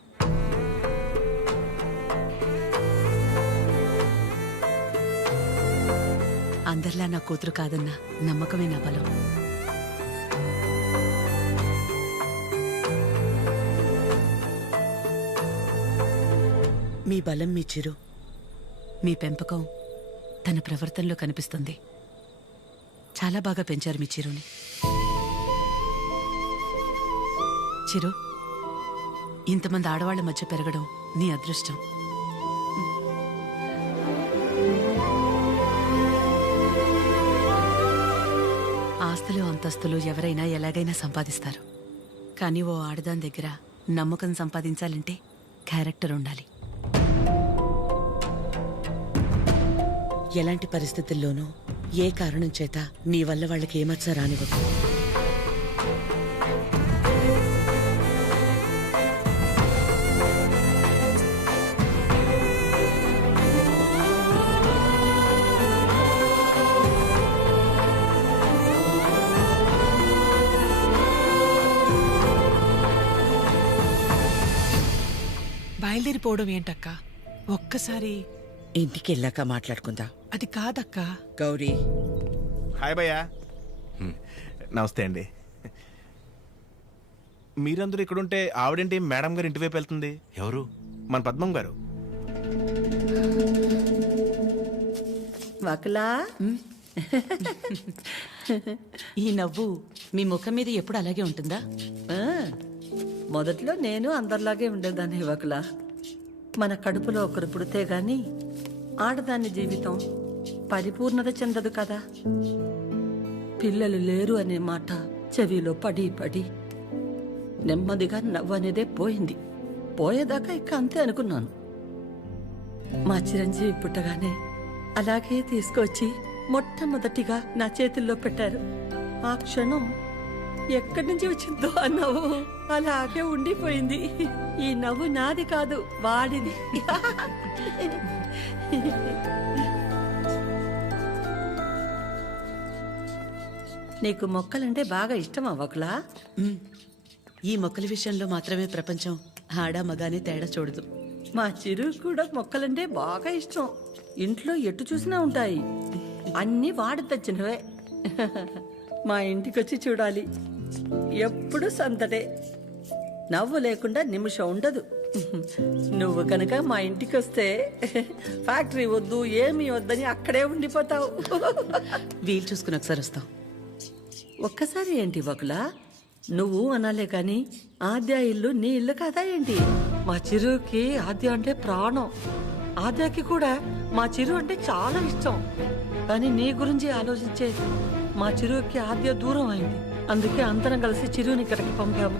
అందరిలా నా కూతురు కాదన్న నమ్మకమే నా బలం. మీ బలం మీ చిరు, మీ పెంపకం తన ప్రవర్తనలో కనిపిస్తుంది. చాలా బాగా పెంచారు మీ చిరుని. చిరు, ఇంతమంది ఆడవాళ్ల మధ్య పెరగడం నీ అదృష్టం. ఆస్తులు అంతస్తులు ఎవరైనా ఎలాగైనా సంపాదిస్తారు, కానీ ఓ ఆడదాని దగ్గర నమ్మకం సంపాదించాలంటే క్యారెక్టర్ ఉండాలి. ఎలాంటి పరిస్థితుల్లోనూ ఏ కారణం చేత నీ వల్ల వాళ్ళకి ఏమచ్చ రానివ్వదు. బయలుదేరిపోవడం ఏంటక్క? ఒక్కసారి ఇంటికి వెళ్ళాక మాట్లాడుకుందాం. అది కాదక్క. గౌరీ, హాయ్ భయ్యా. నమస్తే అండి. మీరందరూ ఇక్కడుంటే ఆవిడేంటి మేడం గారు ఇంటి వైపు వెళ్తుంది? ఎవరు? మన పద్మం గారు. వకలా, ఈ నవ్వు మీ ముఖం మీద ఎప్పుడు అలాగే ఉంటుందా? మొదట్లో నేను అందరిలాగే ఉండేదాన్ని వకలా. మన కడుపులో ఒకరు పుడితే గాని ఆడదాని జీవితం పరిపూర్ణత చెందదు కదా. పిల్లలు లేరు అనే మాట చెవిలో పడి పడి నెమ్మదిగా నవ్వు అనేదే పోయింది. పోయేదాకా ఇక అంతే అనుకున్నాను. మా చిరంజీవి పుట్టగానే అలాగే తీసుకొచ్చి మొట్టమొదటిగా నా చేతుల్లో పెట్టారు. ఆ క్షణం ఎక్కడి నుంచి వచ్చిందో ఆ నవ్వు అలాగే ఉండిపోయింది. ఈ నవ్వు నాది కాదు, వాడిది. నీకు మొక్కలంటే బాగా ఇష్టమా వకలా? ఈ మొక్కల విషయంలో మాత్రమే ప్రపంచం ఆడా మగానే తేడా చూడదు. మా చిరు కూడా మొక్కలంటే బాగా ఇష్టం. ఇంట్లో ఎటు చూసినా ఉంటాయి, అన్నీ వాడి తెచ్చినవే. మా ఇంటికొచ్చి చూడాలి, ఎప్పుడు సందడే, నవ్వు లేకుండా నిమిషం ఉండదు. నువ్వు కనుక మా ఇంటికి వస్తే ఫ్యాక్టరీ వద్దు ఏమీ వద్దని అక్కడే ఉండిపోతావు. వీలు చూసుకుని ఒకసారి వస్తాం. ఒక్కసారి ఏంటి వకులా, నువ్వు అనాలే కాని ఆద్య ఇల్లు నీ ఇల్లు కదా ఏంటి? మా చిరుకి ఆద్య అంటే ప్రాణం. ఆద్యకి కూడా మా చిరు అంటే చాలా ఇష్టం. కానీ నీ గురించి ఆలోచించే మా చిరుకి ఆద్య దూరం అయింది. అందుకే అందరం కలిసి చిరుని ఇక్కడికి పంపాము.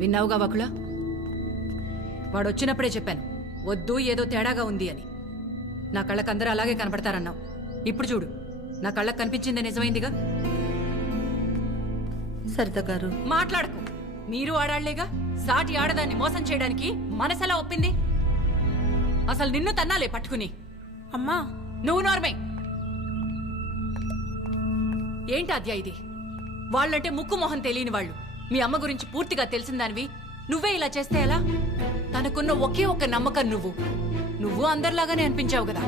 విన్నావుగా వకుల, వాడు వచ్చినప్పుడే చెప్పాను వద్దు, ఏదో తేడాగా ఉంది అని. నా కళ్ళకు అందరూ అలాగే కనపడతారన్నావు. ఇప్పుడు చూడు, నా కళ్ళకు కనిపించింది నిజమైందిగా. సరిత గారు మాట్లాడకు. మీరు ఆడాళ్లేగా, సాటి ఆడదాన్ని మోసం చేయడానికి మనసెలా ఒప్పింది? అసలు నిన్ను తన్నాలే పట్టుకుని. అమ్మా నువ్వు నార్మే. ఏంటి అద్యా ఇది? వాళ్ళంటే ముక్కు మొహం తెలియని వాళ్ళు. మీ అమ్మ గురించి పూర్తిగా తెలిసిందానివి నువ్వే ఇలా చేస్తే ఎలా? తనకున్న ఒకే ఒక్క నమ్మకం నువ్వు అందరిలాగానే అనిపించావు కదా.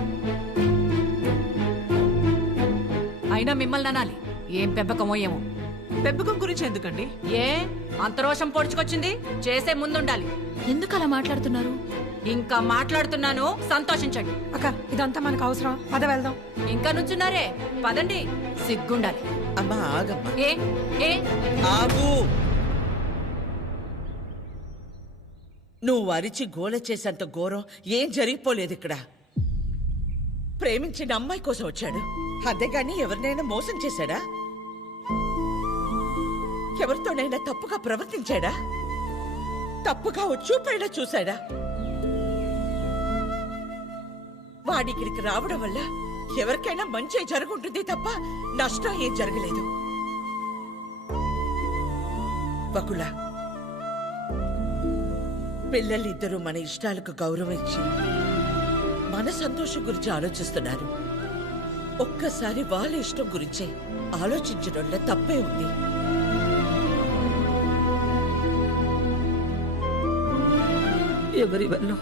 అయినా మిమ్మల్ని అనాలి, ఏం పెంపకమో ఏమో. పెంపకం గురించి ఎందుకండి? ఏ అంత రోషం పొడుచుకొచ్చింది? చేసే ముందుండాలి. ఎందుకు అలా మాట్లాడుతున్నారు? ఇంకా మాట్లాడుతున్నాను, సంతోషించండి. అక్క ఇదంతా మనకు అవసరం, పద వెళ్దాం. ఇంకా నుంచున్నారే, పదండి. సిగ్గుండాలి. అమ్మా ఆగమ్మా. ఏ ఏ ఆగు. నువ్వు అరిచి గోల చేసేంత ఘోరం ఏం జరిగిపోలేదు ఇక్కడ. ప్రేమించిన అమ్మాయి కోసం వచ్చాడు, అంతేగాని ఎవరినైనా మోసం చేశాడా? ఎవరితోనైనా తప్పుగా ప్రవర్తించాడా? తప్పుగా చూపైనా చూశాడా? వాడికిడికి రావడం వల్ల ఎవరికైనా మంచి జరుగుంటుంది తప్ప నష్టం ఏం జరగలేదు. బకులా, పిల్లలిద్దరూ మన ఇష్టాలకు గౌరవం ఇచ్చి మన సంతోషం గురించి ఆలోచిస్తున్నారు. ఒక్కసారి వాళ్ళ ఇష్టం గురించే ఆలోచించడంలో తప్పే ఉంది. ఎవరి వల్ల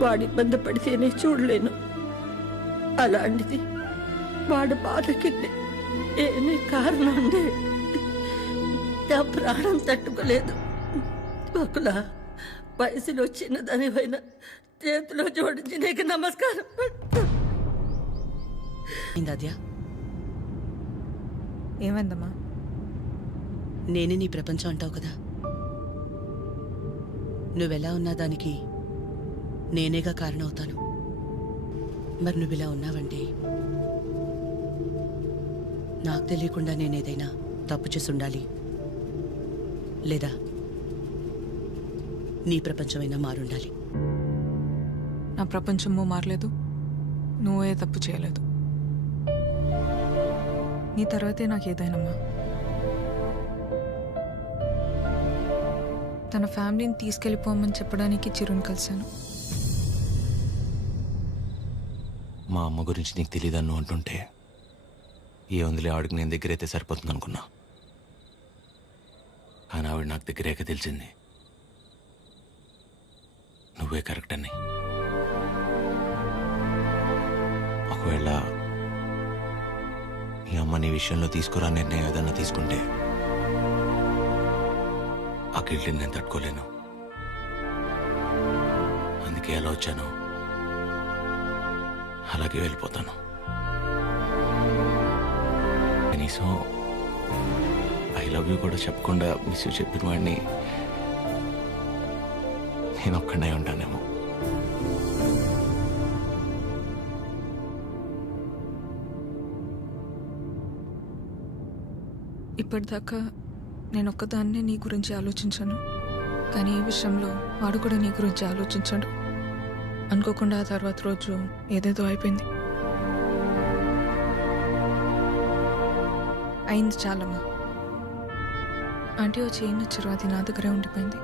వాడి ఇబ్బంది పడితేనే చూడలేను. అలాంటిది వాడు బాధకి ఏమీ కారణం ఉండే నా ప్రాణం తట్టుకోలేదు. బకులా, వయసులో చిన్నదానివైనా చేతిలో జోడించి నీకు నమస్కారం. ఏమైందమ్మా? నేనే నీ ప్రపంచం అంటావు కదా, నువ్వెలా ఉన్నా దానికి నేనేగా కారణమవుతాను. మరి నువ్విలా ఉన్నావంటే నాకు తెలియకుండా నేనేదైనా తప్పు చేసి ఉండాలి, లేదా నీ ప్రపంచమైనా మారుండాలి. నా ప్రపంచము మారలేదు, నువ్వే తప్పు చేయలేదు. నీ తర్వాతే నాకు ఏదైనమ్మా. తన ఫ్యామిలీని తీసుకెళ్ళిపోమని చెప్పడానికి చిరుని కలిశాను. మా అమ్మ గురించి నీకు తెలియదన్ను అంటుంటే ఏ ఉందిలే, ఆవిడకి నేను దగ్గరైతే సరిపోతుంది అనుకున్నా. కానీ ఆవిడ నాకు దగ్గరేక తెలిసింది నువ్వే కరెక్ట్ అని. ఒకవేళ ఈ అమ్మ నీ విషయంలో తీసుకురా నిర్ణయం ఏదన్నా తీసుకుంటే ఆ గిల్ట్ని నేను తట్టుకోలేను. అందుకే ఎలా వచ్చాను అలాగే వెళ్ళిపోతాను. కనీసం ఐ లవ్ యూ కూడా చెప్పకుండా మిస్ యూ చెప్పిన వాడిని నేను ఒక్కడే ఉంటానేమో. ఇప్పటిదాకా నేను ఒక్కదాన్నే నీ గురించి ఆలోచించాను, కానీ ఈ విషయంలో వాడు కూడా నీ గురించి ఆలోచించాడు. అనుకోకుండా ఆ తర్వాత రోజు ఏదేదో అయిపోయింది. అయింది చాలమ్మా. ఆంటీ వచ్చి ఏం నచ్చారు, అది నా దగ్గరే ఉండిపోయింది.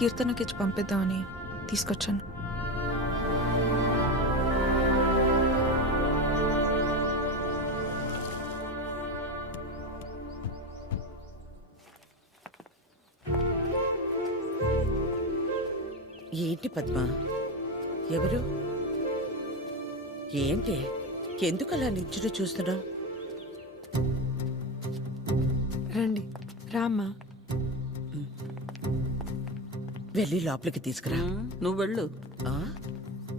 కీర్తనకి ఇచ్చి పంపిద్దామని తీసుకొచ్చాను. ఏంటి పద్మ? ఎవరు? ఏంటి? ఎందుకు అలా నిల్చుని చూస్తున్నావు? రండి, రామ్మా. వెళ్ళి లోపలికి తీసుకురా. నువ్వు వెళ్ళు.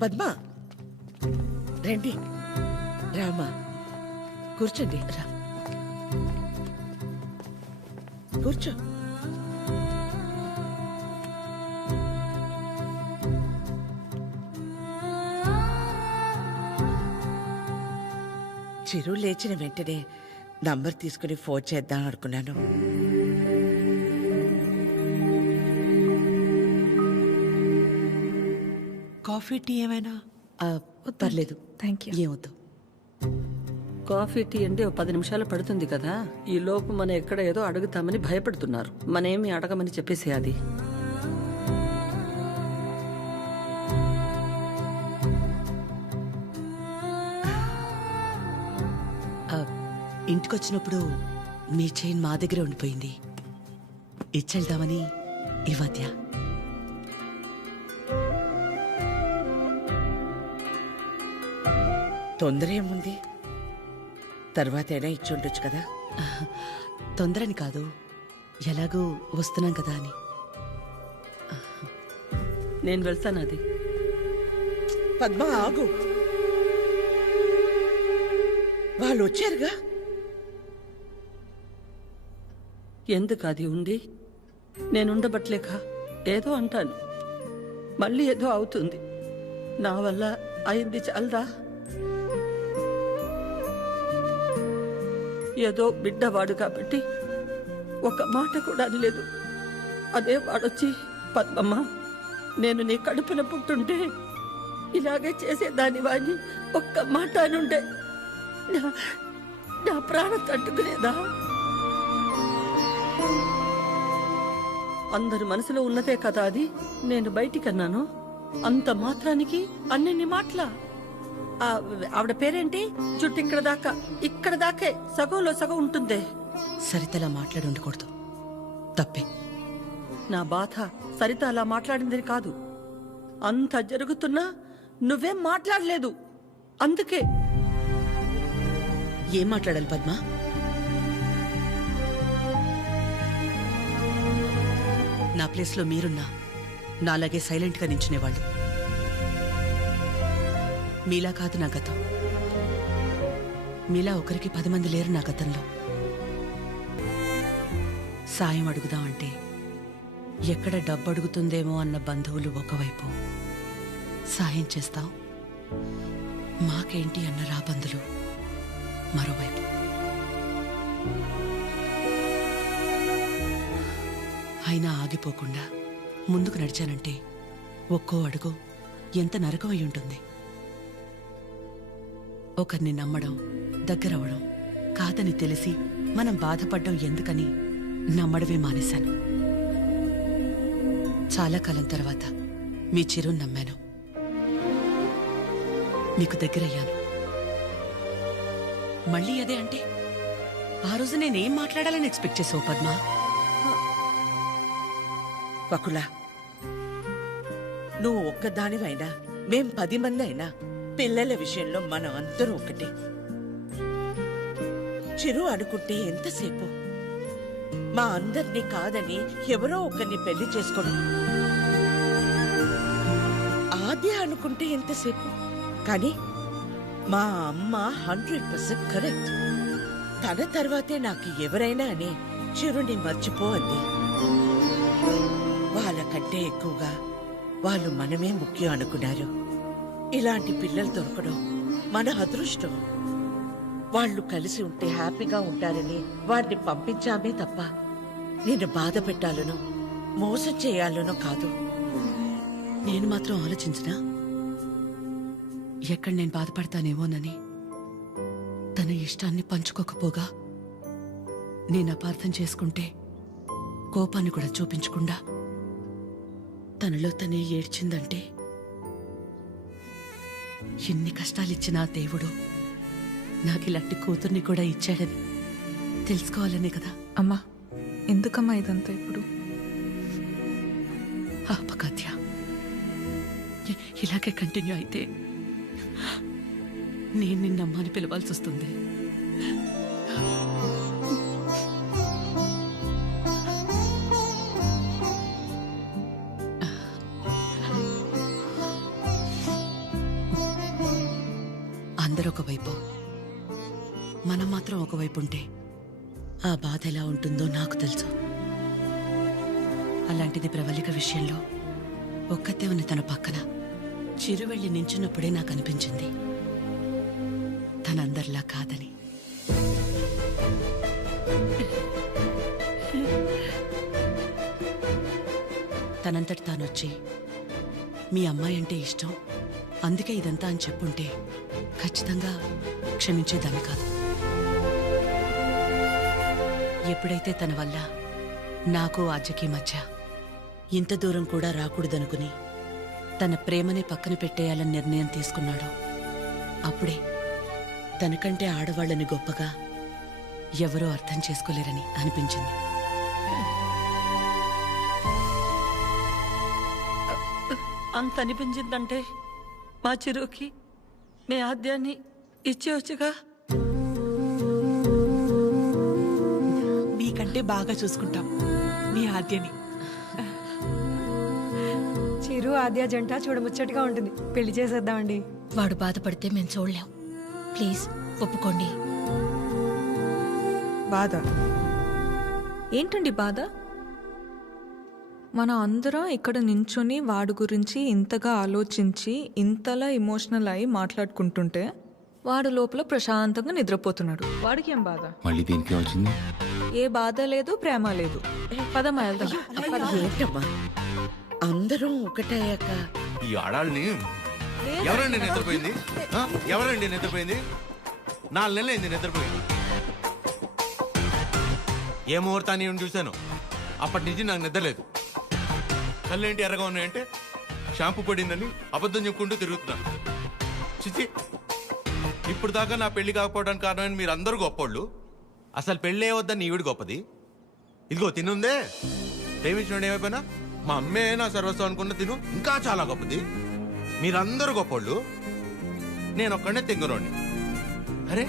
పద్మ, రండి. రామా, కూర్చోండి. రా, కూర్చో. చిరు లేచిన వెంటనే నంబర్ తీసుకుని ఫోన్ చేద్దాం అనుకున్నాను. కాఫీ టీ ఏమైనా? పర్లేదు, థ్యాంక్ యూ. ఏమొద్దు. కాఫీ టీ అంటే 10 నిమిషాలు పడుతుంది కదా. ఈ లోపు మనం ఎక్కడ ఏదో అడుగుతామని భయపడుతున్నారు. మనేమి అడగమని చెప్పేసి అది. ఇంటికొచ్చినప్పుడు మీ చైన్ మా దగ్గరే ఉండిపోయింది, ఇచ్చెళ్దామని ఈ మధ్య. తొందర ఏముంది, తర్వాతైనా ఇచ్చి ఉండొచ్చు కదా. తొందరని కాదు, ఎలాగూ వస్తున్నాం కదా అని. నేను వెళ్తాను. అది పద్మ ఆగు, వాళ్ళు వచ్చారుగా. ఎందుకు అది ఉండి నేనుండబట్లేక ఏదో అంటాను, మళ్ళీ ఏదో అవుతుంది. నా వల్ల అయింది చాలదా? ఏదో బిడ్డవాడు కాబట్టి ఒక మాట కూడా అనలేదు. అదే వాడొచ్చి పద్మమ్మ నేను నీ కడుపున పుట్టుంటే ఇలాగే చేసేదాని వాడిని ఒక్క మాట అనుండే నా ప్రాణం తట్టుకునేదా? అందరి మనసులో ఉన్నదే కదా అది. నేను బయటికన్నాను, అంత మాత్రానికి అన్ని మాటలా? ఆవిడ పేరేంటి? చుట్టూ ఇక్కడ దాకే సగంలో సగం ఉంటుందే. సరితలా మాట్లాడి ఉండకూడదు, తప్పే. నా బాధ సరిత అలా మాట్లాడిందని కాదు, అంత జరుగుతున్నా నువ్వేం మాట్లాడలేదు. అందుకే. ఏం మాట్లాడాలి పద్మ? నా ప్లేస్లో మీరున్నా నాలాగే సైలెంట్గా నించునేవాళ్ళు. మీలా కాదు నా గతం. మీలా ఒకరికి 10 మంది లేరు నా గతంలో. సాయం అడుగుదామంటే ఎక్కడ డబ్బు అడుగుతుందేమో అన్న బంధువులు ఒకవైపు, సాయం చేస్తాం మాకేంటి అన్న రాబందులు మరోవైపు. అయినా ఆగిపోకుండా ముందుకు నడిచానంటే ఒక్కో అడుగు ఎంత నరకం అయి ఉంటుంది. ఒకరిని నమ్మడం, దగ్గరవడం కాదని తెలిసి మనం బాధపడ్డం ఎందుకని నమ్మడమే మానేశాను. చాలా కాలం తర్వాత మీ చిరుని నమ్మాను, మీకు దగ్గరయ్యాను. మళ్ళీ అదే అంటే ఆ రోజు నేనేం మాట్లాడాలని ఎక్స్పెక్ట్ చేసావు పద్మ? వకులా, నువ్వు ఒక్కదానివైనా మేం 10 మంది అయినా పిల్లల విషయంలో మనం అందరూ ఒకటే. చిరు అనుకుంటే ఎంతసేపు మా అందరినీ కాదని ఎవరో ఒకరిని పెళ్లి చేసుకోవడం. ఆద్య అనుకుంటే ఎంతసేపు, కానీ మా అమ్మ 100% కరెక్ట్. తన తర్వాతే నాకు ఎవరైనా అని చిరుని మర్చిపో అంది. వాళ్ళకంటే ఎక్కువగా వాళ్ళు మనమే ముఖ్యం అనుకున్నారు. ఇలాంటి పిల్లలు దొరకడం మన అదృష్టం. వాళ్ళు కలిసి ఉంటే హ్యాపీగా ఉంటారని వాడిని పంపించామే తప్ప నేను బాధ పెట్టాలనో మోసం చేయాలనో కాదు. నేను మాత్రం ఆలోచించనా ఎక్కడ నేను బాధపడతానేమోనని? తన ఇష్టాన్ని పంచుకోకపోగా నేను అపార్థం చేసుకుంటే కోపాన్ని కూడా చూపించకుండా తనలో తనే ఏడ్చిందంటే ఎన్ని కష్టాలిచ్చినా దేవుడు నాకిలాంటి కూతుర్ని కూడా ఇచ్చాడని తెలుసుకోవాలనే కదా. అమ్మా, ఎందుకమ్మా ఇదంతా ఇప్పుడు? ఆపకాత్య, ఇలాగే కంటిన్యూ అయితే నేను నిన్నమ్మని పిలవాల్సి వస్తుంది. అందరూ ఒకవైపు, మనం మాత్రం ఒకవైపు ఉంటే ఆ బాధ ఎలా ఉంటుందో నాకు తెలుసు. అలాంటిది ప్రవళిక విషయంలో ఒక్కతే ఉన్న తన పక్కన చిరు వెళ్ళి నించున్నప్పుడే నాకు అనిపించింది తనందరిలా కాదని. తనంతటి తానొచ్చి మీ అమ్మాయి అంటే ఇష్టం అందుకే ఇదంతా అని చెప్పుంటే ఖచ్చితంగా క్షమించేదాన్ని కాదు. ఎప్పుడైతే తన వల్ల నాకు ఆద్యకి మధ్య ఇంత దూరం కూడా రాకూడదనుకుని తన ప్రేమనే పక్కన పెట్టేయాలని నిర్ణయం తీసుకున్నాడో అప్పుడే తనకంటే ఆడవాళ్ళని గొప్పగా ఎవరో అర్థం చేసుకోలేరని అనిపించింది. అంత అనిపించిందంటే మా చిరుకి మీ ఆద్యాన్ని ఇచ్చేవచ్చుగా. మీకంటే బాగా చూసుకుంటాం మీ ఆద్యని. మీరు ఆద్య జంట చూడముచ్చటగా ఉంటుంది. పెళ్లి చేసేద్దామండి. వాడు బాధపడితే మేము చూడలేం. ప్లీజ్ ఒప్పుకోండి. బాధ ఏంటండి బాధ? మన అందరం ఇక్కడ నించుని వాడి గురించి ఇంతగా ఆలోచించి ఇంతలా ఎమోషనల్ అయి మాట్లాడుకుంటుంటే వాడు లోపల ప్రశాంతంగా నిద్రపోతున్నాడు. వాడికి ఏం బాధ? మళ్ళీ దీనికి వచ్చింది. ఏ బాధ లేదు, ప్రేమ లేదు. పదమ్మా వెళ్దాం. ఏంటమ్మా అందరం ఒకటయ్యాక ఈ ఆడాళ్ళని ఎవరండి నిద్రపోయింది? ఆ? ఎవరండి నిద్రపోయింది? 4 నెలలు అయింది నిద్రపోయింది. ఏ ముహూర్తాన్ని చూశాను అప్పటి నుంచి నాకు నిద్రలేదు. కళ్ళేంటి ఎర్రగా ఉన్నాయంటే షాంపూ పడిందని అబద్ధం చెప్పుకుంటూ తిరుగుతున్నా. చిచి, ఇప్పుడు దాకా నా పెళ్లి కాకపోవడానికి కారణమైన మీరు అందరూ గొప్పోళ్ళు. అసలు పెళ్ళే వద్దని ఈవిడ గొప్పది. ఇదిగో తినుందే, ప్రేమించిన ఏమైపోయినా మా అమ్మే నా సర్వస్వం అనుకున్న తిను ఇంకా చాలా గొప్పది. మీరందరూ గొప్పోళ్ళు, నేను ఒక్కడే తెంగరోని. అరే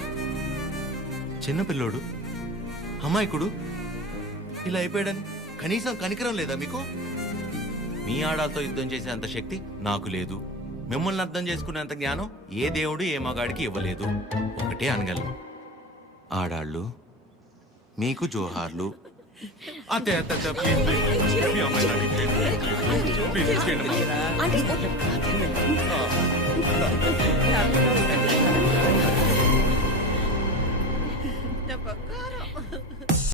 చిన్నపిల్లోడు అమాయకుడు ఇలా అయిపోయాడని కనీసం కనికరం లేదా మీకు? మీ ఆడాలతో యుద్ధం చేసేంత శక్తి నాకు లేదు. మిమ్మల్ని అర్థం చేసుకునేంత జ్ఞానం ఏ దేవుడు ఏ మగాడికి ఇవ్వలేదు. ఒకటే అనగలను, ఆడాళ్ళు మీకు జోహార్లు. అతే అతే అతే, ప్లీజ్ ప్లీజ్, మీ అమ్మాయి నాకు ఇచ్చేయండి, ప్లీజ్, ప్లీజ్ ఇచ్చేయండి.